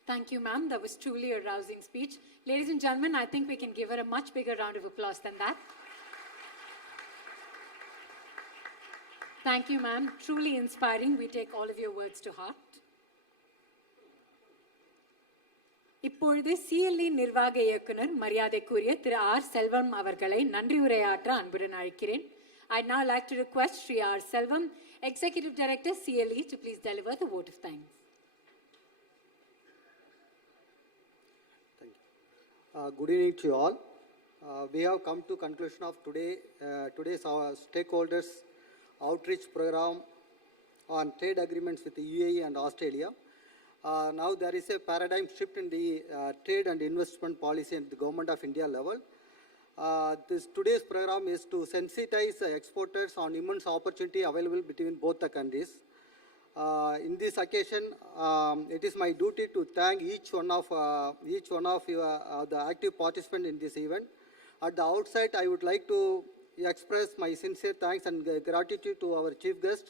Thank you, ma'am. That was truly a rousing speech. Ladies and gentlemen, I think we can give her a much bigger round of applause than that. Thank you, ma'am. Truly inspiring. We take all of your words to heart. இப்பொழுது CLE நிர்வாக இயக்குனர் மரியாதைக்குரிய திரு ஆர் செல்வம் அவர்களை நன்றி உரையாற்ற அன்புடன் அழைக்கிறேன். I'd now like to request Sri R. Selvam, Executive Director CLE, to please deliver the vote of thanks. Good evening to you all. We have come to conclusion of today's stakeholders outreach program on trade agreements with the UAE and Australia. Now there is a paradigm shift in the trade and investment policy at the Government of India level. Today's program is to sensitize exporters on immense opportunity available between both the countries. In this occasion, it is my duty to thank each one of you, the active participants in this event. At the outset, I would like to express my sincere thanks and gratitude to our chief guest,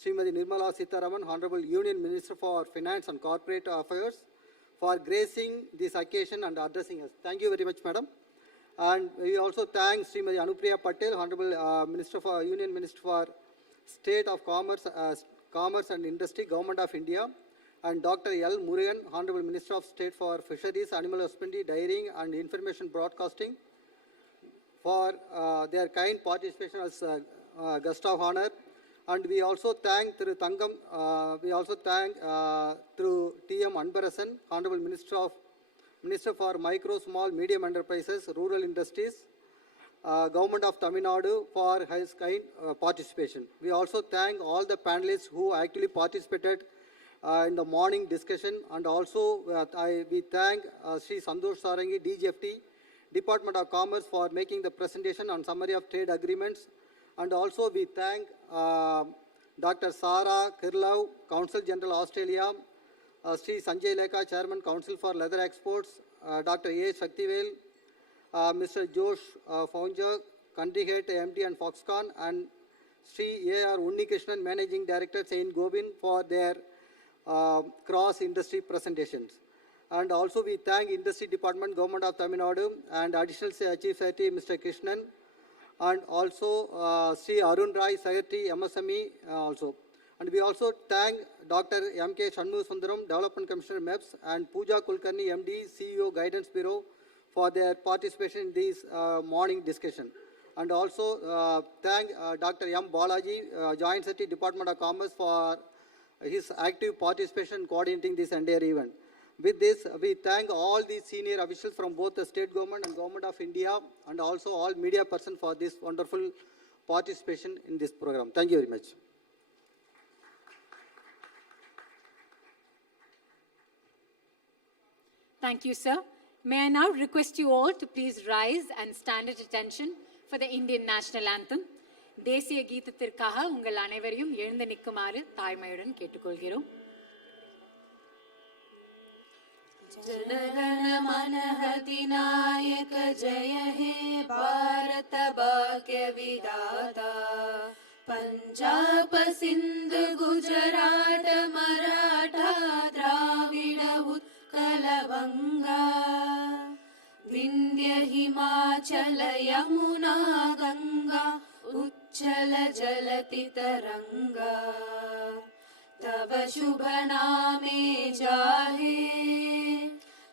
Srimati Nirmala Sitharaman, Hon'ble Union Minister for Finance and Corporate Affairs, for gracing this occasion and addressing us. Thank you very much, madam. And we also thank Srimati Anupriya Patel, Hon'ble Union Minister for State of Commerce and Industry, Government of India, and Dr. L. Murugan, Hon'ble Minister of State for Fisheries, Animal Husbandry, Dairying and Information Broadcasting, for their kind participation as guest of honor. And we also thank through Tangam, we also thank through T.M. Anbarasan, Honorable Minister for Micro, Small, Medium Enterprises, Rural Industries, Government of Tamil Nadu for his kind participation. We also thank all the panelists who actually participated in the morning discussion, and also we thank Sri Santosh Sarangi, DGFT, Department of Commerce for making the presentation on summary of trade agreements, and also we thank Dr. Sara Kirlau, Consul General Australia, Sri Sanjay Lekha, Chairman Council for Leather Exports, Dr. A. Shaktivel, Mr. Josh Faunger, Country Head, MD and Foxconn, and Sri A.R. Unnikrishnan, Managing Director, Saint Govind, for their cross-industry presentations. And also we thank Industry Department, Government of Tamil Nadu, and Additional Chief Secretary, Mr. Krishnan, and also Sri Arun Rai, Secretary, MSME also. And we also thank Dr. M.K. Shanmugha Sundaram, Development Commissioner, MEPS, and Pooja Kulkarni, MD, CEO, Guidance Bureau, for their participation in this morning discussion. And also thank Dr. M. Balaji, Joint Secretary, Department of Commerce, for his active participation in coordinating this entire event. With this, we thank all the senior officials from both the state government and government of India, and also all media persons for this wonderful participation in this program. Thank you very much. Thank you, sir. May I now request you all to please rise and stand at attention for the Indian National Anthem. தேசிய கீதத்திற்காக உங்கள் அனைவரையும் எழுந்து நிற்குமாறு தாய்மையுடன் கேட்டுக்கொள்கிறோம். जनगण मन अधिनायक जय हे भारत भाग्य विधाता पंजाब सिंध गुजरात मराठा द्राविड उत्कल बंगा विंध्य हिमाचल यमुना गंगा उच्चल जलति तरंगा तब शुभ नामे जाहे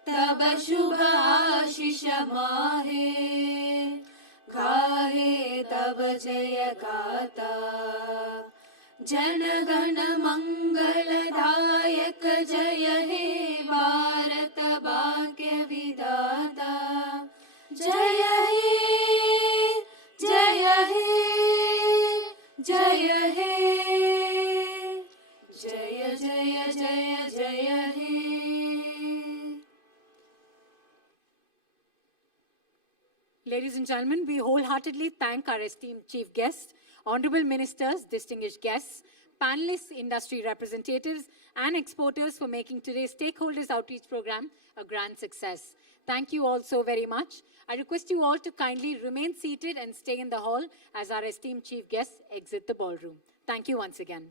तब शुभ आशीष माहे गाहे तब जय गाता जनगण मंगलदायक जय हे भारत भाग्य विधाता जय हे जय हे जय हे जय जय जय जय हे. Ladies and gentlemen, we wholeheartedly thank our esteemed chief guests, honorable ministers, distinguished guests, panelists, industry representatives, and exporters for making today's Stakeholders Outreach Program a grand success. Thank you all so very much. I request you all to kindly remain seated and stay in the hall as our esteemed chief guests exit the ballroom. Thank you once again.